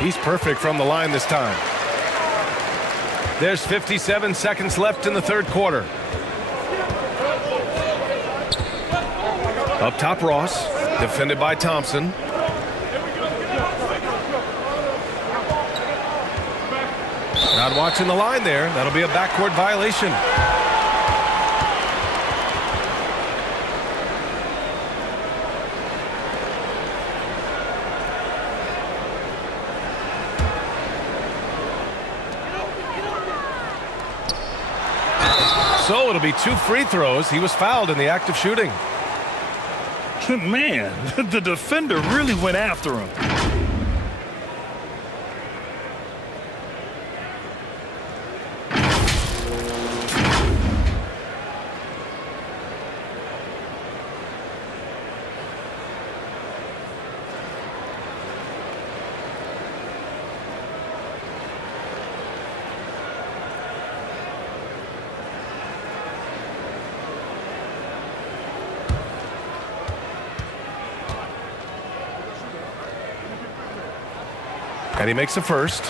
He's perfect from the line this time. There's 57 seconds left in the third quarter. Up top, Ross, defended by Thompson. Not watching the line there. That'll be a backcourt violation. So it'll be 2 free throws. He was fouled in the act of shooting. Man, the defender really went after him. And he makes a first.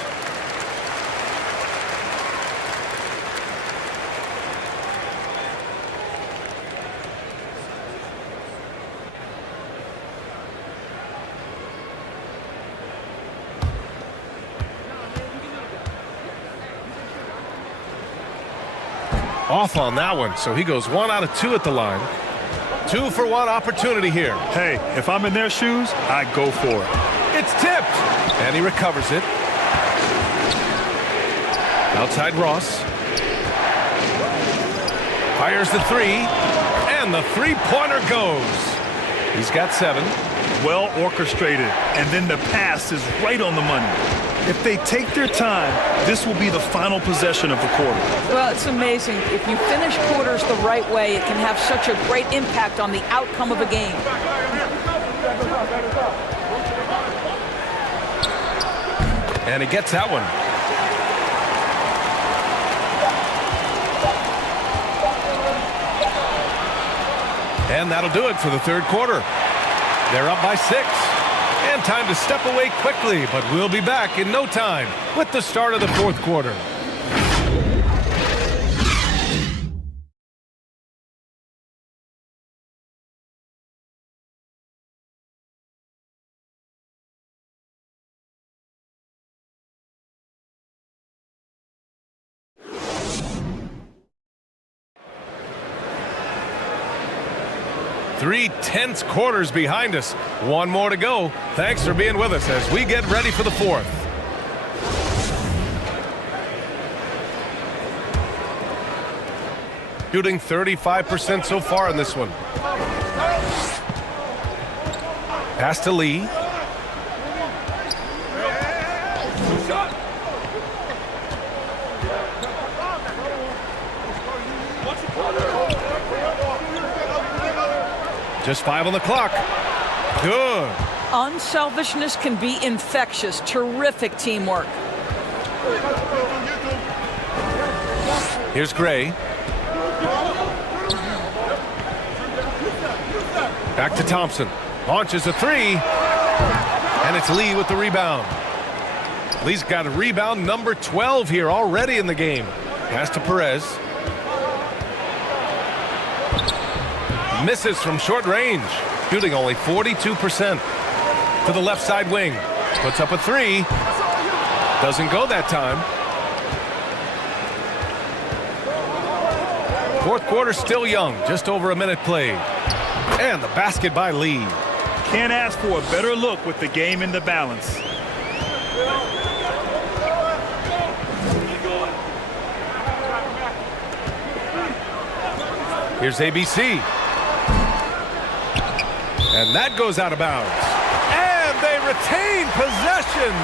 Off on that one, so he goes 1 out of 2 at the line. 2-for-1 opportunity here. Hey, if I'm in their shoes, I go for it. It's tipped, and he recovers it. Outside Ross. Fires the 3, and the three-pointer goes. He's got 7. Well orchestrated, and then the pass is right on the money. If they take their time, this will be the final possession of the quarter. Well, it's amazing. If you finish quarters the right way, it can have such a great impact on the outcome of a game. And he gets that one. And that'll do it for the third quarter. They're up by 6. And time to step away quickly, but we'll be back in no time with the start of the fourth quarter. Three tense quarters behind us. One more to go. Thanks for being with us as we get ready for the fourth. shooting 35% so far in this one. Pass to Lee. Just 5 on the clock. Good. Unselfishness can be infectious. Terrific teamwork. Here's Gray. Back to Thompson. Launches a 3. And it's Lee with the rebound. Lee's got a rebound number 12 here already in the game. Pass to Perez. Misses from short range, shooting only 42%. To the left side wing. Puts up a 3. Doesn't go that time. Fourth quarter still young, just over a minute played. And the basket by Lee. Can't ask for a better look with the game in the balance. Here's ABC. And that goes out of bounds. And they retain possession.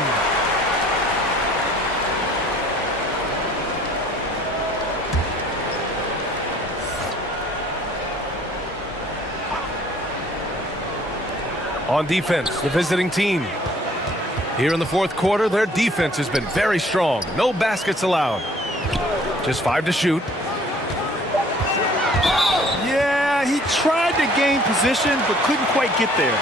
On defense, the visiting team. Here in the fourth quarter, their defense has been very strong. No baskets allowed. Just 5 to shoot. Yeah, he tried to gain position, but couldn't quite get there.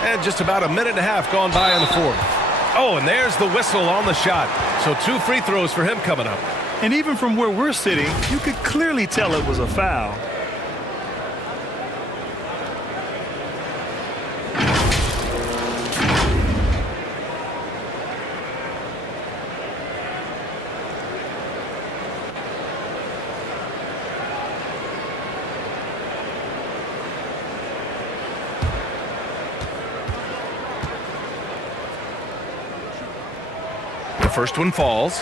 And just about a minute and a half gone by in the fourth. Oh, and there's the whistle on the shot. So 2 free throws for him coming up. And even from where we're sitting, you could clearly tell it was a foul. The first one falls.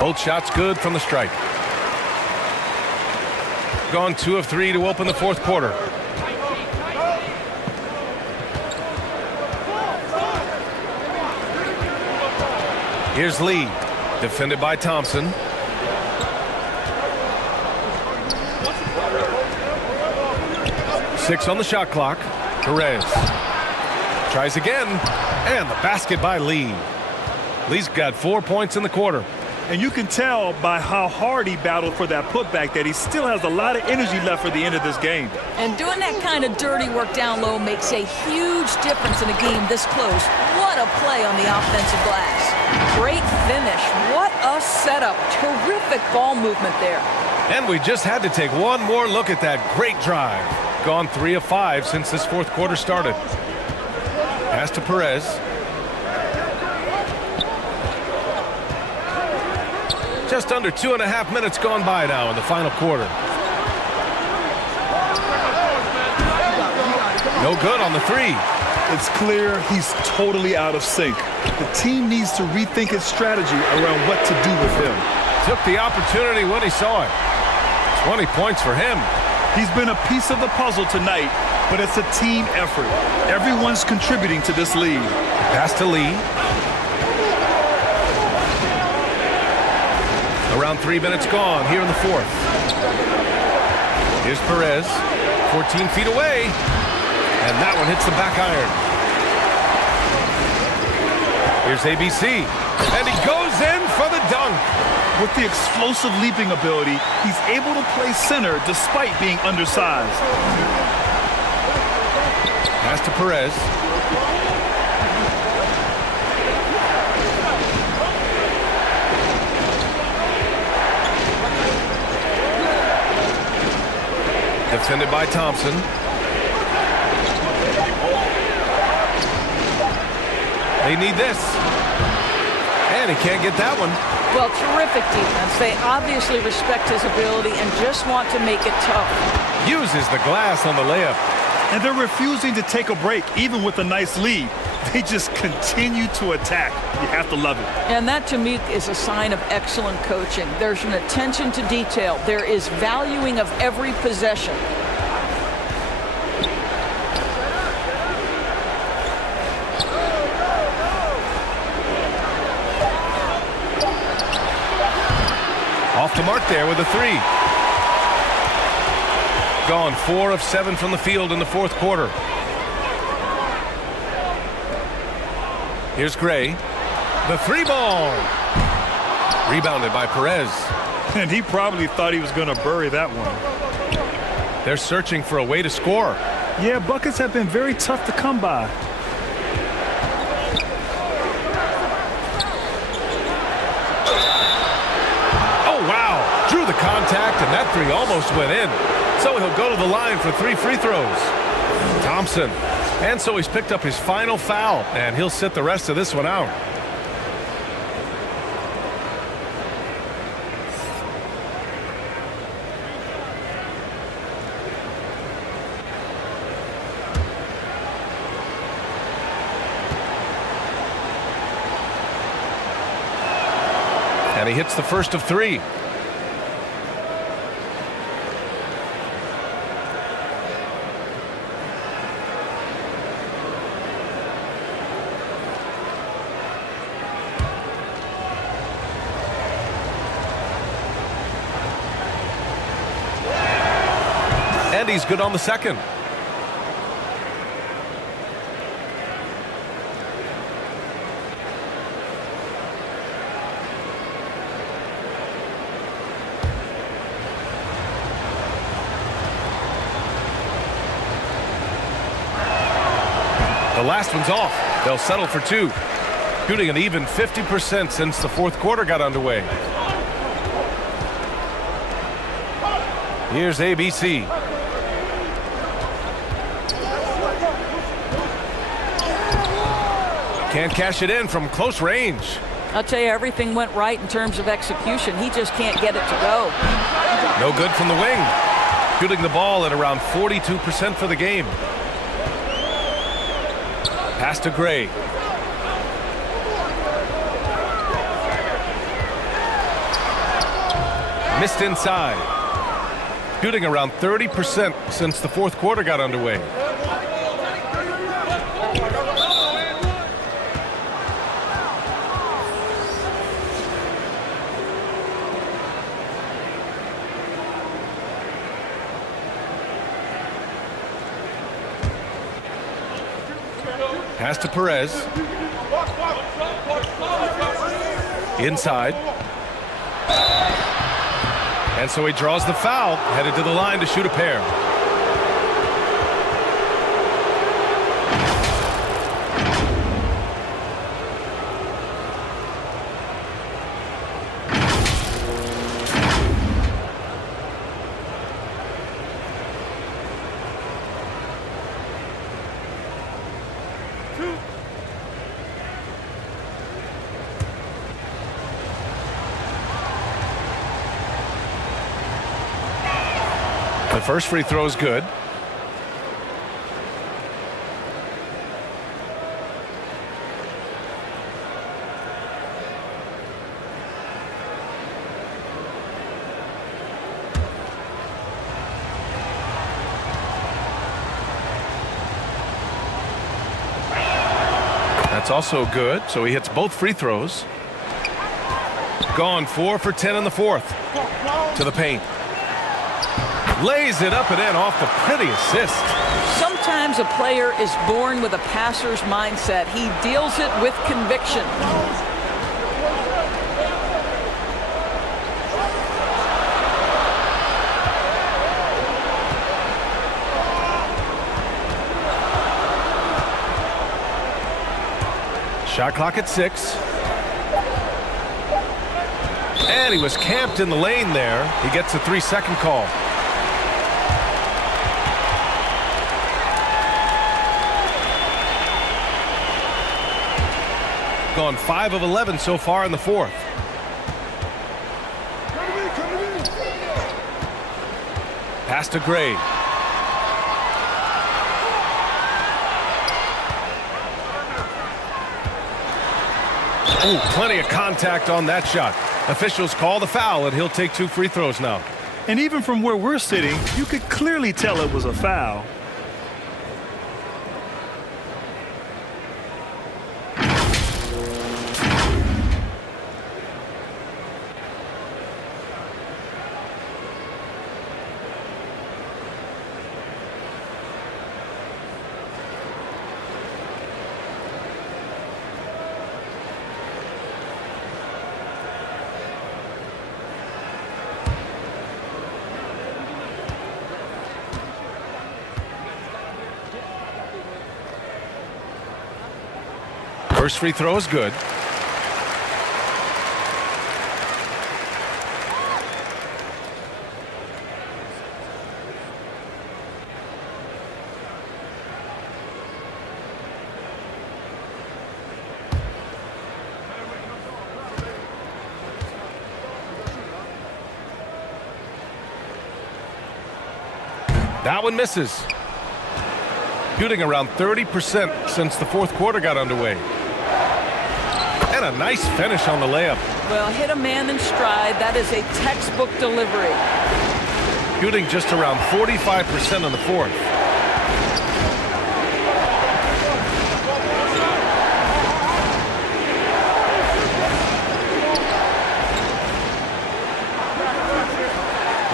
Both shots good from the stripe. Gone 2 of 3 to open the fourth quarter. Here's Lee, defended by Thompson. Six on the shot clock. Perez tries again, and the basket by Lee. Lee's got 4 points in the quarter. And you can tell by how hard he battled for that putback that he still has a lot of energy left for the end of this game. And doing that kind of dirty work down low makes a huge difference in a game this close. What a play on the offensive glass. Great finish. What a setup. Terrific ball movement there. And we just had to take one more look at that great drive. Gone 3 of 5 since this fourth quarter started. Pass to Perez. Just under 2.5 minutes gone by now in the final quarter. No good on the 3. It's clear he's totally out of sync. The team needs to rethink its strategy around what to do with him. Took the opportunity when he saw it. 20 points for him. He's been a piece of the puzzle tonight, but it's a team effort. Everyone's contributing to this lead. Pass to Lee. Around 3 minutes gone here in the fourth. Here's Perez, 14 feet away, and that one hits the back iron. Here's ABC, and he goes in for the dunk. With the explosive leaping ability, he's able to play center despite being undersized. Pass to Perez. Defended by Thompson. They need this. And he can't get that one. Well, terrific defense. They obviously respect his ability and just want to make it tough. Uses the glass on the layup. And they're refusing to take a break, even with a nice lead. They just continue to attack. You have to love it. And that, to me, is a sign of excellent coaching. There's an attention to detail. There is valuing of every possession. Off to mark there with a 3. Gone 4 of 7 from the field in the fourth quarter. Here's Gray. The 3-ball. Rebounded by Perez. And he probably thought he was going to bury that one. They're searching for a way to score. Yeah, buckets have been very tough to come by. Drew the contact, and that 3 almost went in. So he'll go to the line for 3 free throws. Thompson. And so he's picked up his final foul, and he'll sit the rest of this one out. And he hits the first of 3. And he's good on the second. The last one's off. They'll settle for 2. Shooting an even 50% since the fourth quarter got underway. Here's ABC. Can't cash it in from close range. I'll tell you, everything went right in terms of execution. He just can't get it to go. No good from the wing. Shooting the ball at around 42% for the game. Pass to Gray. Missed inside. Shooting around 30% since the fourth quarter got underway. Pass to Perez. Inside. And so he draws the foul, headed to the line to shoot a pair. The first free throw is good. That's also good, so he hits both free throws. Gone 4 for 10 in the fourth. To the paint. Lays it up and in off the pretty assist. Sometimes a player is born with a passer's mindset. He deals it with conviction. Shot clock at 6. And he was camped in the lane there. He gets a 3-second call. gone 5 of 11 so far in the fourth. Pass to Gray. Oh, plenty of contact on that shot. Officials call the foul, and he'll take 2 free throws now. And even from where we're sitting, you could clearly tell it was a foul. First free throw is good. That one misses. Shooting around 30% since the fourth quarter got underway. And a nice finish on the layup. Well, hit a man in stride. That is a textbook delivery. Shooting just around 45% on the fourth.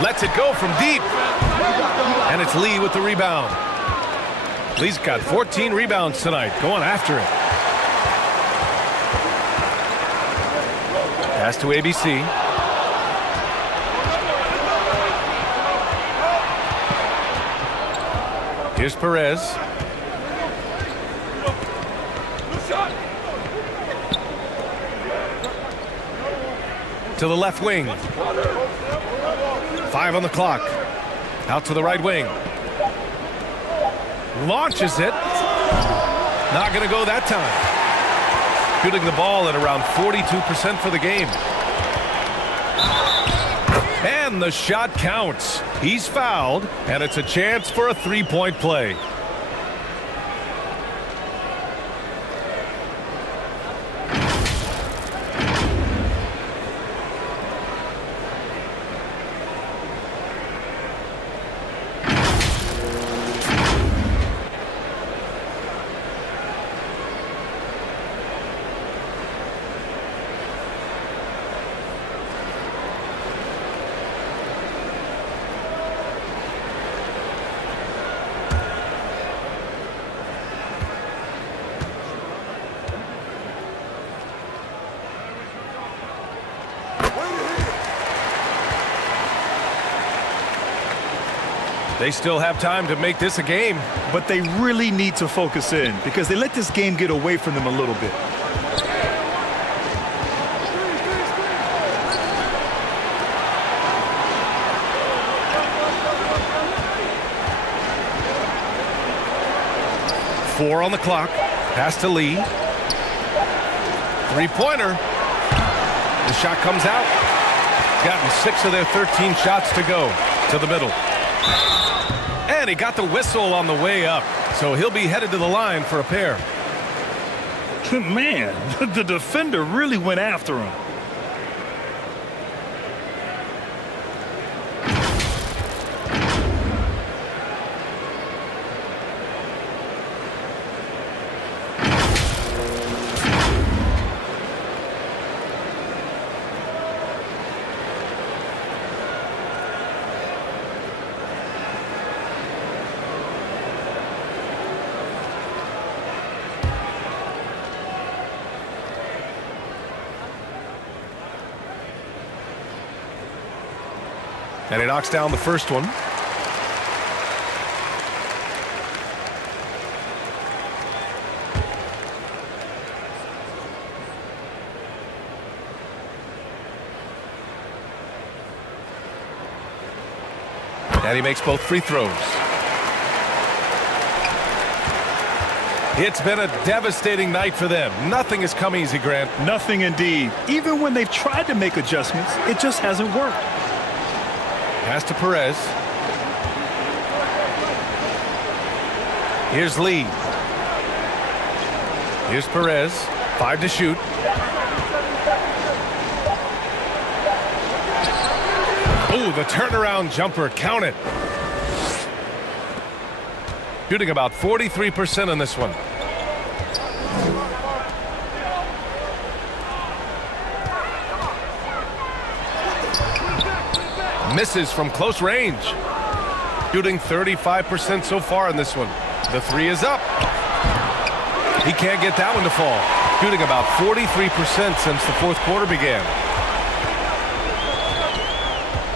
Lets it go from deep. And it's Lee with the rebound. Lee's got 14 rebounds tonight, going after it. Pass to ABC. Here's Perez. To the left wing. 5 on the clock. Out to the right wing. Launches it. Not going to go that time. Shooting the ball at around 42% for the game. And the shot counts. He's fouled, and it's a chance for a three-point play. They still have time to make this a game. But they really need to focus in because they let this game get away from them a little bit. Four on the clock. Pass to Lee. Three-pointer. The shot comes out. Gotten 6 of their 13 shots to go to the middle. And he got the whistle on the way up, so he'll be headed to the line for a pair. Man, the defender really went after him. And he knocks down the first one. And he makes both free throws. It's been a devastating night for them. Nothing has come easy, Grant. Nothing indeed. Even when they've tried to make adjustments, it just hasn't worked. Pass to Perez. Here's Lee. Here's Perez. 5 to shoot. Ooh, the turnaround jumper. Count it. Shooting about 43% on this one. Misses from close range. Shooting 35% so far in this one. The 3 is up. He can't get that one to fall. Shooting about 43% since the fourth quarter began.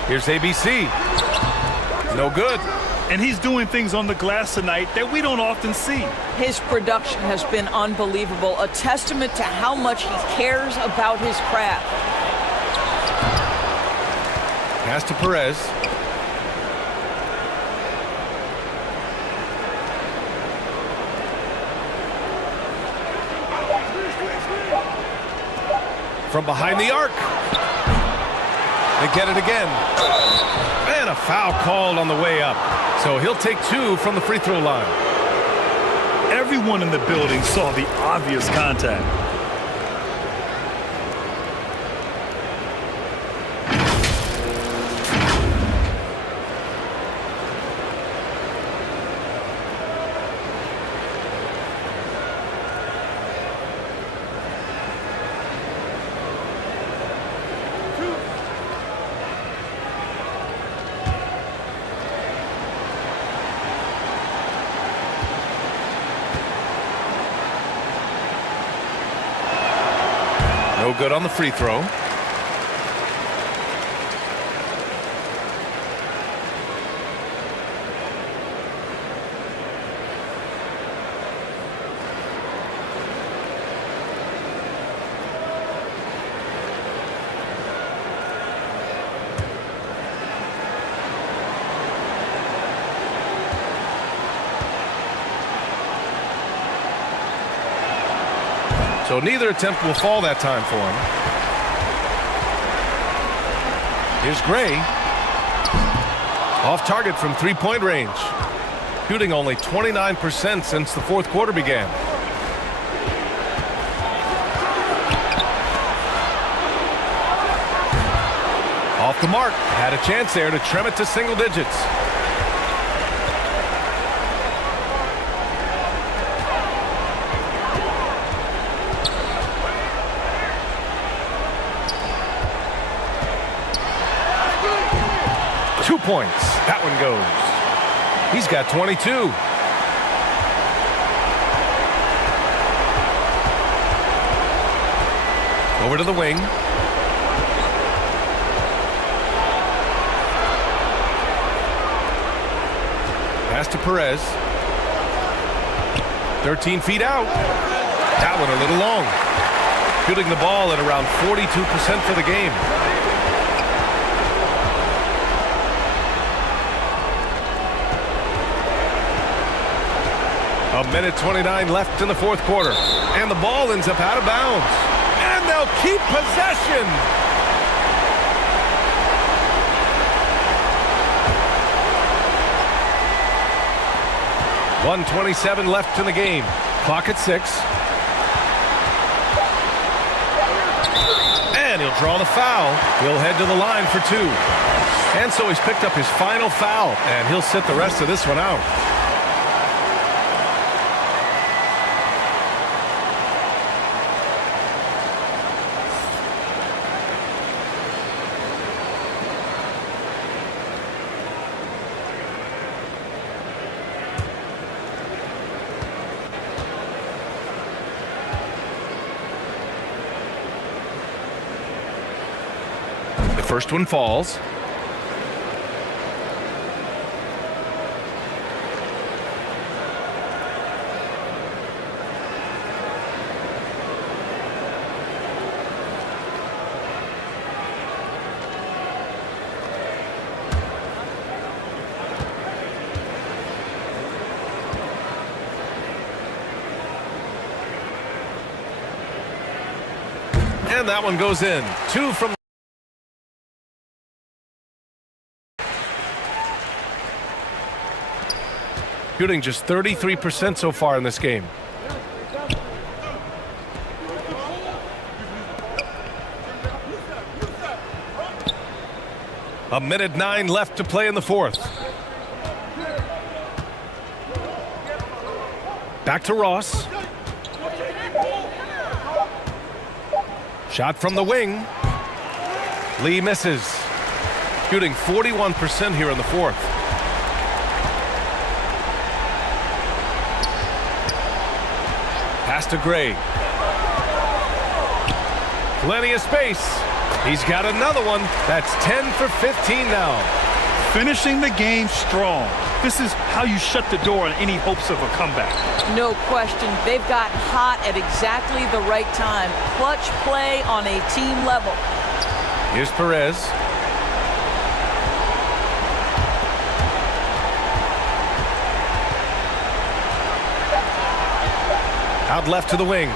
Here's ABC. No good. And he's doing things on the glass tonight that we don't often see. His production has been unbelievable, a testament to how much he cares about his craft. Pass to Perez. From behind the arc. They get it again. And a foul called on the way up. So he'll take 2 from the free throw line. Everyone in the building saw the obvious contact. No good on the free throw. So neither attempt will fall that time for him. Here's Gray. Off target from three-point range. Shooting only 29% since the fourth quarter began. Off the mark. Had a chance there to trim it to single digits. Points. That one goes. He's got 22. Over to the wing. Pass to Perez. 13 feet out. That one a little long. Shooting the ball at around 42% for the game. A minute 29 left in the fourth quarter. And the ball ends up out of bounds. And they'll keep possession. .127 left in the game. Clock at 6. And he'll draw the foul. He'll head to the line for 2. And so he's picked up his final foul. And he'll sit the rest of this one out. First one falls. And that one goes in. 2 from. Shooting just 33% so far in this game. A minute 9 left to play in the fourth. Back to Ross. Shot from the wing. Lee misses. Shooting 41% here in the fourth. Pass to Gray. Plenty of space. He's got another one. That's 10 for 15 now. Finishing the game strong. This is how you shut the door on any hopes of a comeback. No question. They've gotten hot at exactly the right time. Clutch play on a team level. Here's Perez. Out left to the wing.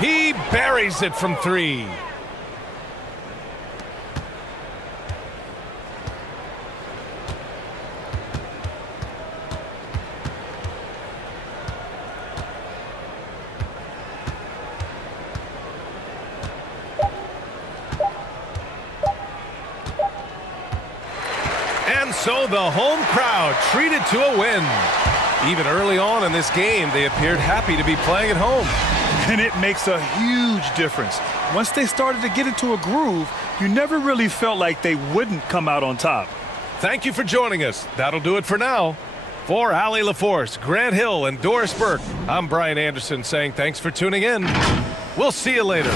He buries it from 3. And so the home crowd treated to a win. Even early on in this game, they appeared happy to be playing at home. And it makes a huge difference. Once they started to get into a groove, you never really felt like they wouldn't come out on top. Thank you for joining us. That'll do it for now. For Allie LaForce, Grant Hill, and Doris Burke, I'm Brian Anderson saying thanks for tuning in. We'll see you later.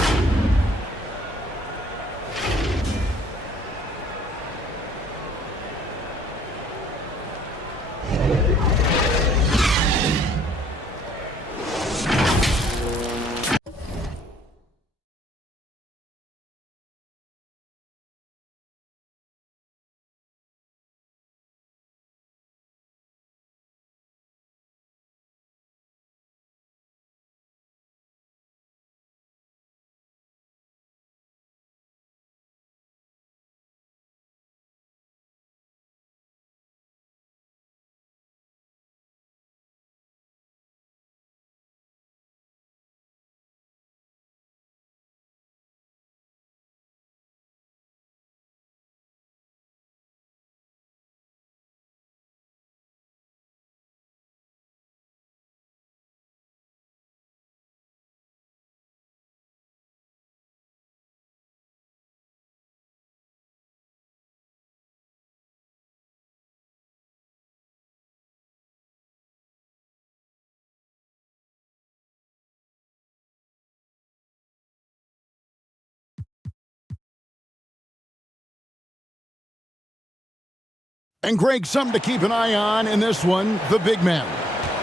And Greg, something to keep an eye on in this one, the big men.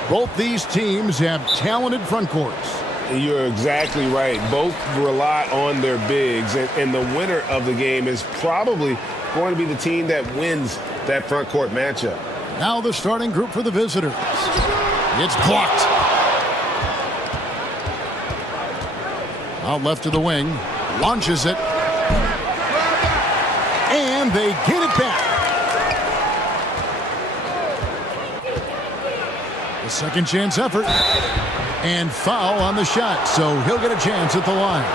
Both these teams have talented front courts. You're exactly right. Both rely on their bigs, and the winner of the game is probably going to be the team that wins that front court matchup. Now the starting group for the visitors. It's blocked. Out left to the wing. Launches it. And they get it back. The second chance effort. And foul on the shot, so he'll get a chance at the line.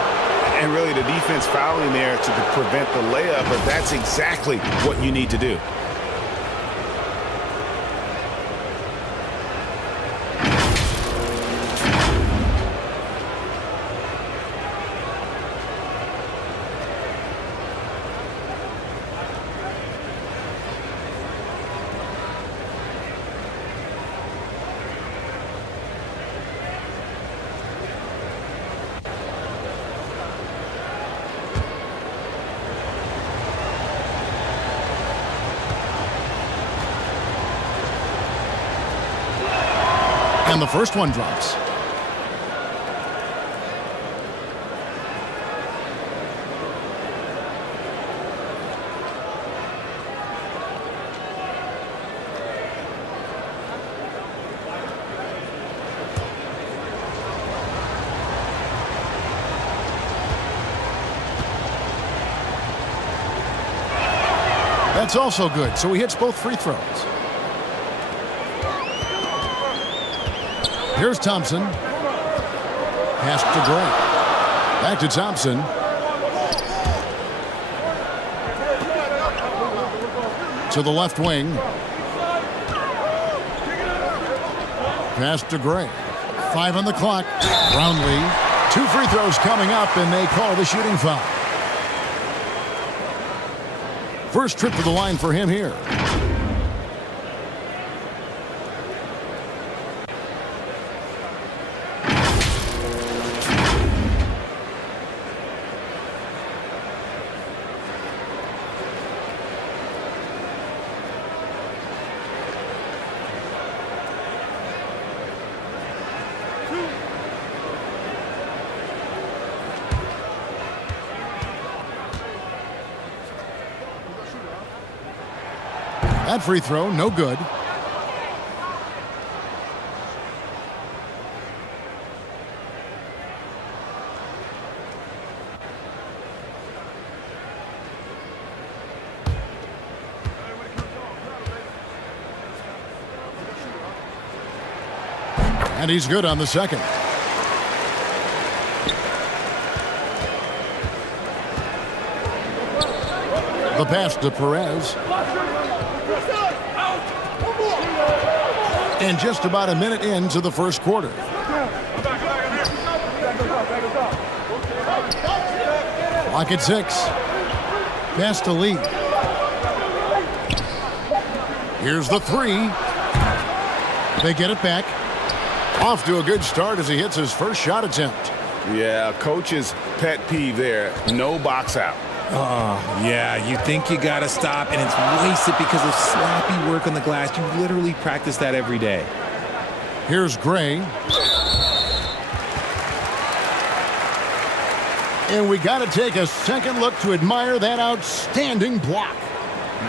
And really the defense fouling there to prevent the layup, but that's exactly what you need to do. And the first one drops. That's also good, so he hits both free throws. Here's Thompson. Pass to Gray. Back to Thompson. To the left wing. Pass to Gray. 5 on the clock. Brownlee. 2 free throws coming up, and they call the shooting foul. First trip to the line for him here. That free throw, no good. And he's good on the second. The pass to Perez. And just about a minute into the first quarter. Clock at 6. Pass to Lee. Here's the 3. They get it back. Off to a good start as he hits his first shot attempt. Yeah, coach's pet peeve there. No box out. Oh, yeah, you think you got to stop, and it's wasted because of sloppy work on the glass. You literally practice that every day. Here's Gray. And we got to take a second look to admire that outstanding block.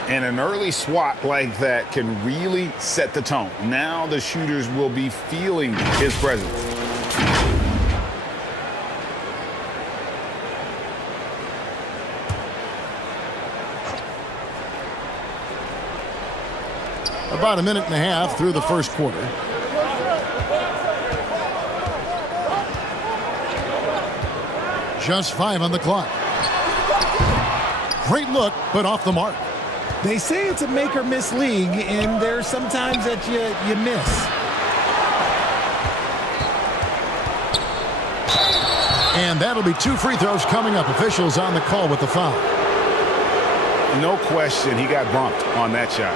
And an early swat like that can really set the tone. Now the shooters will be feeling his presence. About a minute and a half through the first quarter. Just 5 on the clock. Great look, but off the mark. They say it's a make or miss league, and there's sometimes that you miss. And that'll be 2 free throws coming up. Officials on the call with the foul. No question, he got bumped on that shot.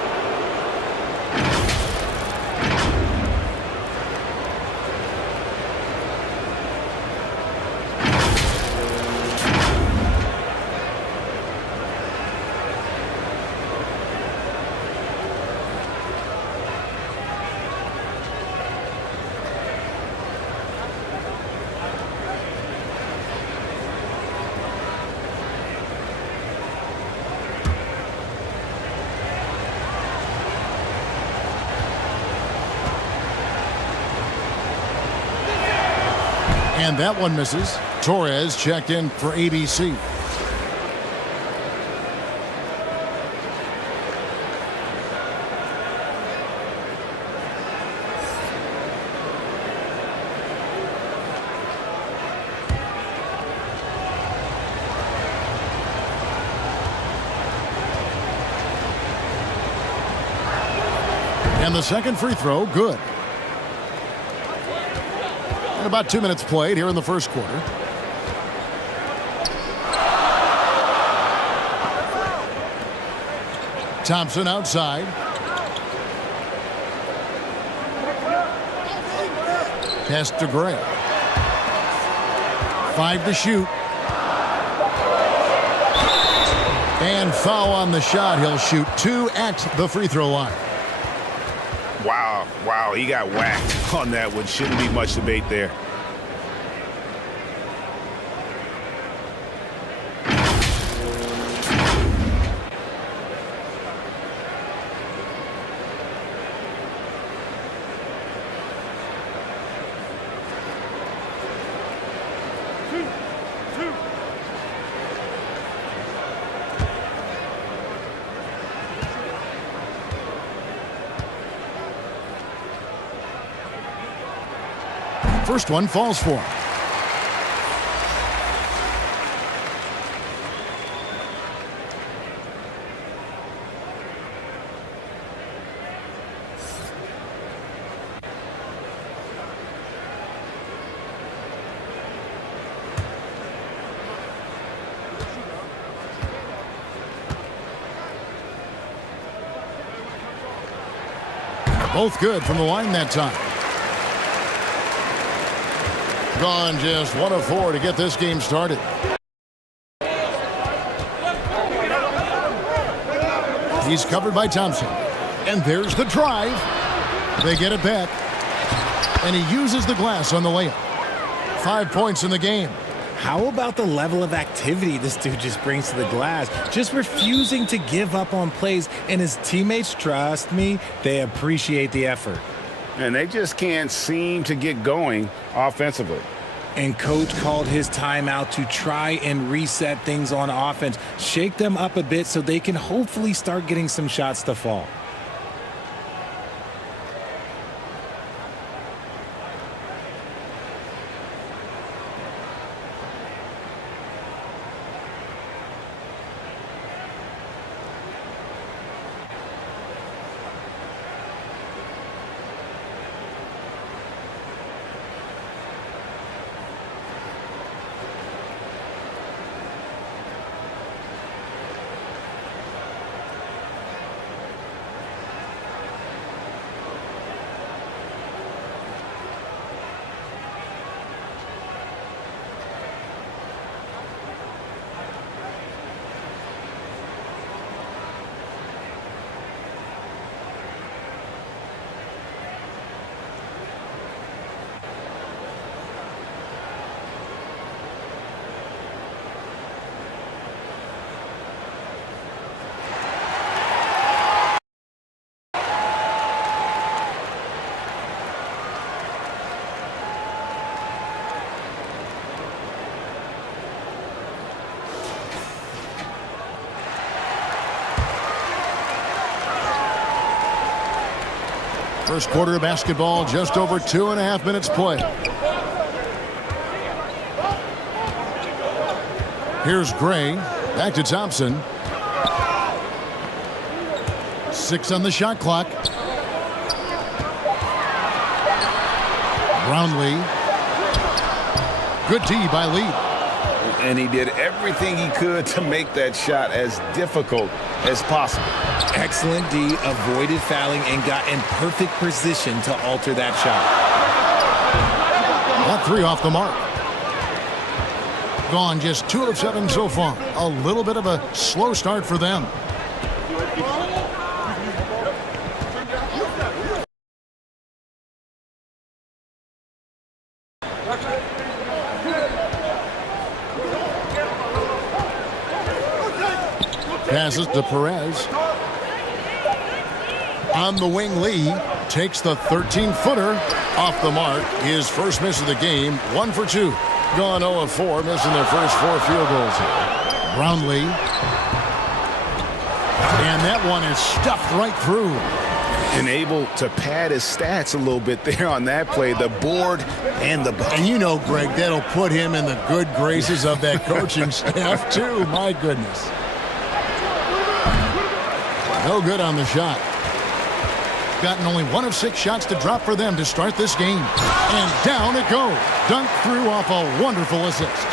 And that one misses. Torres checked in for ABC. And the second free throw, good. And about 2 minutes played here in the first quarter. Thompson outside. Pass to Gray. 5 to shoot. And foul on the shot. He'll shoot 2 at the free throw line. Wow, he got whacked on that one. Shouldn't be much debate there. first one falls for him. Both good from the line that time. Gone just 1 of 4 to get this game started. He's covered by Thompson. And there's the drive. They get it back. And he uses the glass on the layup. 5 points in the game. How about the level of activity this dude just brings to the glass? Just refusing to give up on plays, and his teammates, trust me, they appreciate the effort. And they just can't seem to get going offensively. And coach called his timeout to try and reset things on offense, shake them up a bit so they can hopefully start getting some shots to fall. First quarter of basketball, just over 2.5 minutes play. Here's Gray. Back to Thompson. 6 on the shot clock. Brownlee. Good D by Lee. And he did everything he could to make that shot as difficult as possible. Excellent D, avoided fouling and got in perfect position to alter that shot. That 3 off the mark. Gone just 2 of 7 so far. A little bit of a slow start for them. Passes to Perez. On the wing, Lee takes the 13-footer off the mark. His first miss of the game, 1 for 2. Gone 0 of 4, missing their first 4 field goals. Brownlee. And that one is stuffed right through. And able to pad his stats a little bit there on that play, the board and the bucket. And you know, Greg, that'll put him in the good graces of that coaching staff, too. My goodness. No good on the shot. Gotten only 1 of 6 shots to drop for them to start this game. And down it goes. Dunked through off a wonderful assist.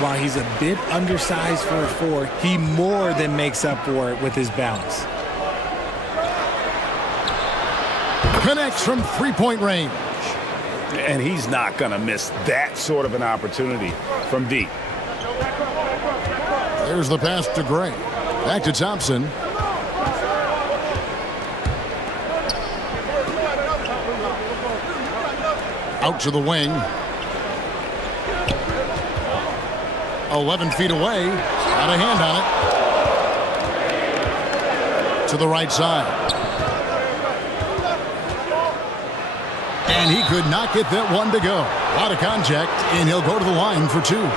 While he's a bit undersized for a 4, he more than makes up for it with his balance. Connects from 3-point range. And he's not going to miss that sort of an opportunity from deep. There's the pass to Gray. Back to Thompson. Out to the wing. 11 feet away. Got a hand on it. To the right side. And he could not get that one to go. A lot of contact, and he'll go to the line for 2.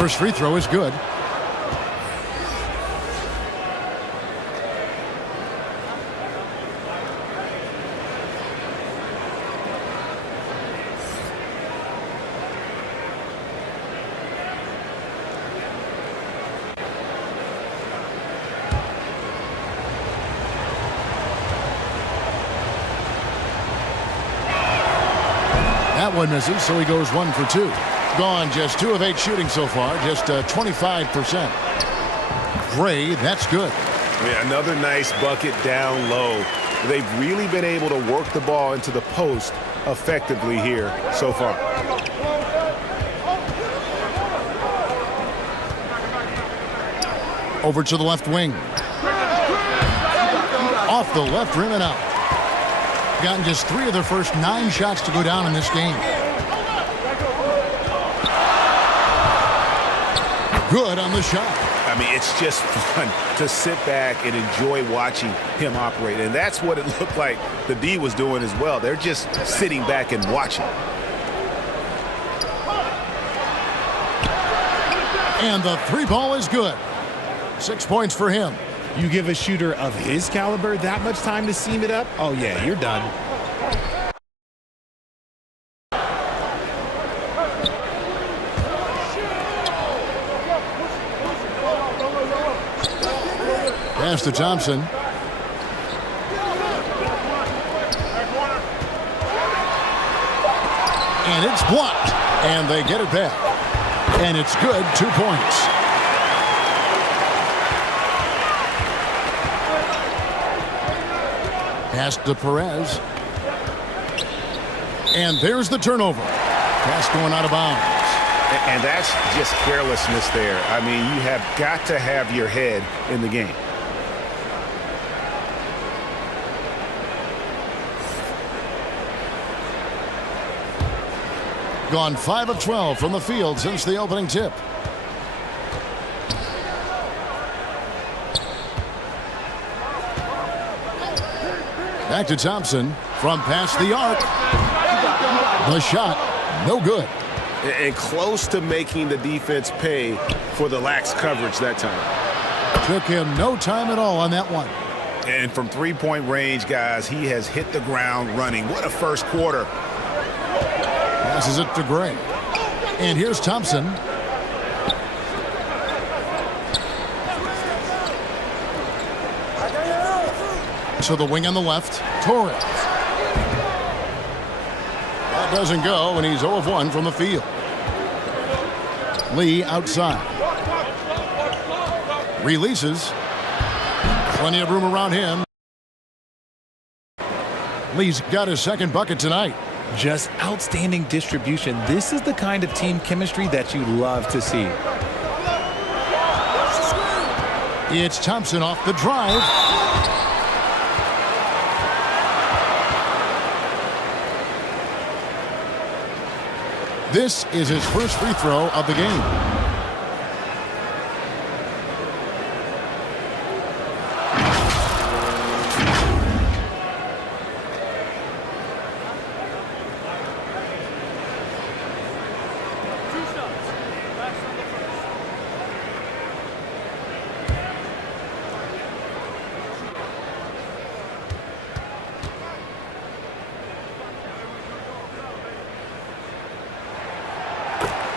First free throw is good. That one misses, so he goes 1 for 2. Gone just 2 of 8 shooting so far, just 25%. Gray, that's good. I mean, another nice bucket down low. They've really been able to work the ball into the post effectively here so far. Over to the left wing. Off the left rim and out. Gotten just 3 of their first 9 shots to go down in this game. Good on the shot. I mean, it's just fun to sit back and enjoy watching him operate. And that's what it looked like the D was doing as well. They're just sitting back and watching. And the 3 ball is good. 6 points for him. You give a shooter of his caliber that much time to seam it up? Oh, yeah, you're done. Pass to Thompson. And it's blocked. And they get it back. And it's good. 2 points. Pass to Perez. And there's the turnover. Pass going out of bounds. And that's just carelessness there. I mean, you have got to have your head in the game. Gone 5 of 12 from the field since the opening tip. Back to Thompson from past the arc. The shot, no good. And close to making the defense pay for the lax coverage that time. Took him no time at all on that one. And from three-point range, guys, he has hit the ground running. What a first quarter. Passes it to Gray. And here's Thompson. To the wing on the left, Torres. That doesn't go, and he's 0 of 1 from the field. Lee outside. Releases. Plenty of room around him. Lee's got his second bucket tonight. Just outstanding distribution. This is the kind of team chemistry that you love to see. It's Thompson off the drive. This is his first free throw of the game.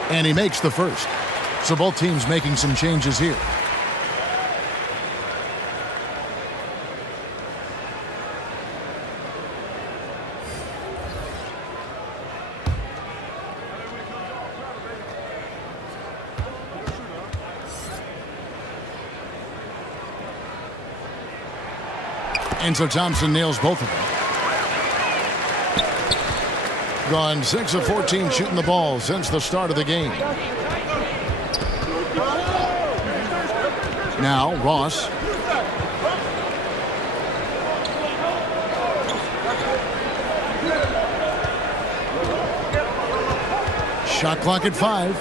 And he makes the first. So both teams making some changes here. And so Thompson nails both of them. Gone 6 of 14 shooting the ball since the start of the game. Now Ross. Shot clock at 5.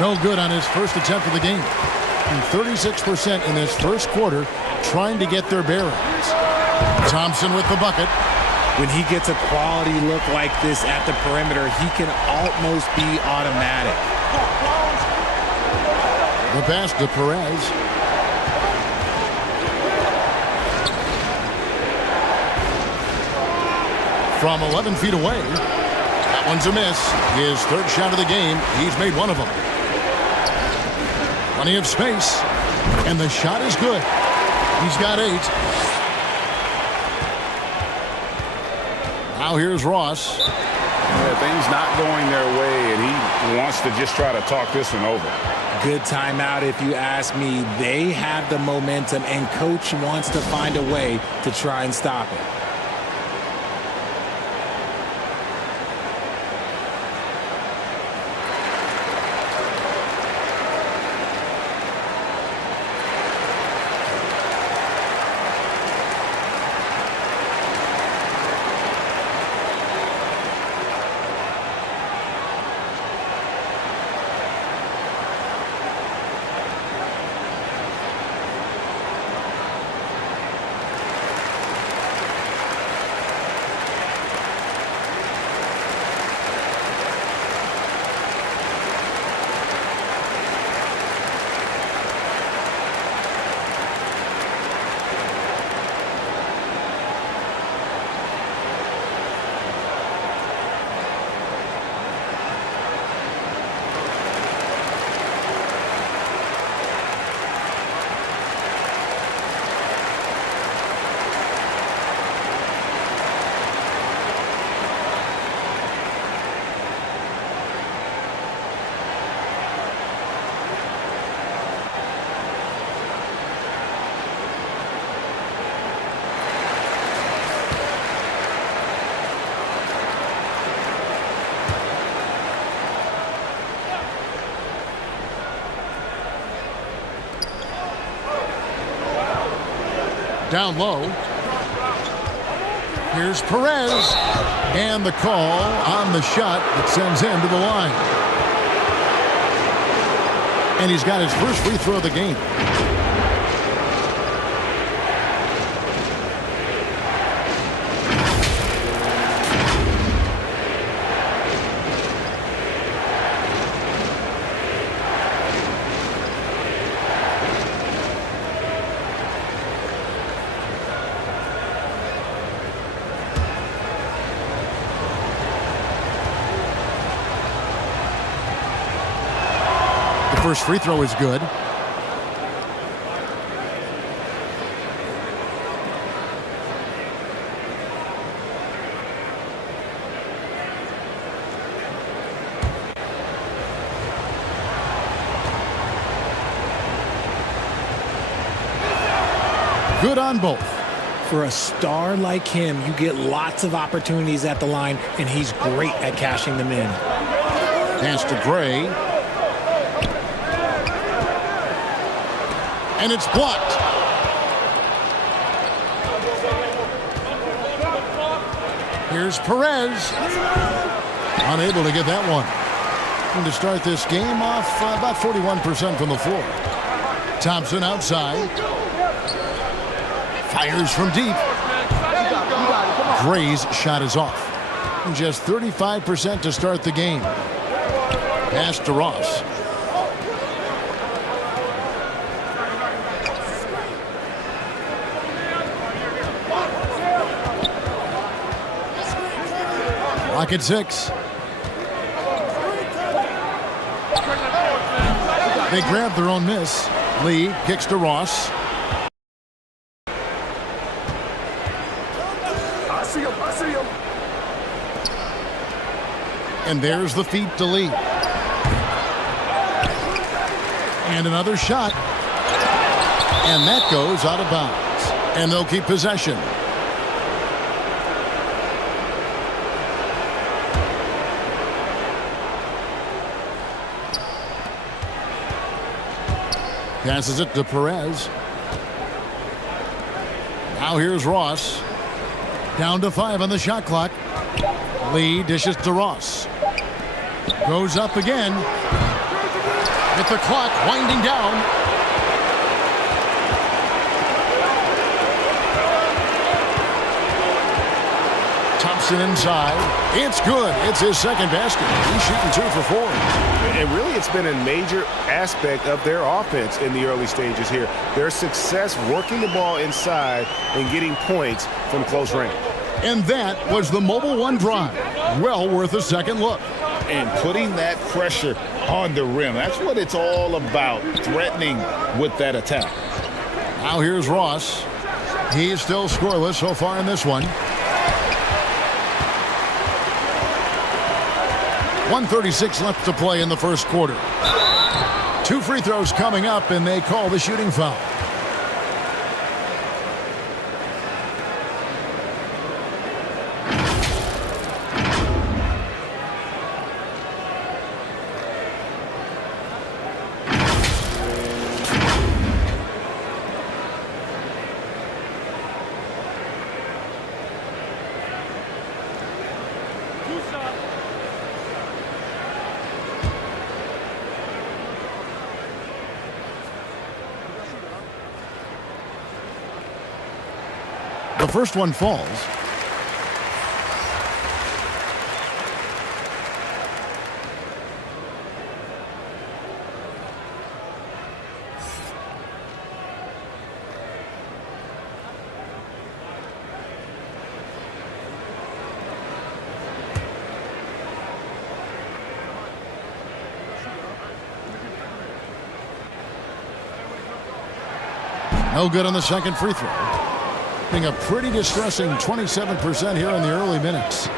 No good on his first attempt of the game. And 36% in this first quarter trying to get their bearings. Thompson with the bucket. When he gets a quality look like this at the perimeter, he can almost be automatic. The pass to Perez. From 11 feet away. That one's a miss. His third shot of the game. He's made one of them. Plenty of space. And the shot is good. He's got 8. Now here's Ross. Yeah, things not going their way, and he wants to just try to talk this one over. Good timeout if you ask me. They have the momentum, and coach wants to find a way to try and stop it. Down low. Here's Perez. And the call on the shot that sends him to the line. And he's got his first free throw of the game. First free throw is good. Good on both. For a star like him, you get lots of opportunities at the line, and he's great at cashing them in. Pass to Gray. And it's blocked. Here's Perez. Unable to get that one. And to start this game off about 41% from the floor. Thompson outside. Fires from deep. Gray's shot is off. And just 35% to start the game. Pass to Ross. Lock at 6. They grab their own miss. Lee kicks to Ross. I see him. And there's the feed to Lee. And another shot. And that goes out of bounds. And they'll keep possession. Passes it to Perez. Now here's Ross. Down to 5 on the shot clock. Lee dishes to Ross. Goes up again. With the clock winding down. it inside. It's good. It's his second basket. He's shooting 2 for 4. And really, it's been a major aspect of their offense in the early stages here. Their success working the ball inside and getting points from close range. And that was the Mobile One drive. Well worth a second look. And putting that pressure on the rim. That's what it's all about, threatening with that attack. Now here's Ross. He's still scoreless so far in this one. 1:36 left to play in the first quarter. 2 free throws coming up, and they call the shooting foul. The first one falls. No good on the second free throw. A pretty distressing 27% here in the early minutes.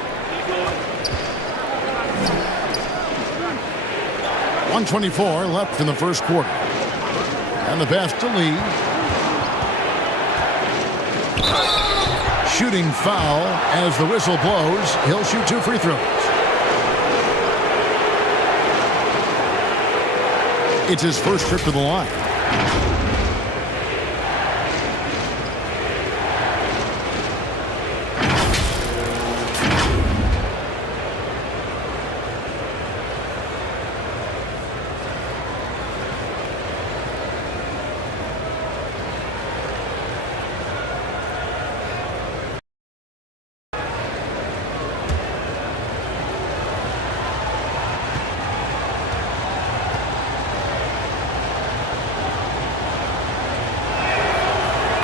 1:24 left in the first quarter. And the pass to Lee. Shooting foul as the whistle blows. He'll shoot 2 free throws. It's his first trip to the line.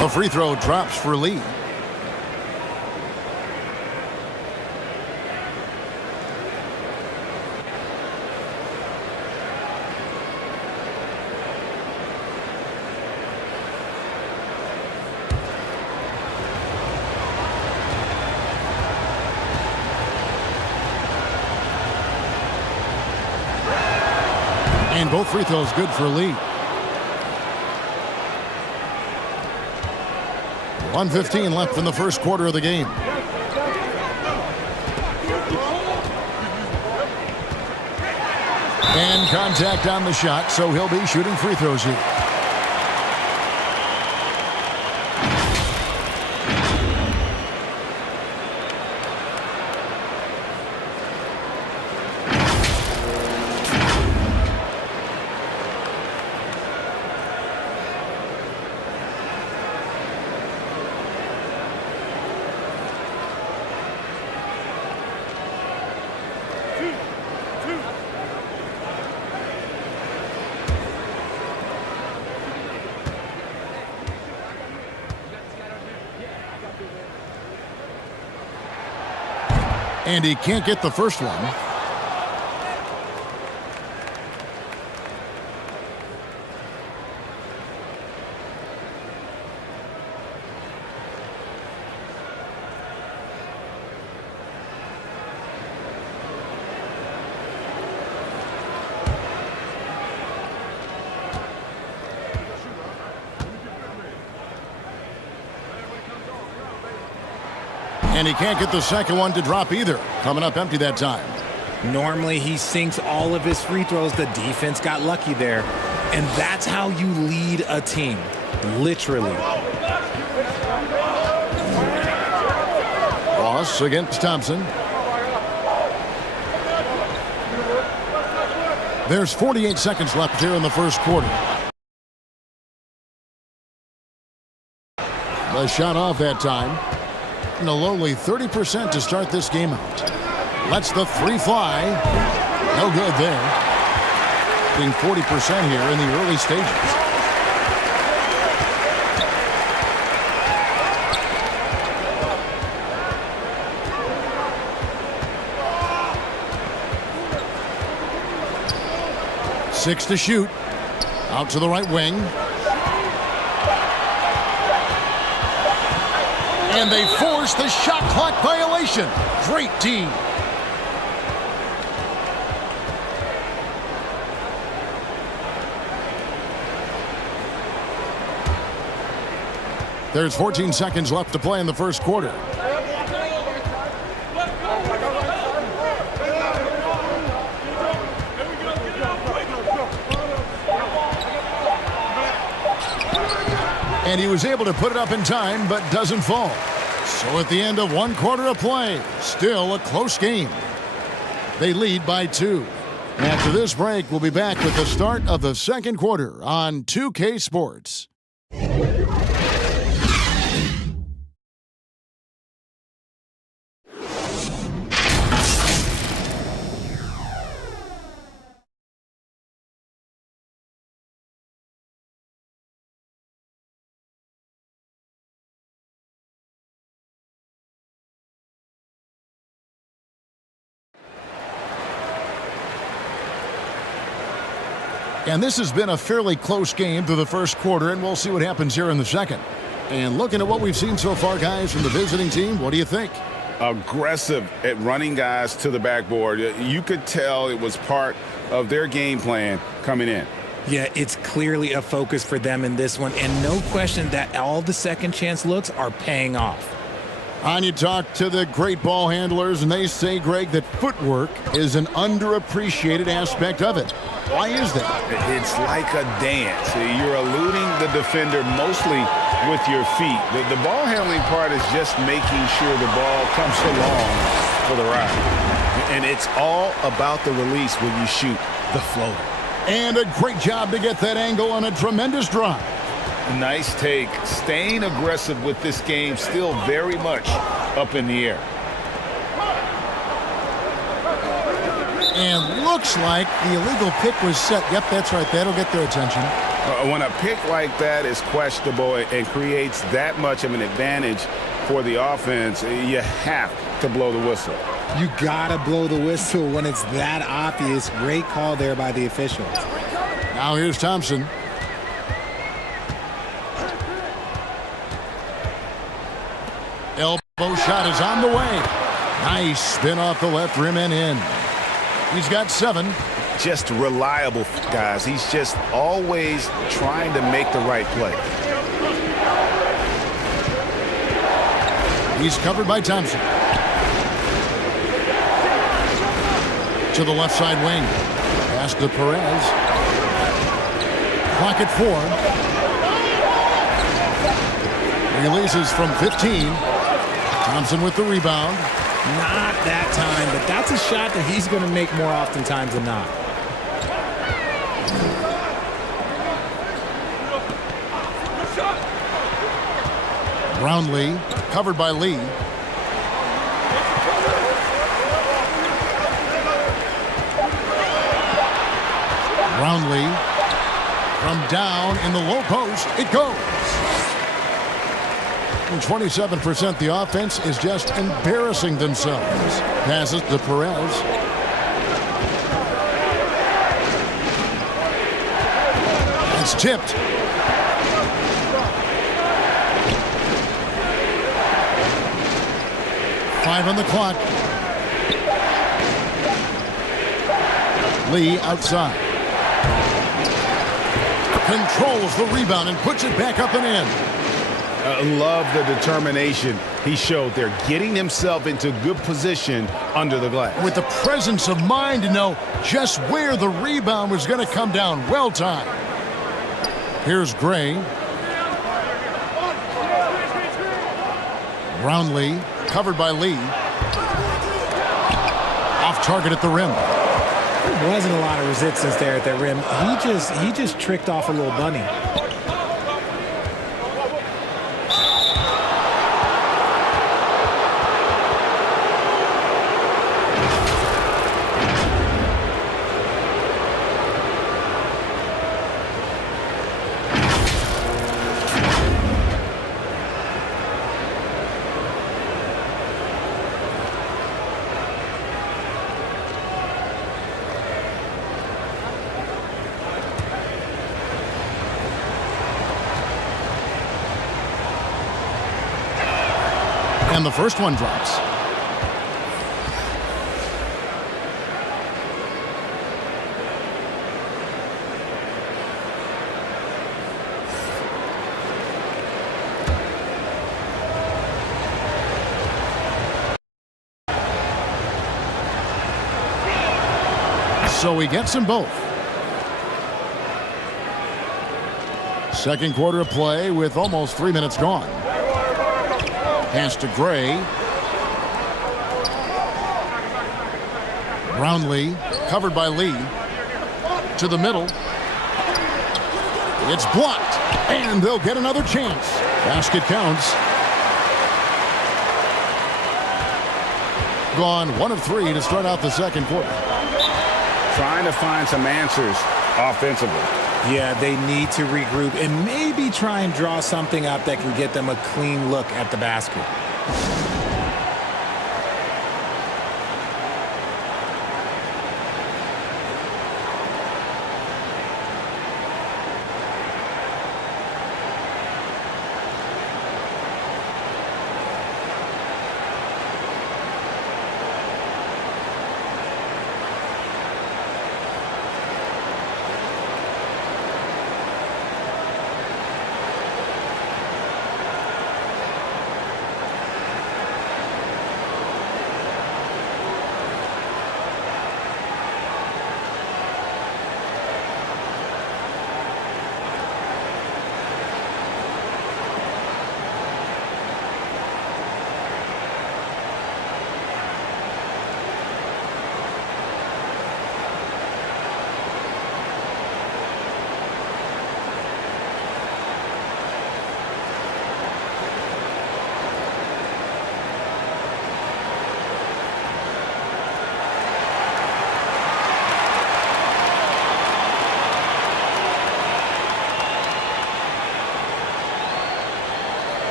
The free throw drops for Lee. And both free throws good for Lee. 1:15 left in the first quarter of the game. And contact on the shot, so he'll be shooting free throws here. And he can't get the first one. And he can't get the second one to drop either. Coming up empty that time. Normally he sinks all of his free throws. The defense got lucky there. And that's how you lead a team. Literally. Ross against Thompson. There's 48 seconds left here in the first quarter. The shot off that time. shooting a lowly 30% to start this game out. Lets the three fly. No good there. Being 40% here in the early stages. Six to shoot. Out to the right wing. And they force the shot clock violation. Great team. There's 14 seconds left to play in the first quarter. And he was able to put it up in time, but doesn't fall. So at the end of one quarter of play, still a close game. They lead by 2. After this break, we'll be back with the start of the second quarter on 2K Sports. And this has been a fairly close game through the first quarter, and we'll see what happens here in the second. And looking at what we've seen so far, guys, from the visiting team, what do you think? Aggressive at running guys to the backboard. You could tell it was part of their game plan coming in. Yeah, it's clearly a focus for them in this one, and no question that all the second chance looks are paying off. On you talk to the great ball handlers, and they say, Greg, that footwork is an underappreciated aspect of it. Why is that? It's like a dance. You're eluding the defender mostly with your feet. The ball handling part is just making sure the ball comes along for the ride. And it's all about the release when you shoot the floater. And a great job to get that angle on a tremendous drive. Nice take. Staying aggressive with this game, still very much up in the air. And looks like the illegal pick was set. Yep, that's right. That'll get their attention. When a pick like that is questionable and creates that much of an advantage for the offense, you have to blow the whistle. You gotta blow the whistle when it's that obvious. Great call there by the officials. Now here's Thompson. Elbow shot is on the way. Nice spin off the left rim and in. He's got 7. Just reliable, guys. He's just always trying to make the right play. He's covered by Thompson. To the left side wing. Pass to Perez. Clock at 4. Releases from 15. Thompson with the rebound. Not that time, but that's a shot that he's going to make more oftentimes than not. Brownlee, covered by Lee. Brownlee, from down in the low post, it goes. And 27% the offense is just embarrassing themselves. Passes to Perez. It's tipped. Five on the clock. Lee outside. Controls the rebound and puts it back up and in. Love the determination he showed there, getting himself into good position under the glass. With the presence of mind to know just where the rebound was going to come down. Well timed. Here's Gray. Brownlee, covered by Lee. Off target at the rim. There wasn't a lot of resistance there at the rim. He just tricked off a little bunny. And the first one drops. So he gets them both. Second quarter of play with almost 3 minutes gone. Pass to Gray. Brownlee, covered by Lee. To the middle. It's blocked, and they'll get another chance. Basket counts. Gone 1 of 3 to start out the second quarter. Trying to find some answers offensively. Yeah, they need to regroup and maybe try and draw something up that can get them a clean look at the basket.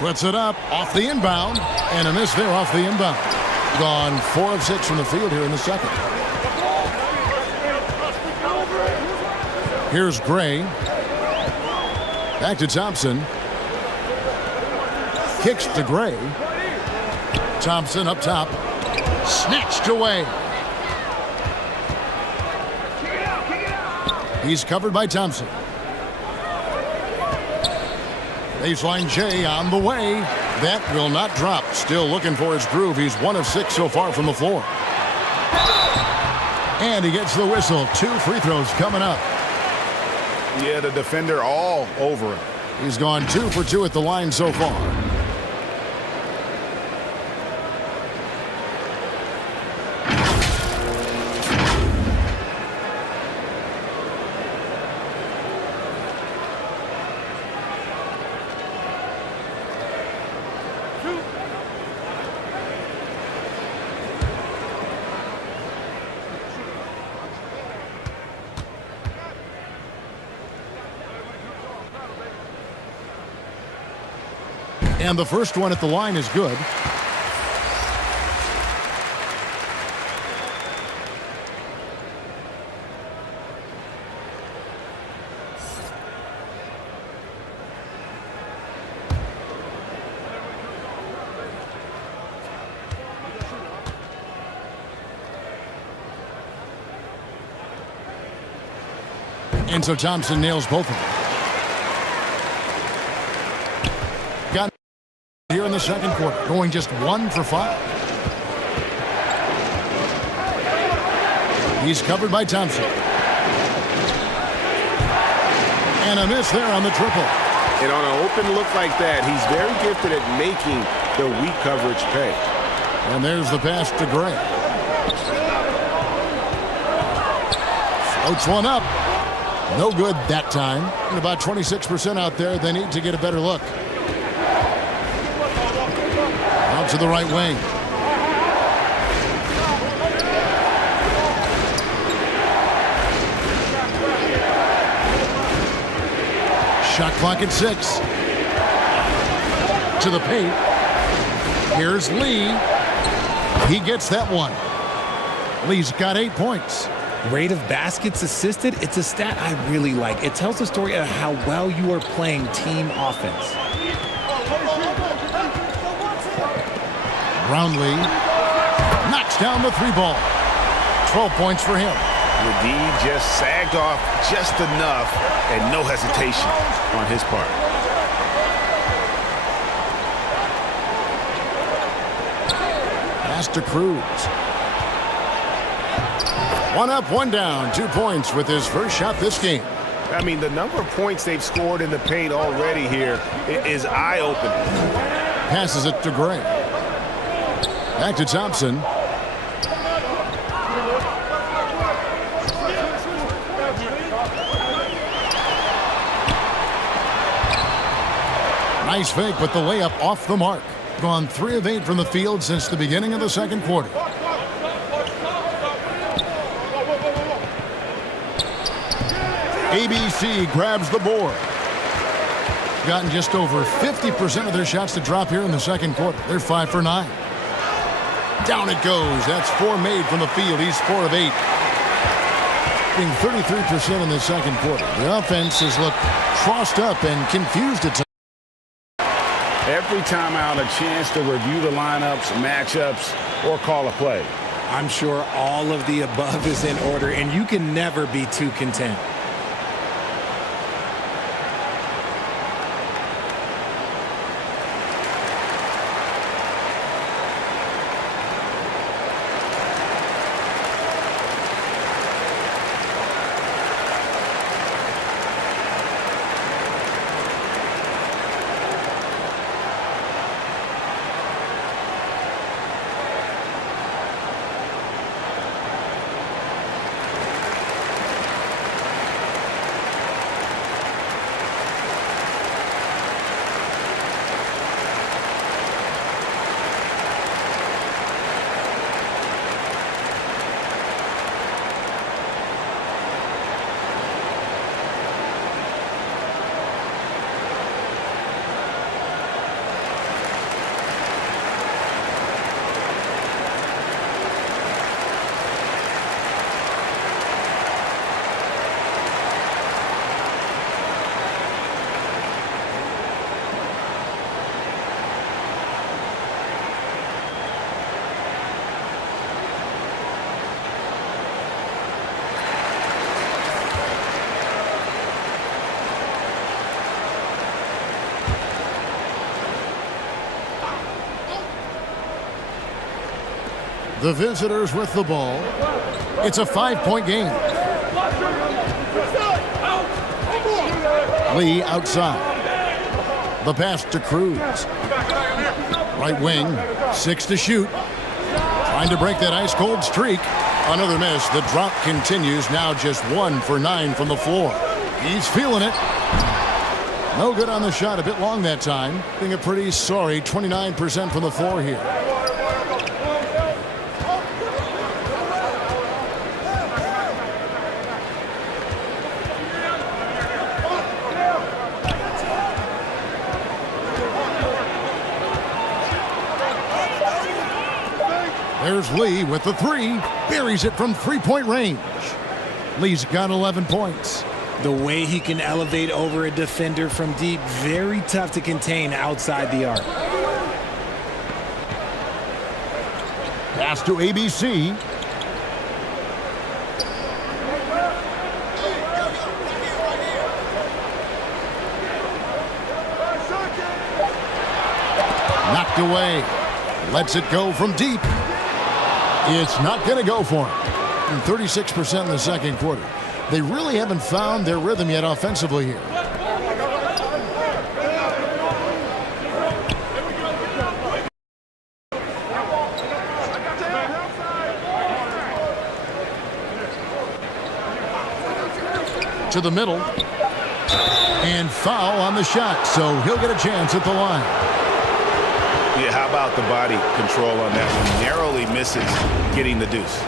Puts it up off the inbound, and a miss there off the inbound. Gone 4 of 6 from the field here in the second. Here's Gray. Back to Thompson. Kicks to Gray. Thompson up top. Snatched away. He's covered by Thompson. Baseline J on the way. That will not drop. Still looking for his groove. He's 1 of 6 so far from the floor. And he gets the whistle. 2 free throws coming up. Yeah, the defender all over him. He's gone 2 for 2 at the line so far. And the first one at the line is good. And so Thompson nails both of them. Got here in the second quarter, going just 1 for 5. He's covered by Thompson. And a miss there on the triple. And on an open look like that, he's very gifted at making the weak coverage pay. And there's the pass to Gray. Floats one up. No good that time. And about 26% out there. They need to get a better look. Out to the right wing. Shot clock at 6. To the paint. Here's Lee. He gets that one. Lee's got 8 points. Rate of baskets assisted, it's a stat I really like. It tells the story of how well you are playing team offense. Brownlee knocks down the 3 ball. 12 points for him. The D just sagged off just enough and no hesitation on his part. Pass to Cruz. 1 up, 1 down. 2 points with his first shot this game. I mean, the number of points they've scored in the paint already here is eye-opening. Passes it to Gray. Back to Thompson. Nice fake, but the layup off the mark. Gone 3 of 8 from the field since the beginning of the second quarter. ABC grabs the board. Gotten just over 50% of their shots to drop here in the second quarter. They're 5 for 9. Down it goes. That's 4 made from the field. He's 4 of 8. Being 33% in the second quarter. The offense has looked crossed up and confused at times. Every time out, a chance to review the lineups, matchups, or call a play. I'm sure all of the above is in order, and you can never be too content. The visitors with the ball. It's a 5-point game. Lee outside. The pass to Cruz. Right wing, 6 to shoot. Trying to break that ice-cold streak. Another miss. The drop continues. Now just 1 for 9 from the floor. He's feeling it. No good on the shot. A bit long that time. Being a pretty sorry 29% from the floor here. There's Lee with the 3. Buries it from 3-point range. Lee's got 11 points. The way he can elevate over a defender from deep, very tough to contain outside the arc. Pass to ABC. Knocked away. Lets it go from deep. It's not going to go for him. 36% in the second quarter. They really haven't found their rhythm yet offensively here. To the middle. And foul on the shot, so he'll get a chance at the line. Yeah, how about the body control on that one? Narrowly misses getting the deuce.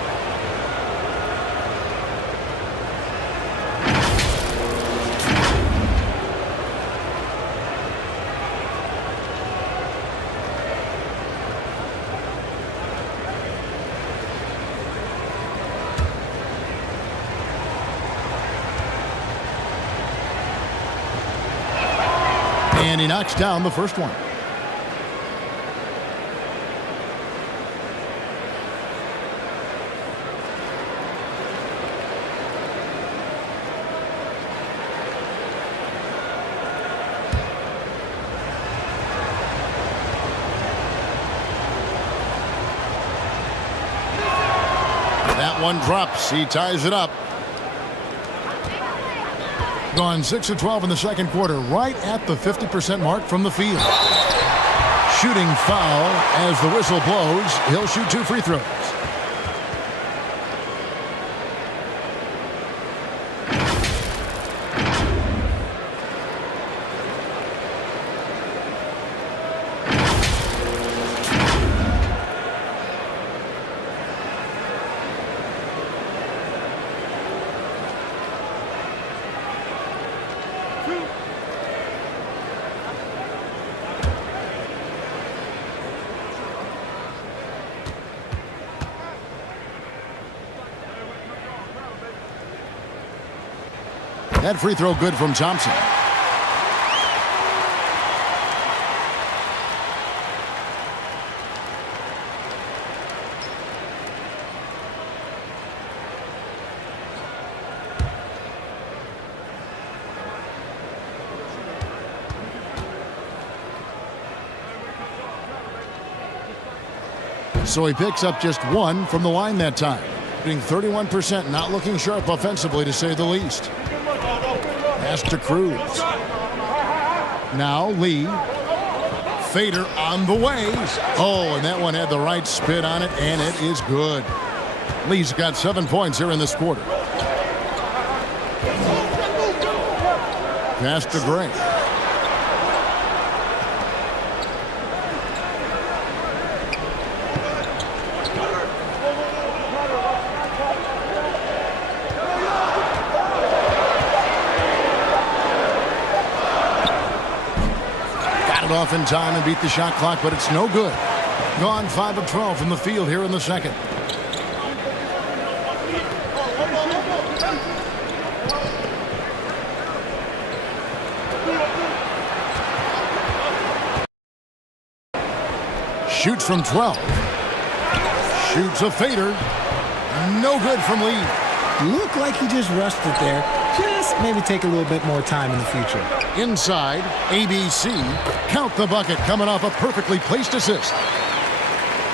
And he knocks down the first one. That one drops. He ties it up. Gone 6 of 12 in the second quarter, right at the 50% mark from the field. Shooting foul as the whistle blows. He'll shoot 2 free throws. That free throw good from Thompson. So he picks up just 1 from the line that time. Being 31%, not looking sharp offensively to say the least. Pass to Cruz. Now Lee. Fader on the way. Oh, and that one had the right spin on it, and it is good. Lee's got 7 points here in this quarter. Pass to Gray. Off in time and beat the shot clock, but it's no good. Gone 5 of 12 from the field here in the second. Shoots from 12. Shoots a fader. No good from Lee. Looked like he just rushed it there. Just maybe take a little bit more time in the future. Inside, ABC. Count the bucket coming off a perfectly placed assist.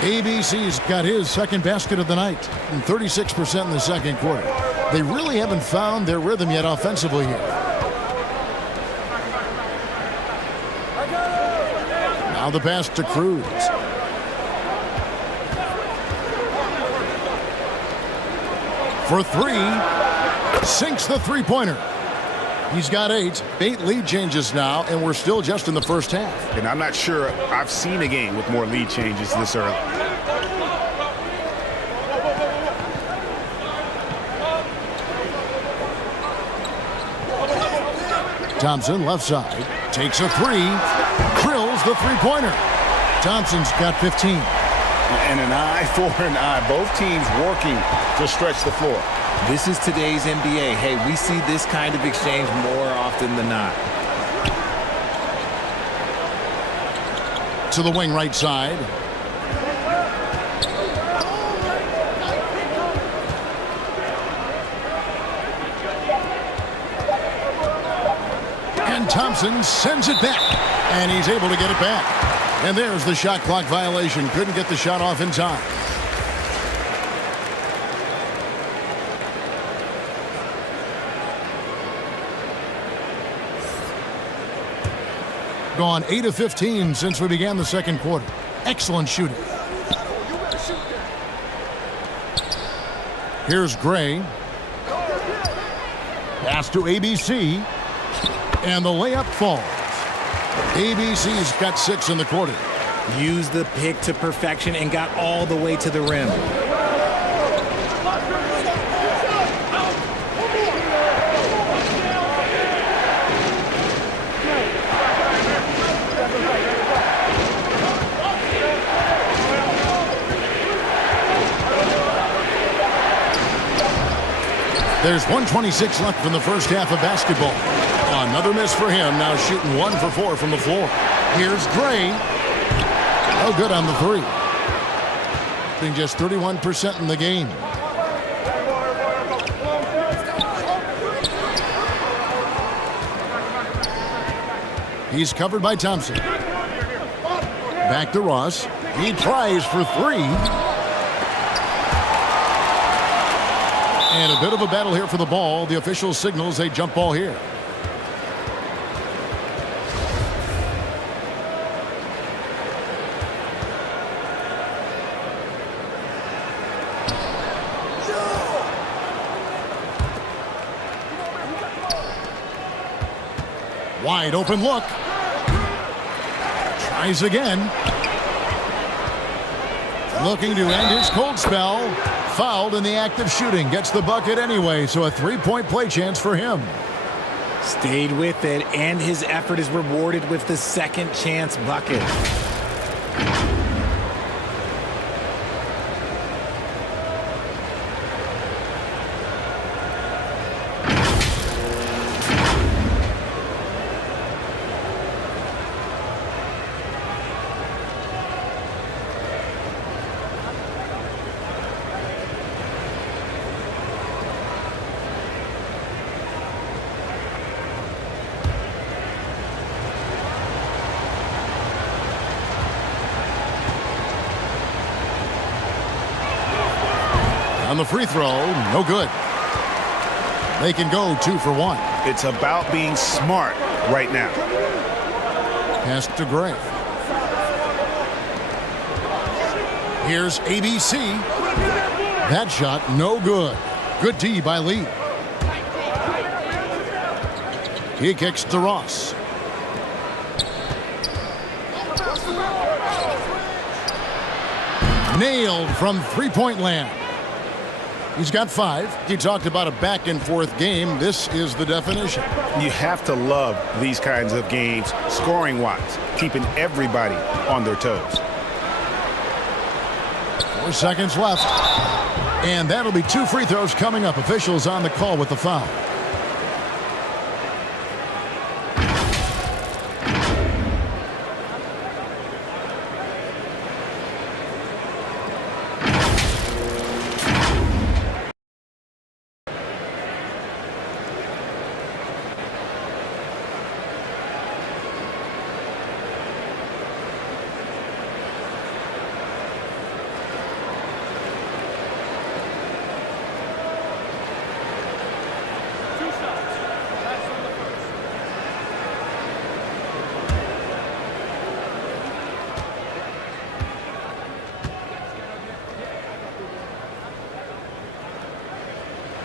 ABC's got his second basket of the night and 36% in the second quarter. They really haven't found their rhythm yet offensively here. Now the pass to Cruz. For 3. Sinks the three-pointer. He's got 8 lead changes now, and we're still just in the first half. And I'm not sure I've seen a game with more lead changes this early. Thompson, left side, takes a 3, drills the three-pointer. Thompson's got 15. And an eye for an eye. Both teams working to stretch the floor. This is today's NBA. Hey, we see this kind of exchange more often than not. To the wing right side. And Thompson sends it back. And he's able to get it back. And there's the shot clock violation. Couldn't get the shot off in time. Gone 8 of 15 since we began the second quarter. Excellent shooting. Here's Gray. Pass to ABC. And the layup falls. ABC's got 6 in the quarter. Used the pick to perfection and got all the way to the rim. There's 1:26 left in the first half of basketball on Another miss for him. Now shooting 1 for 4 from the floor. Here's Gray. No good on the three. Being just 31% in the game. He's covered by Thompson. Back to Ross. He tries for 3. And a bit of a battle here for the ball. The official signals a jump ball here. Wide open look. Tries again. Looking to end his cold spell. Fouled in the act of shooting. Gets the bucket anyway, so a 3-point play chance for him. Stayed with it, and his effort is rewarded with the second chance bucket. On the free throw, no good. They can go 2 for 1. It's about being smart right now. Pass to Gray. Here's ABC. That shot, no good. Good D by Lee. He kicks to Ross. Nailed from three-point land. He's got 5. He talked about a back-and-forth game. This is the definition. You have to love these kinds of games, scoring-wise, keeping everybody on their toes. 4 seconds left. And that'll be 2 free throws coming up. Officials on the call with the foul.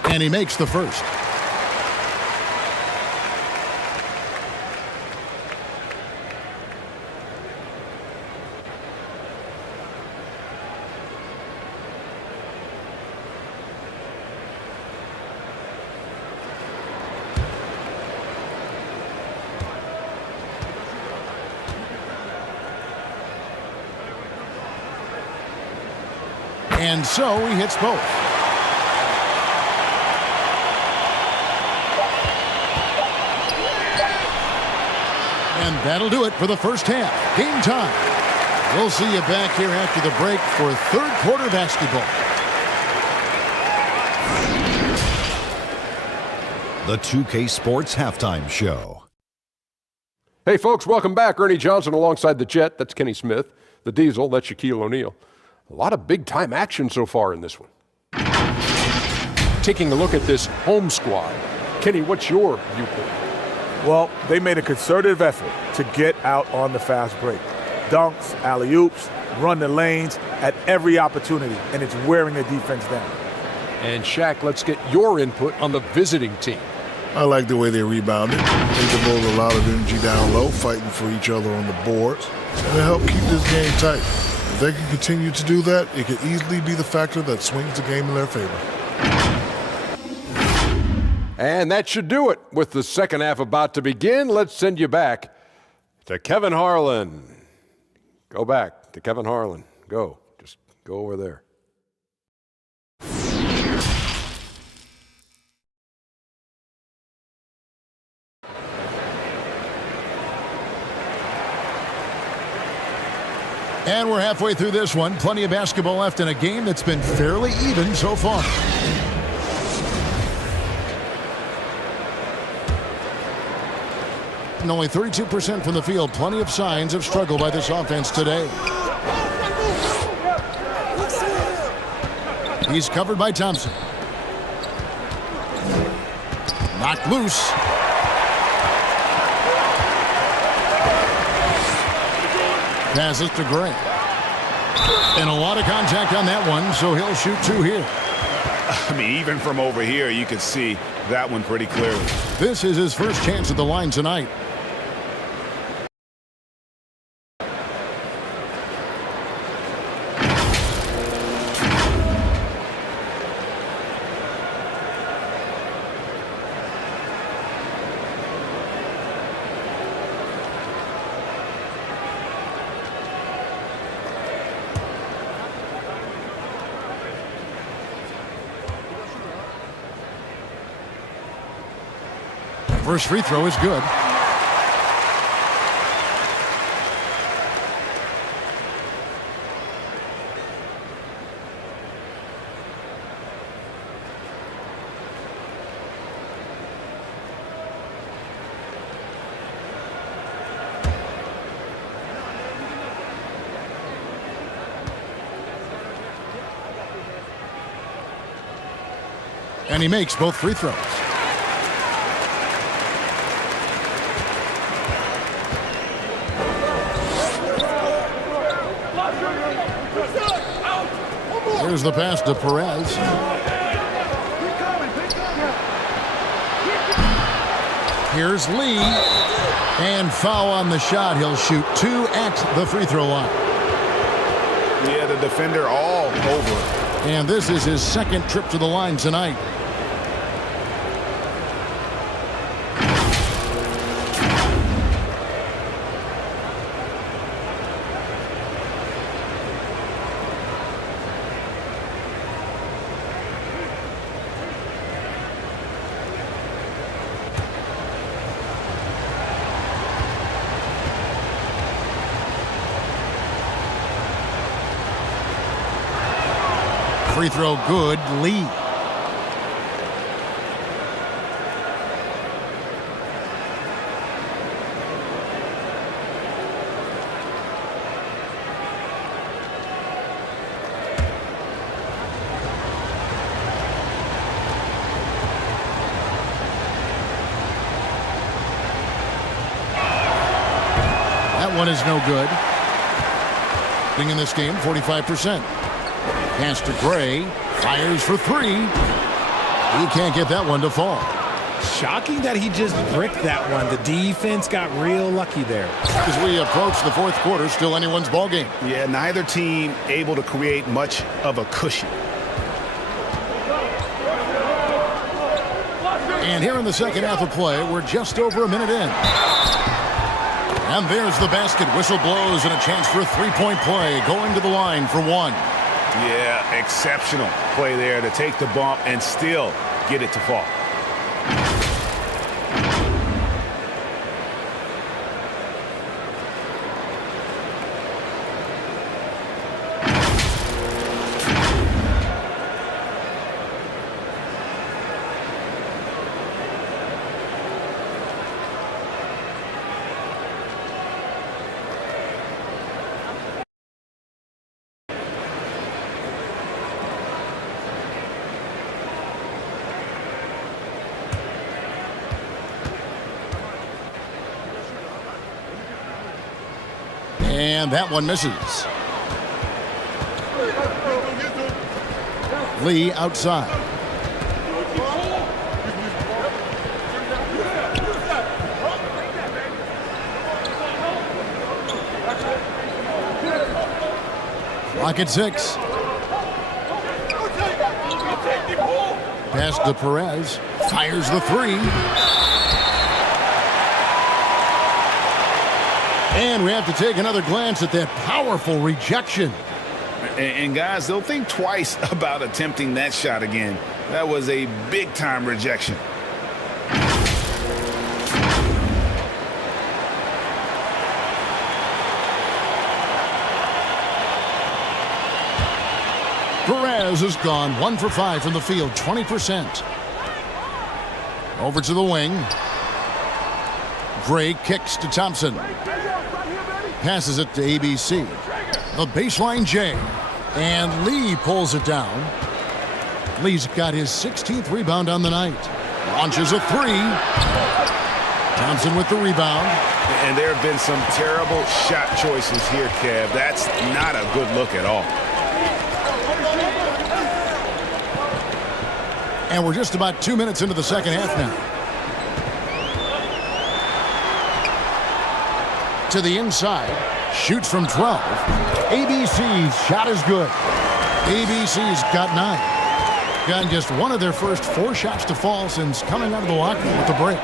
And he makes the first. And so he hits both. And that'll do it for the first half. Game time. We'll see you back here after the break for third quarter basketball. The 2K Sports Halftime Show. Hey, folks, welcome back. Ernie Johnson alongside the Jet. That's Kenny Smith. The Diesel, that's Shaquille O'Neal. A lot of big-time action so far in this one. Taking a look at this home squad. Kenny, what's your viewpoint? Well, they made a concerted effort to get out on the fast break. Dunks, alley-oops, run the lanes at every opportunity, and it's wearing the defense down. And Shaq, let's get your input on the visiting team. I like the way they rebounded. They devoted a lot of energy down low, fighting for each other on the boards, and it helped keep this game tight. If they can continue to do that, it could easily be the factor that swings the game in their favor. And that should do it. With the second half about to begin, let's send you back to Kevin Harlan. Go back to Kevin Harlan. Go. Just go over there. And we're halfway through this one. Plenty of basketball left in a game that's been fairly even so far. And only 32% from the field. Plenty of signs of struggle by this offense today. He's covered by Thompson. Knocked loose. Passes to Gray. And a lot of contact on that one, so he'll shoot 2 here. I mean, even from over here, you can see that one pretty clearly. This is his first chance at the line tonight. First free throw is good. And he makes both free throws. Here's the pass to Perez. Here's Lee. And foul on the shot. He'll shoot 2 at the free throw line. Yeah, the defender all over. And this is his second trip to the line tonight. Free throw good. Lee. That one is no good. Being in this game, 45%. Pass to Gray. Fires for 3. He can't get that one to fall. Shocking that he just bricked that one. The defense got real lucky there. As we approach the fourth quarter, still anyone's ball game. Yeah, neither team able to create much of a cushion. And here in the second half of play, we're just over a minute in. And there's the basket. Whistle blows and a chance for a three-point play. Going to the line for 1. Yeah, exceptional play there to take the bump and still get it to fall. And that one misses. Lee outside. Clock at 6. Pass to Perez. Fires the 3. And we have to take another glance at that powerful rejection. And guys, they'll think twice about attempting that shot again. That was a big-time rejection. Perez is gone. 1 for 5 from the field, 20%. Over to the wing. Gray kicks to Thompson. Passes it to ABC. The baseline J. And Lee pulls it down. Lee's got his 16th rebound on the night. Launches a three. Thompson with the rebound. And there have been some terrible shot choices here, Kev. That's not a good look at all. And we're just about 2 minutes into the second half now. To the inside. Shoots from 12. ABC's shot is good. ABC's got 9. Gotten just one of their first 4 shots to fall since coming out of the locker room with the break.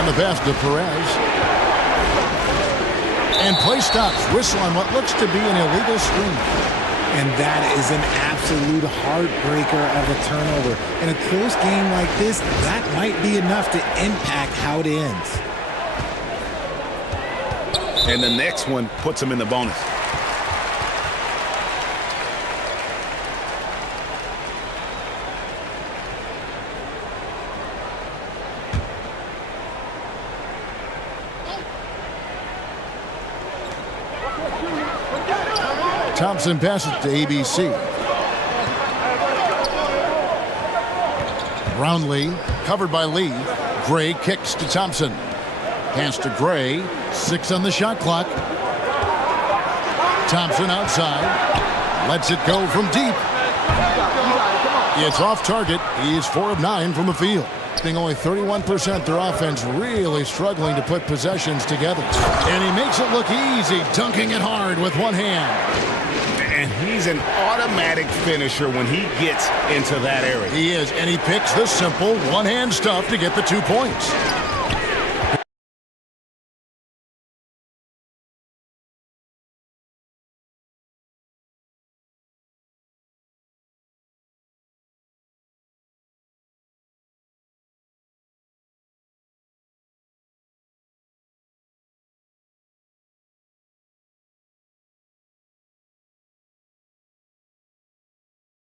On the pass to Perez. And play stops. Whistle on what looks to be an illegal screen. And that is an absolute heartbreaker of a turnover. In a close game like this, that might be enough to impact how it ends. And the next one puts him in the bonus. Thompson passes to ABC. Brownlee covered by Lee. Gray kicks to Thompson. Pass to Gray. 6 on the shot clock. Thompson outside. Lets it go from deep. It's off target. He's 4 of 9 from the field. Being only 31%, their offense really struggling to put possessions together. And he makes it look easy, dunking it hard with one hand. And he's an automatic finisher when he gets into that area. He is, and he picks the simple one-hand stuff to get the 2 points.